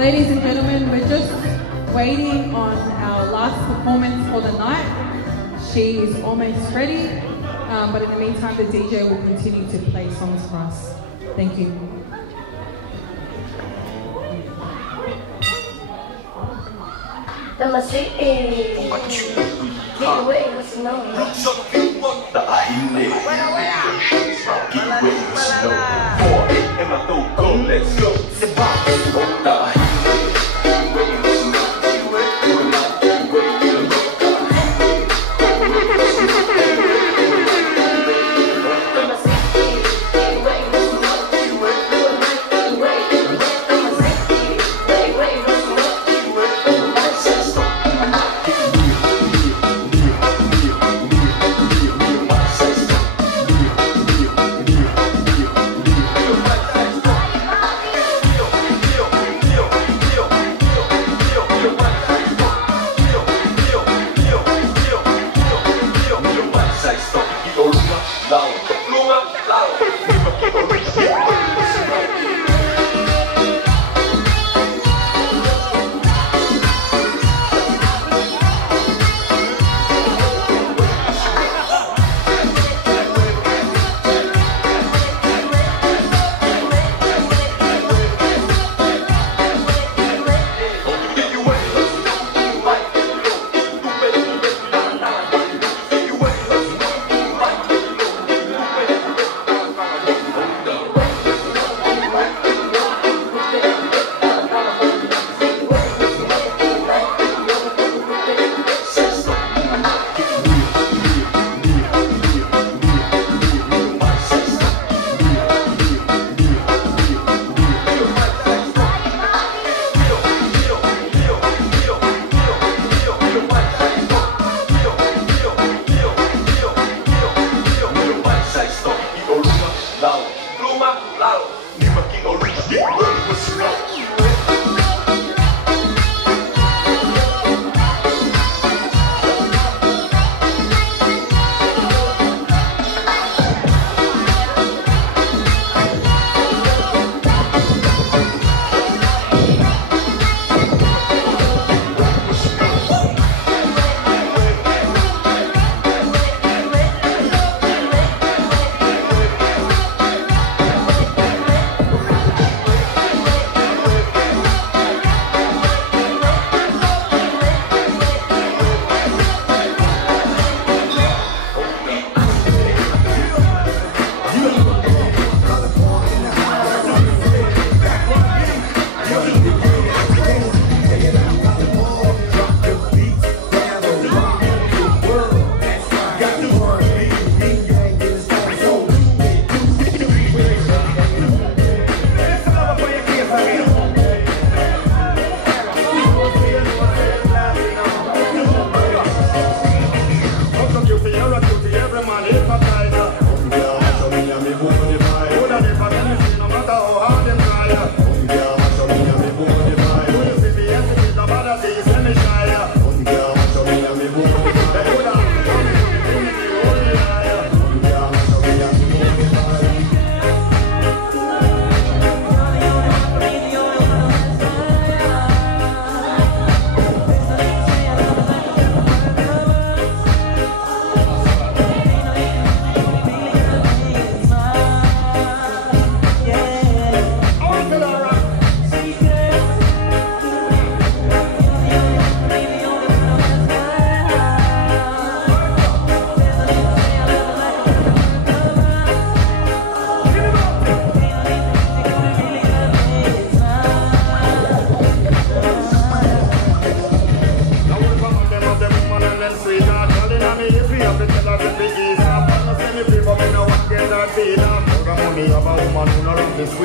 Ladies and gentlemen, we're just waiting on our last performance for the night. She is almost ready, but in the meantime, the DJ will continue to play songs for us. Thank you.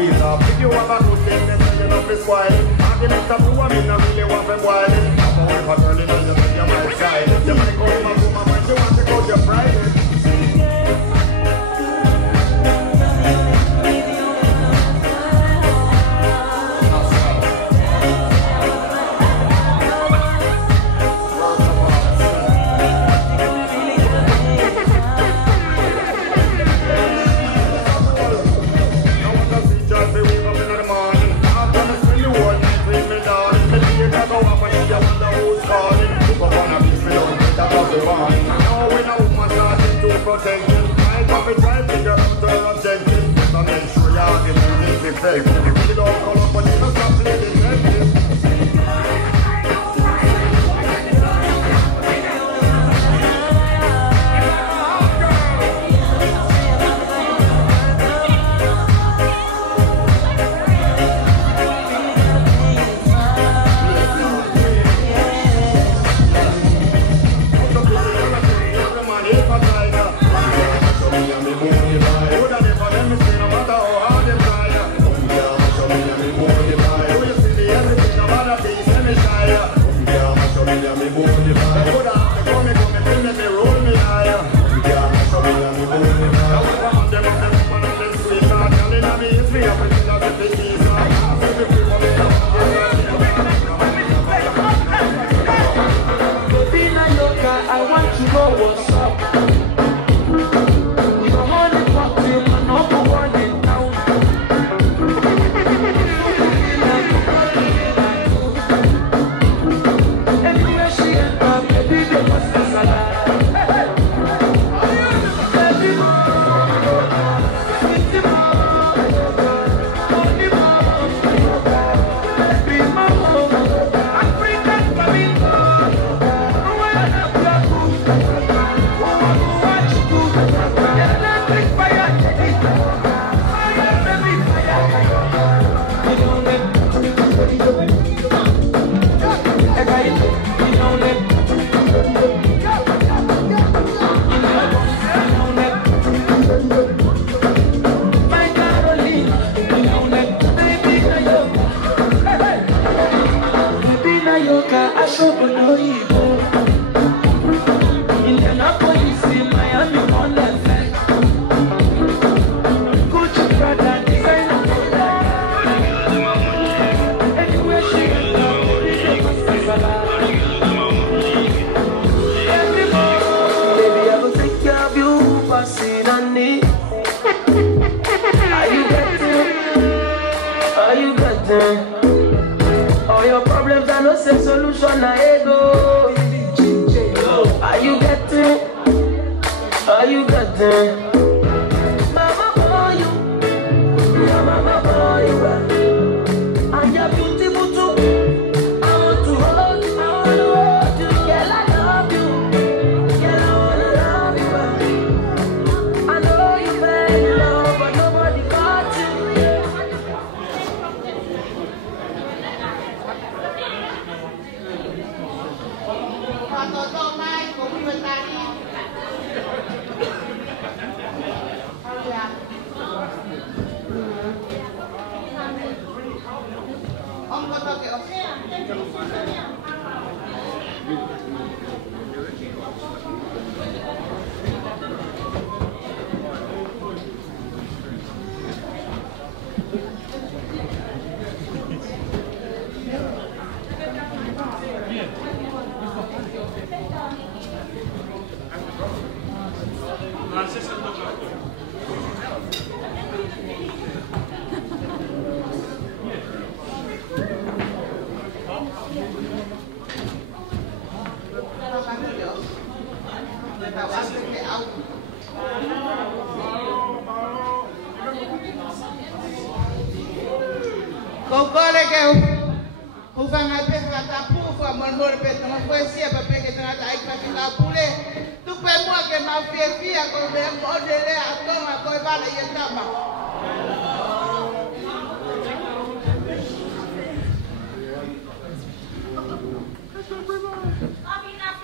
ease up. If you have a good thing, then you don't be spoiling. Argument of who I mean, I really want them boiling. Have a way for turning on you, make your mind side. You might go to my woman when you want to go to your private. Now we know who starting to protect him. I come and try to figure out her objective. So make sure you have the music effect. If you don't call up, but you don't stop playing the all your problems are no same solution. Are you getting? Are you getting? Mama boy, you, yeah, mama boy, you, and you're beautiful too. I want to hold you, I want to hold you, girl, I love you, girl, I wanna love you. I know you fell in love, but nobody got you.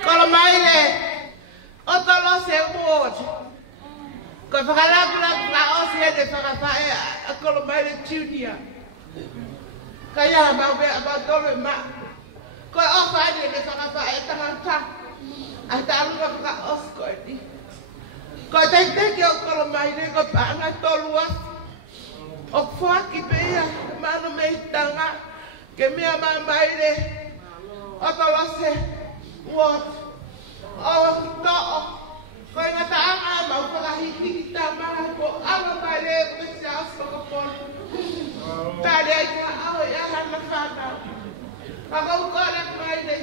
Kolomaile Otolose Mafi Hokafonu de whakapae a Kolomaile Junior. Kaya mawe abatolo ma. Koe ofa de whakapae tangata. A tarunga ka oskoi. Koe te o Kolomaile ko paanga tolua. O whaki pea mano mei tanga. Ke mea mamaile. Otolose what? Oh, no. Koe ngata anga mau whakahiki tamara ko ama male ko Siaosi Hokafonu. Tade ka aho ya hana whana. Kaka ukore maile.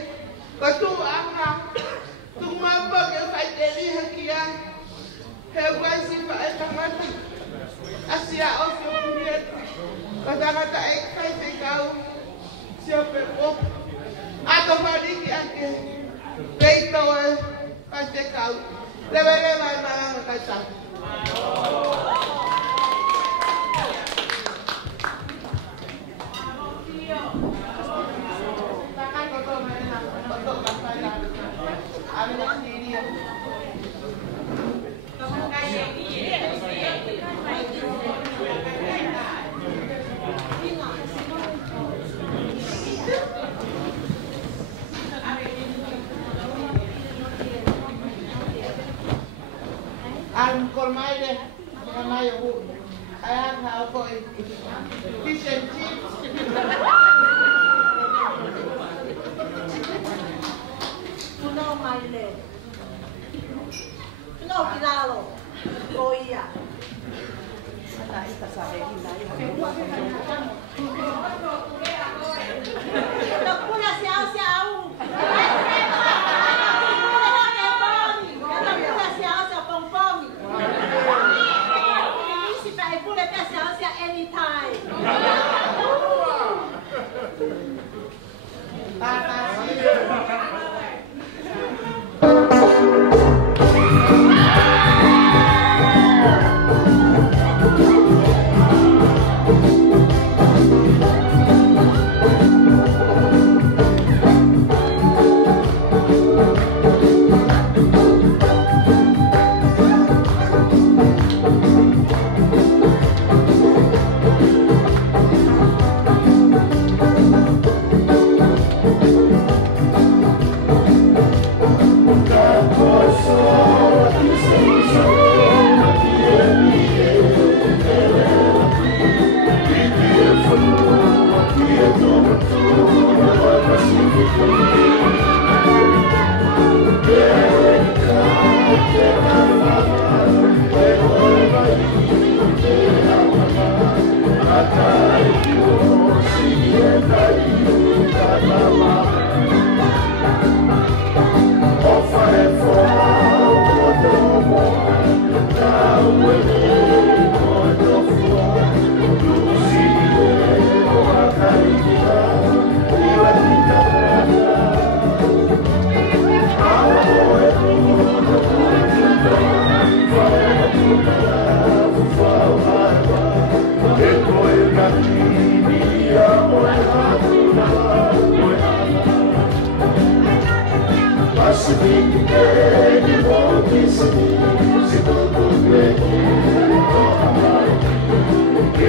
Ko tu anga. Tu mambo ke whaiteli hakia. He waisi whaetamata. Asia ofi ofiet. Ko tangata ek whaitekau. Sio pepo. Ato whaniki ake. Peito e whaitekau. Lewe mai maranga kaita. I'm Kolomaile, Kolomaile who I have now for fish and chips. Kolomaile. No, Kinalo. Goya. Yeah.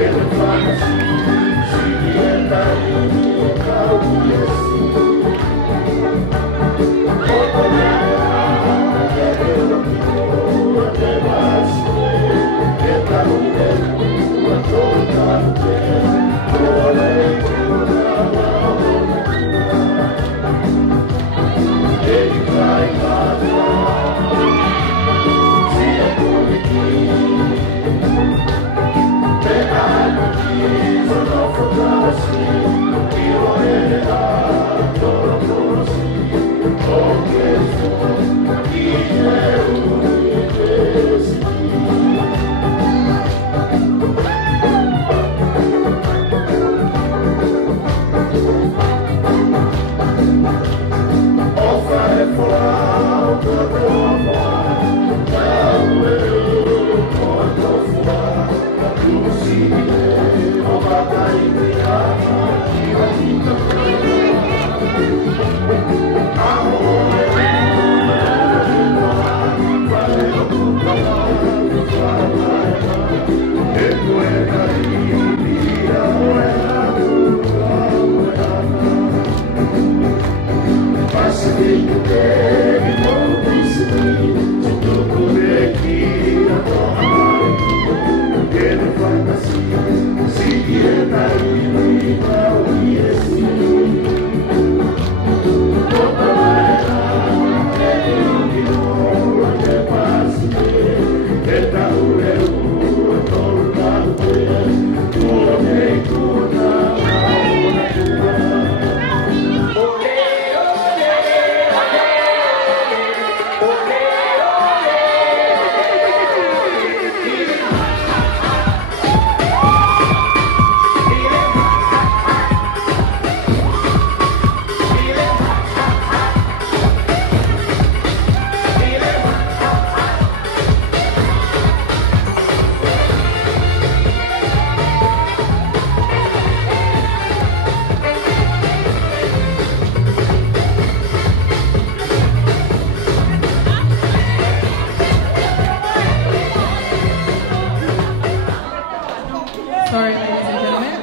Sorry, ladies and gentlemen.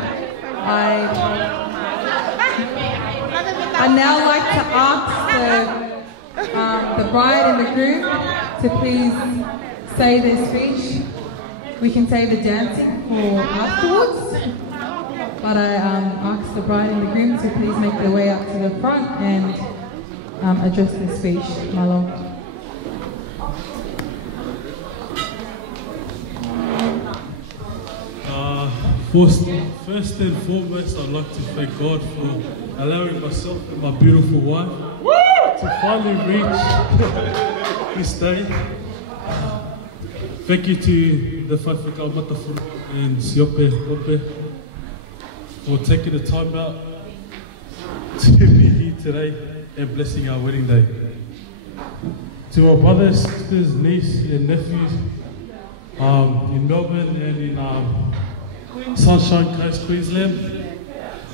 I'd now like to ask the bride and the groom to please say their speech. We can say the dancing for afterwards, but I ask the bride and the groom to please make their way up to the front and address their speech, my lord. First and foremost, I'd like to thank God for allowing myself and my beautiful wife to finally reach this day. Thank you to the Whaiwhakau Matawhuru and Siope Ope for taking the time out to be here today and blessing our wedding day. To my brothers, sisters, niece and nephews in Melbourne and in Sunshine Coast, Queensland.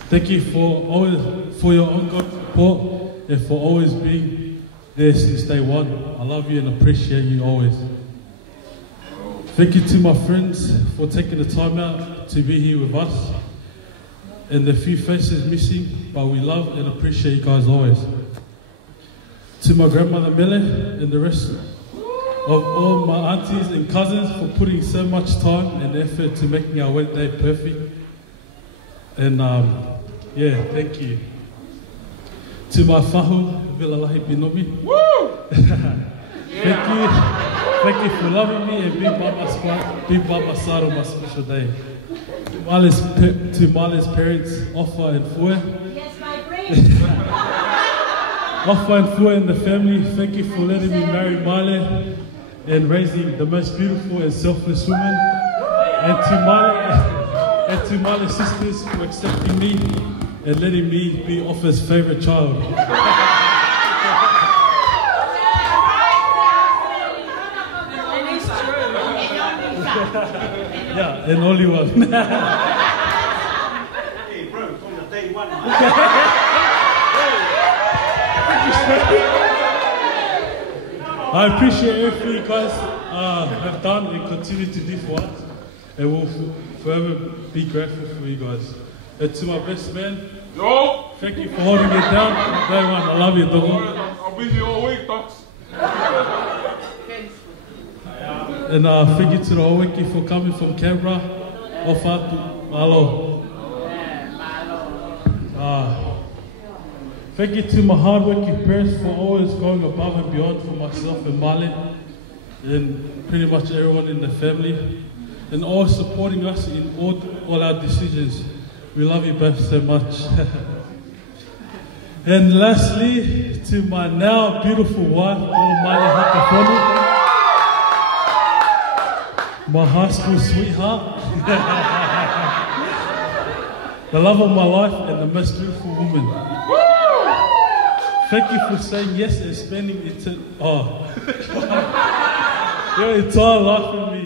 Thank you for your ongoing support and for always being there since day one. I love you and appreciate you always. Thank you to my friends for taking the time out to be here with us. And the few faces missing, but we love and appreciate you guys always. To my grandmother Mele and the rest of all my aunties and cousins for putting so much time and effort to making our wedding day perfect. And yeah, thank you. To my whahu, Vilalahi Binomi. Thank you for loving me and being by my side on my special day. To Male's parents, Ofa and Fue. Yes, my brain. Ofa and Fue and the family, thank you for letting me marry Male and raising the most beautiful and selfless woman. And to Male's sisters for accepting me and letting me be Ofa's favourite child. Yeah, and only one. Hey, bro, from the day one. I appreciate everything you guys have done and continue to do for us, and we'll forever be grateful for you guys. And to my best man, thank you for holding it down. Day one, I love you, dog. I'll be here all week, dogs. And thank you to the Oweki for coming from Canberra. Ofatu, malo. Thank you to my hardworking parents for always going above and beyond for myself and Male and pretty much everyone in the family, and always supporting us in all our decisions. We love you both so much. And lastly, to my now beautiful wife, Kolomaile Hokafonu, my high school sweetheart, the love of my life and the most beautiful woman. Thank you for saying yes and spending your entire life with me.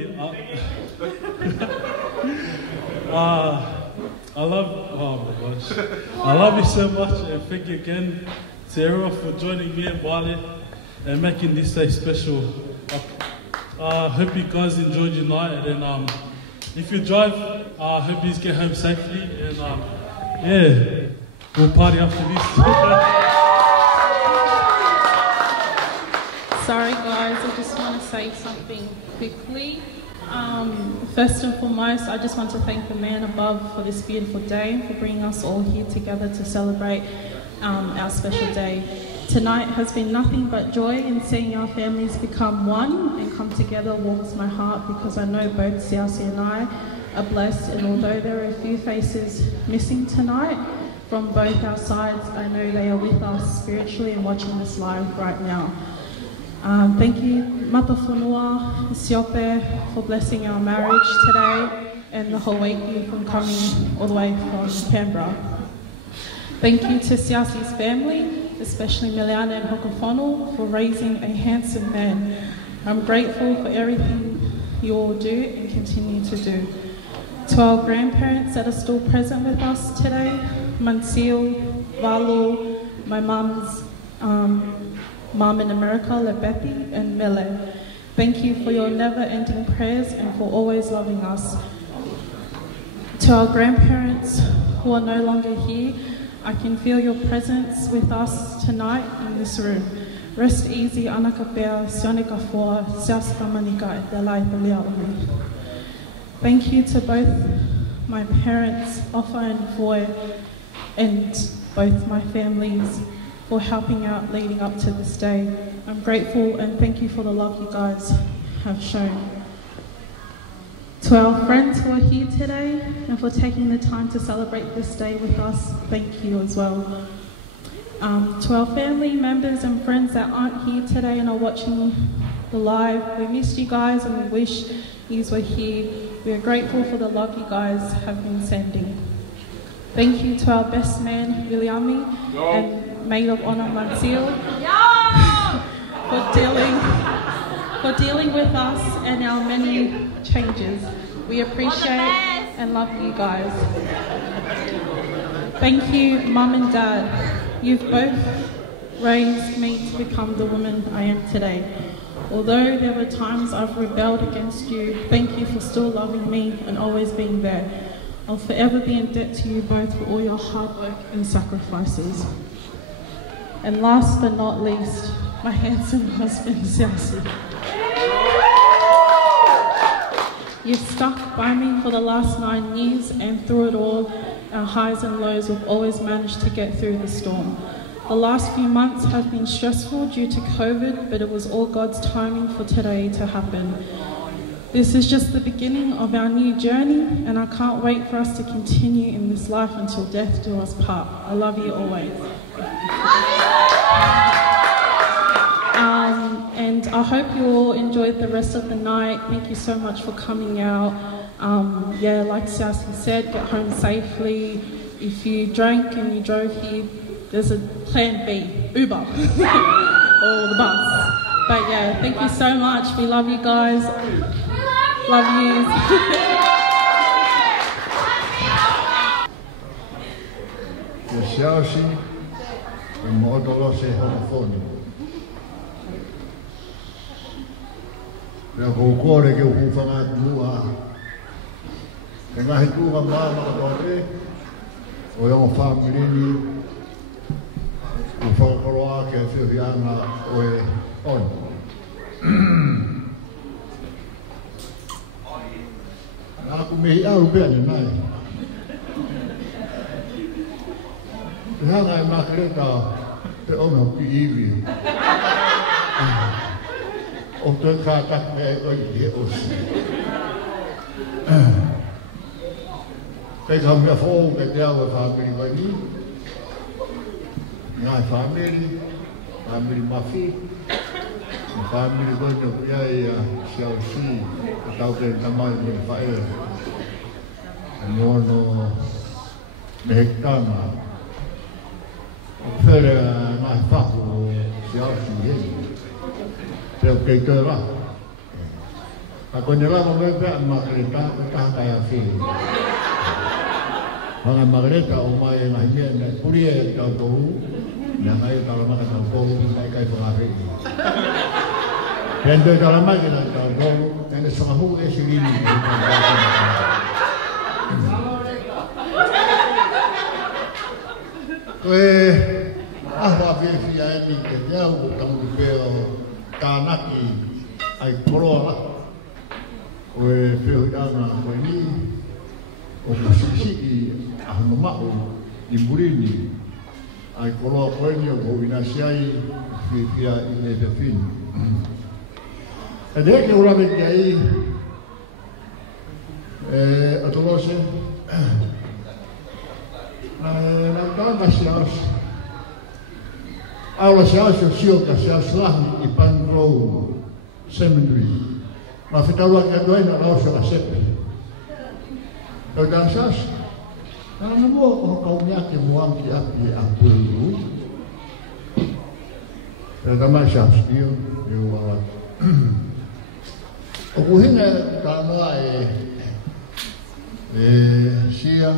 I love you so much, and thank you again to everyone for joining me and Wale and making this day special. I hope you guys enjoyed your night, and if you drive, I hope you get home safely, and yeah, we'll party after this. Sorry guys, I just want to say something quickly. First and foremost, I just want to thank the man above for this beautiful day, for bringing us all here together to celebrate our special day. Tonight has been nothing but joy, in seeing our families become one and come together warms my heart, because I know both Siaosi and I are blessed, and although there are a few faces missing tonight from both our sides, I know they are with us spiritually and watching this live right now. Thank you, Mata Whanua, Siope, for blessing our marriage today, and the Hawaii from coming all the way from Canberra. Thank you to Siasi's family, especially Miliana and Hokafonu, for raising a handsome man. I'm grateful for everything you all do and continue to do. To our grandparents that are still present with us today, Mansil, Valu, my mum's mum in America, Lebethi, and Mele. Thank you for your never-ending prayers and for always loving us. To our grandparents who are no longer here, I can feel your presence with us tonight in this room. Rest easy, anakapea, sionika foa, siaska manika, e te lai te lea umi. Thank you to both my parents, Ofa and Foy, and both my families for helping out leading up to this day. I'm grateful and thank you for the love you guys have shown. To our friends who are here today and for taking the time to celebrate this day with us, thank you as well. To our family members and friends that aren't here today and are watching the live, we missed you guys and we wish you were here. We are grateful for the love you guys have been sending. Thank you to our best man, Williami, and Maid of Honor, Mansil, for dealing with us and our many changes. We appreciate and love you guys. Thank you, Mum and Dad. You've both raised me to become the woman I am today. Although there were times I've rebelled against you, thank you for still loving me and always being there. I'll forever be in debt to you both for all your hard work and sacrifices. And last but not least, my handsome husband, Siaosi. You've stuck by me for the last 9 years, and through it all, our highs and lows, we've always managed to get through the storm. The last few months have been stressful due to COVID, but it was all God's timing for today to happen. This is just the beginning of our new journey, and I can't wait for us to continue in this life until death do us part. I love you always. And I hope you all enjoyed the rest of the night. Thank you so much for coming out. Yeah, like Siaosi said, get home safely. If you drank and you drove here, there's a plan B, Uber, or the bus. But yeah, thank you so much. We love you guys. Love you. Siaosi and Otolose Hokafonu. Nā kōkore ke uwhanga mua. Ke ngahi tūha māma katoe, o iong whāmirini, o whakakoroa ke whiwhianga o e on. Nā ku mehi au pēne nai. Te hanga e makareta te ona piiwi. O te kātak me e oi e osi. Kei ka mea whōu ke te au e whāmiri wani. Ngā e whāmiri Mafi. Whāmiri wani o pia e Siaosi, a tau te tamai me whae. A mono me hektana. O where ngā e whaku o Siaosi hei. Te o kei koe rā. Ka koe ne rama me pia makareta, o tahaka e a whiu. Whanga makareta o mai e ngahi mea nei puri e tau kohu, nea ngai taramaka tau kohu, mai kai whangawhiri. Pendo e taramaka tau kohu, ene whangahu e sirini. Koe ahwa whiwhi a emi ke neau o tamuki peo tānaki ai koroa. o e peo ana ko ni o kusisi a no ma'u I murini ai koloa koe ni o ina siai fia I ne te fini. E deke urawe ki ai Otolose na tanga Siaosi Aula Siaosi o sio ka Siaosi lahi I Pan Grove Seminary ma whitaurua ki a doina rausa a sepe o tanga Siaosi Nā mua o kau mea ke muangi api a pulu. Pera tamai Siaosi tio, e o ala. O kuhine ka noa sia.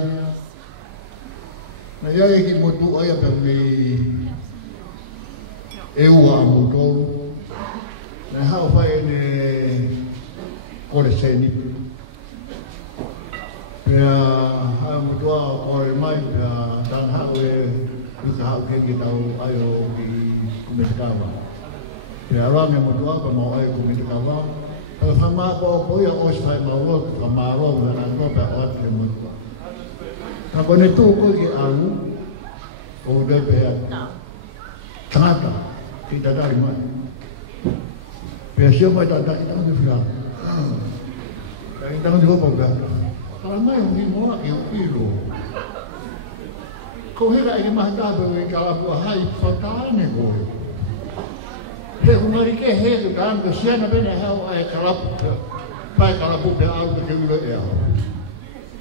Na iai ki motu aia pe me e ua a motolu. Na hao whai ne kore senipu. Pea hao mutua o kore mai pea tan hao ika hao keki tau ayo ki kumetikawa. Pea rangi mutua pa mau ayo kumetikawa. Pea whamaa po poia osi whai maua ka maro na nango pea oat ke mutua. Ka kone tū koi ki alu o deo pea tangata ki tatari mai. Pea sio mai tata ki tangu whia. Pea ki tangu whia pau Kala mai o moa ki o piro. Ko hera e mahatabe o kala pua hai whataane koe. He unari ke he tu kānga siana bene hau ai kalapu. Pai kalapu pe au te uro e au.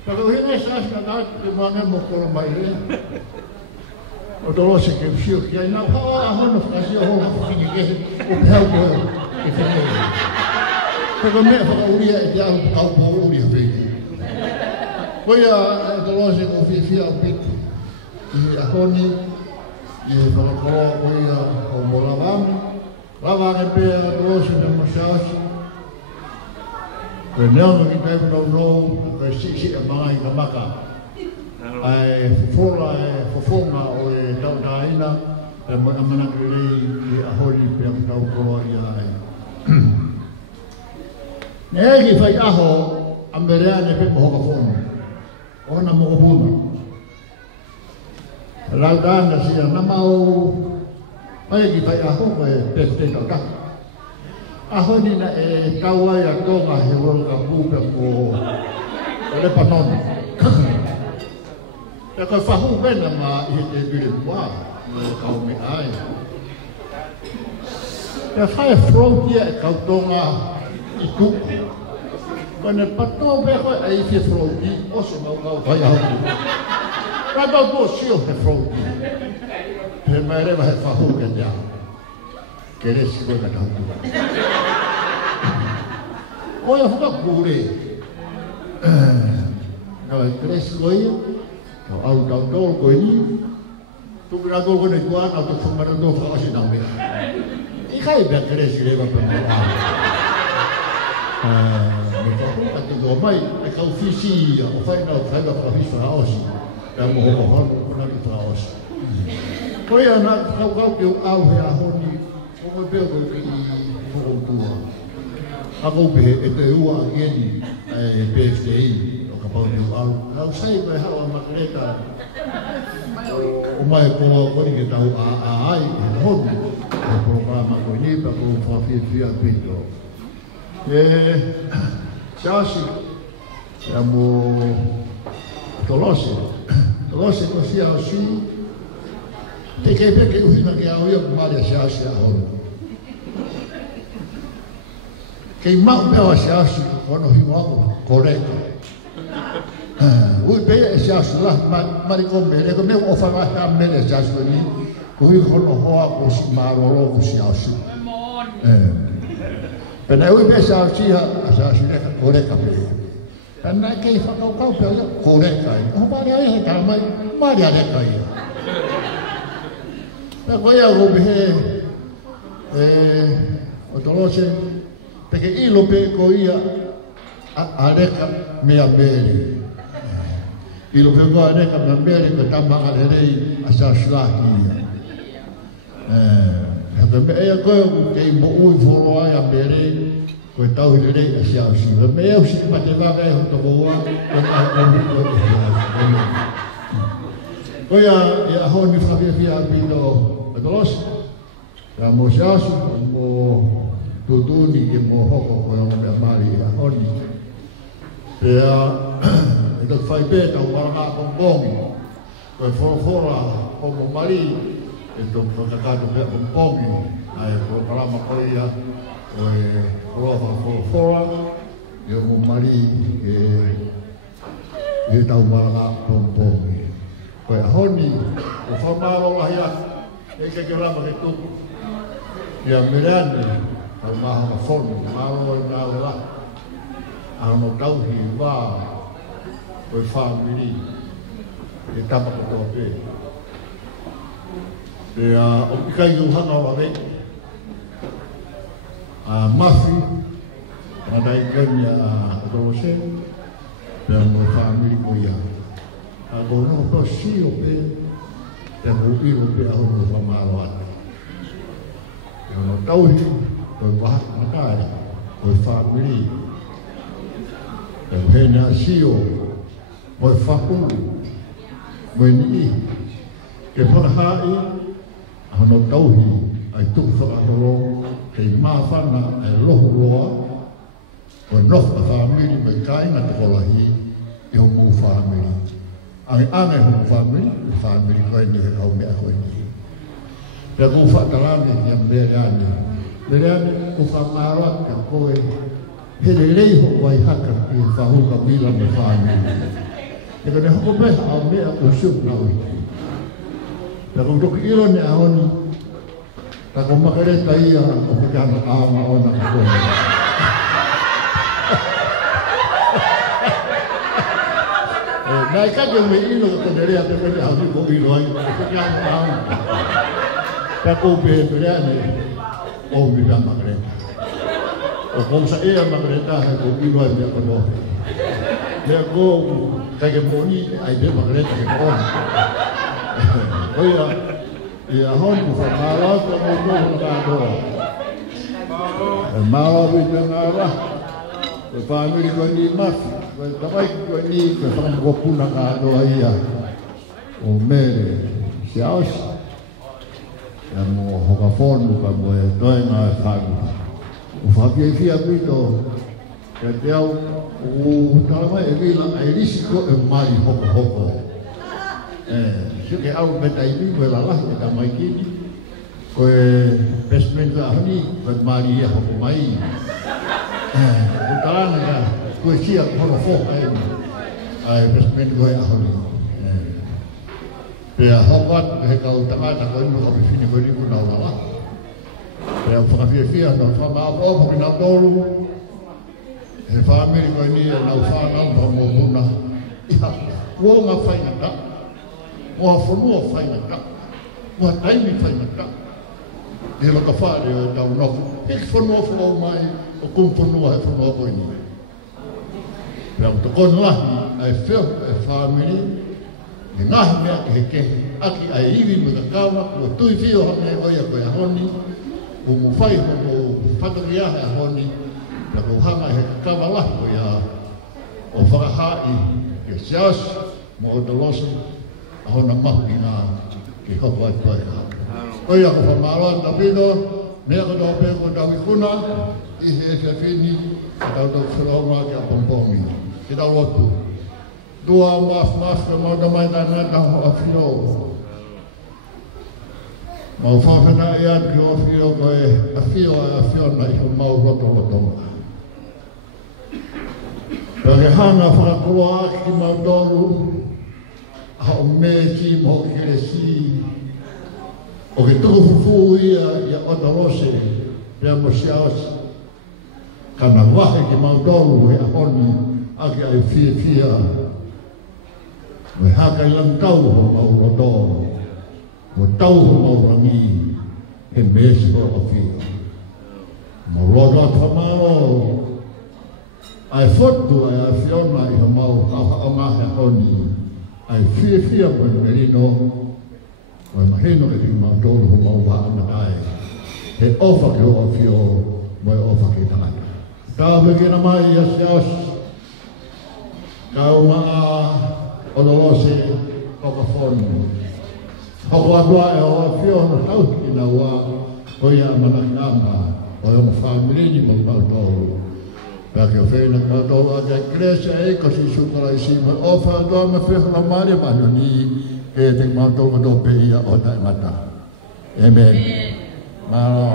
Kaka o hera e sāsina tātu te mange mo Kolomaile. Otolose ke usio ki ai nā hawa a hono whakasio honga whakini ke o pe hau koe e whenei. Kaka mea whakauria e te au pau uria pēki. Koia Otolose ko whiwhia o pitu I a honi I whakakoroa koia o Morawami Rawake pēa Otolose na Siaosi Koe neonga ki tepu nau nou Koe siksi a mga I ka maka Ai fufola e fofonga o e tautaina E moina manaki rei I a honi pēa ki tau koroa I a ai Ne eki whai aho a merea ne pepo Hokafonu Ona mo huna. Lautana sia na mau ai ki pai a hoko e pete ka. A honi na e kawai a tonga he wol ka puka ko le panon. E ka fahu bena ma I te bile wa me ka me ai. E fai frontier e ka tonga I tuku. Kone pato beho ai te frodi, oso mau vai au. Rato to sio te frodi. Te mere vai fahu ke dia. Queres ko ka tanto. Oia fuka kure. No queres ko ia. No au tau ko ni. Tu gra ko ne tua na to fumara do fa asi na me. I kai be queres le va pe Ati do mai e kau fisi o whai nau whai ka whawhi whaosi e mo hoko honu kuna ki whaosi Koi ana kau ki o au he a honi o koe peo koe ki whakautua A kou pehe e te ua a ieni e PFDI o ka pau ni o au Nau sai koe hawa makareka o mai koroa koni ke tau a ai e honu o programa koe nipa kou whawhi whia pito Siaosi e mo Otolose ko Siaosi te kei peke uhina ke au ia kumaria Siaosi a honu kei mau peo a Siaosi kono himo aku koreka ui pea e Siaosi la marikombe leko meu o whawaka mele Siaosi ni kui kono hoa ko si maroro ko Siaosi Pena ui me Siaosi a Siaosi leka koreka pea. Pena kei whakaukau pea ia koreka ia. O mari ai he tā mai, mari a reka ia. Pea koe au rupi he Otolose, peke ilo pe ko ia a reka mea meri. Ilo pe ko a reka mea meri pe tamanga le rei a Siaosi laki ia. Haka me ea koe o kei mo ui whoro ai a mere, koe tau i rei a Siaosi. Le mea usi ma te waka e hota moa, koe tau koe koe te Siaosi. Koe a honi whawhiawhia a pino Otolose. Ka mo Siaosi, mo tutuni ke mo hoko koe o mea mari a honi. Pea, e tau whai pē tau maranga pongpongi. Koe whorofora o mo mari, e tau whakakato pēr pongpongi. Ai ko parama koe ia, koe roha whorofora, e o mo mari e tau maranga pongpongi. Koe a honi, o whamaro lahi atu, e ke rama ke tuku. Ia merane, au maha ma whonu, maro e nā ora. Ano tauhi wā, koe whamiri, e tamaka toa pē. E o kai uhanga o rei, Mafi, Madai Gani Otolose, pēr mo whamiri ko ia. A kono ko sio pē, pēr mo iro pē a hono whamaro atu. E ono tauhi, koe wahaka matai, koe whamiri, e pēnea sio, moe whakuru, moe ni, ke whanahai, ano tauhi, ai tuku whakatoro, kei māwhana, ai lohu roa, koe nofa whamiri, me kainga te kolahi, e ho mou whamiri. Ange ho whamiri, whamiri koe ni he kau mea koe ni. Pea kou whakarane, ia mbereane, mbereane, ko whamaraka koe, he rei ho wai haka i whahuka mila me whamiri. E kone hoko meha a mea o siup naui. Pea kou toki ilo ne a honi, ta ko makareta ia o kukana ama o na koe. Nai kake me ilo ka kone rea te kone hau ko ilo ai, o kukana ama. Pea kou pereane, o wina makareta. O kong sa ea makareta hai ko ilo ai mea kono. Mea ko kake moni ai de makareta ke kona. Oia, ia hon ku whamara ka mo tohu na kātoa. E mara wite ngāra, koe whamiri koe ni Mafi, koe tawaiki koe ni, koe whakamokopuna kātoa ia. O mere, Siaosi, ia mo Hokafonu ka mo e toe ngā e whaku. O whakiawhia pito, kia te au, o talamai e wila, ai risi ko e mari hoko. Suke au meta ini koe lalahi e tamaikini, koe bestment ka ahoni, koe mari e hoko mai. O talana ka, koe sia hono foka e mi, ai bestment koe ahoni. Pea hoko atu he kau tangata koe inu ka pifini koe riku nau lalahi. Pea whakawhiawhia na whamaapopo ki nau tolu, he whamiri koe ni e nau whanampa mo huna. Ia, kua ngā whaingata, kua whanua whaingata, kua taimi whaingata. E laka whare o tau nofu, he whanua whanau mai, o kum whanua he whanua koe ni. Pea mta kona lahi, ai whio e whamiri, e ngahi mea ki he kehi, aki ai iwi me ka kawa, kua tui whio hane oia koe ahoni, o mo whai ho mo whakariahe a honi, na ko hanga he kawalahi o ia o whakahai ke Siaosi mo Otolose a hona mahi ngā ke hoko ai pai ha. Oi a ko whamara ta pino, mea ko tau pēko tau i kuna, i he e whini, a tau tau whiraunga ki a pompongi. Ki tau lotu. Tua maf ka mauta mai tāna tau a whiro. Mau whawhana i atu ki o whio koe a whio na i ho mau rotonga. Pea ke hanga whakakoa aki ki mau toru, a o me si mo ki kere si, o ke tuku fufu ia Otolose, pea mo Siaosi, kana wahe ki mau toru e a honi, aki ai whia, me haka i lang tau ho mau rotonga. O tau ho mau rangi, he mesi ho a whia. Mo roto atu whamaro, ai whotu ai a whiona i ho mau a mahe honi, ai whia mo i merino, o i mahino e ki mau tolu ho mau wa ana ai, he ofa ki ho a whio, mo e ofa ki tangata. Kau begina mai ya Siaosi. Kau Otolose Hokafonu. Hawa dua e o fio no tau ina wa o ia manakama o o family ni mo tau. Perché fena ka do a de igreja e così su para cima o fa do ma fe na mare ma ni e te ma do do pe ia o dai mata. Amen. Malo.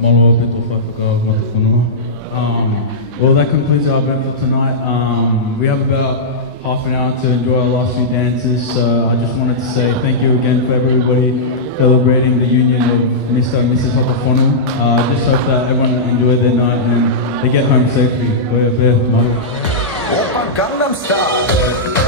Malo pe to fa ka Hokafonu. Well, that concludes our event tonight. We have about half an hour to enjoy our last few dances. I just wanted to say thank you again for everybody celebrating the union of Mr. and Mrs. Hokafonu. Just hope that everyone enjoy their night and they get home safely. Open Gangnam Style.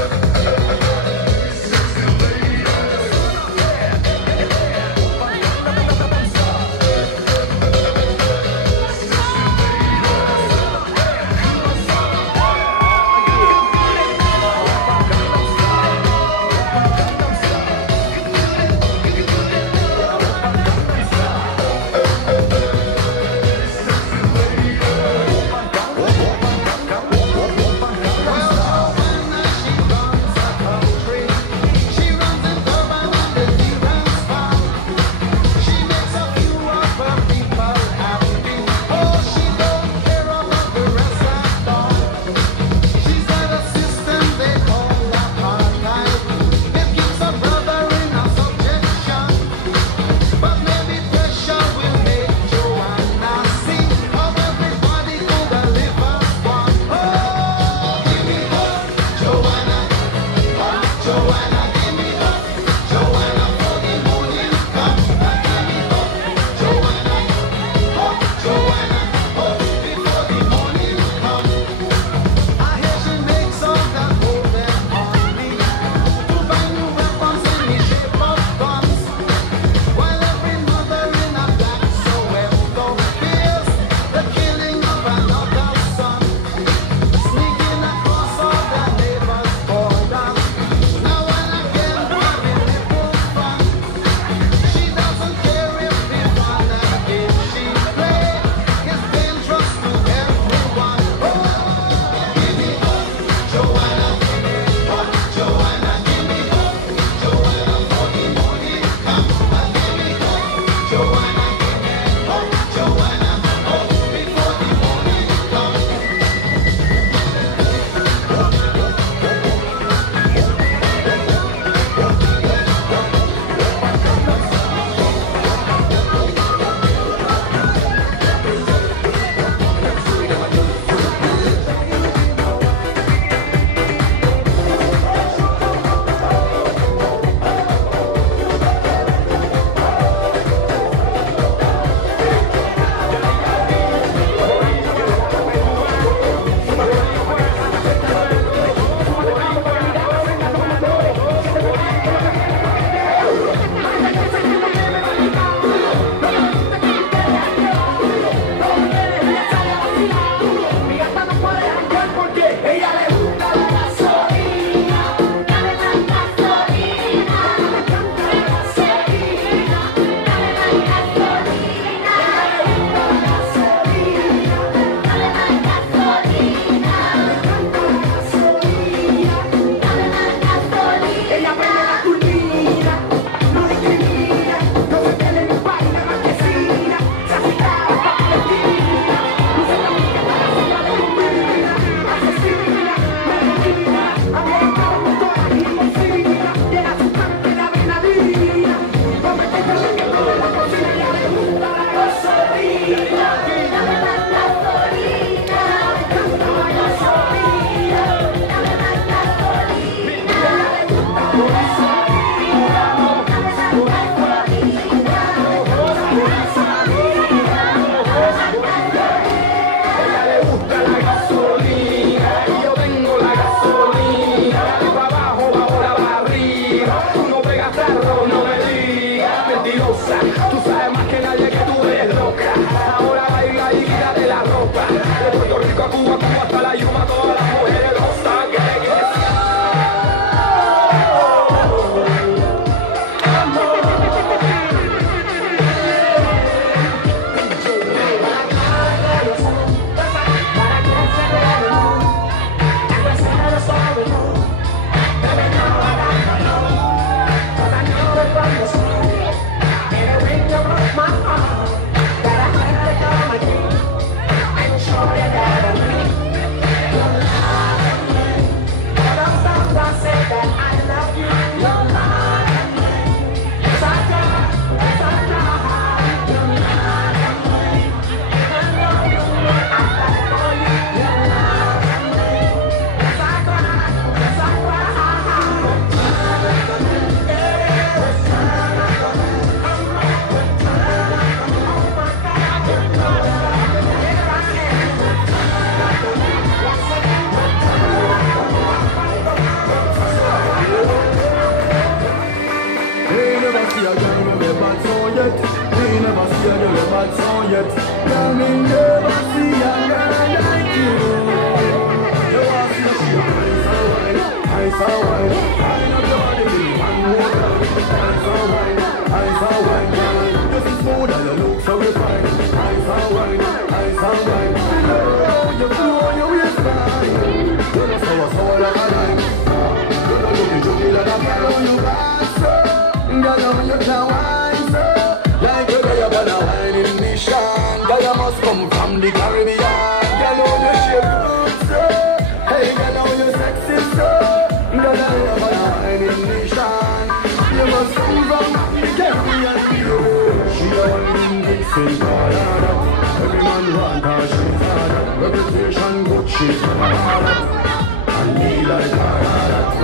When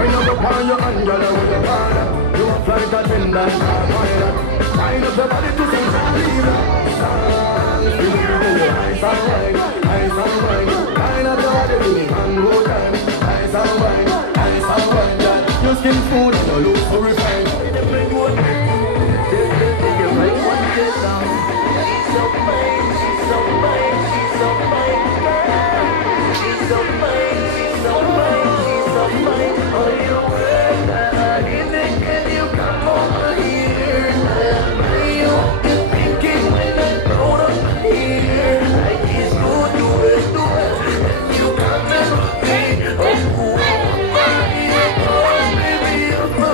you go on your hand, girl, with your partner, you a flight attendant or pilot. Wind up your body to some Salina. You need to ice and wine, ice and wine. Wind up your body to the mango time. Ice and wine, ice and wine. Your skin smooth and you look so refined. You make one get down. She's so fine, she's so fine, she's so fine, girl. She's so fine, she's so fine, she's so fine. Oh, you can you come over here? What you thinking when I throw up here? Like it's good, do it, and you come and with me. Oh, baby, you're my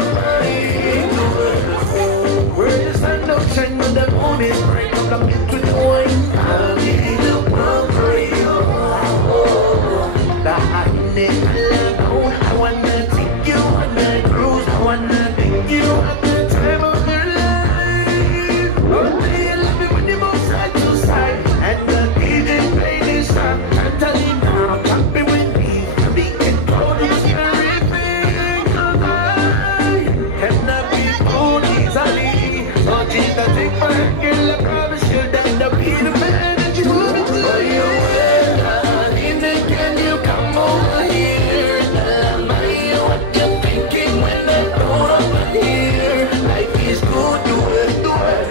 where the sun don't shine when the moon is bright, I'm into the wine. I'll need to pump for you. I wanna take you on that cruise. I wanna take you at the time of your life. Oh, do you love me when you move side to side? And the DJ play this song. I'm telling you now, come be with me. We can go this everything. Cause I cannot be fooled easily. So Jesus, take my girl, I promise you that I'll be the man that you want me to. Oh, you will. Can you come over here? Tell me what you're thinking when I throw up here. Life is good, do it,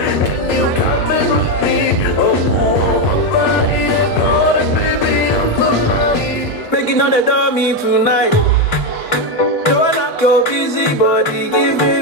and you coming with me. Oh, my head, baby, I'm so fine. Begging on the dummy tonight. Don't knock your busy body, give me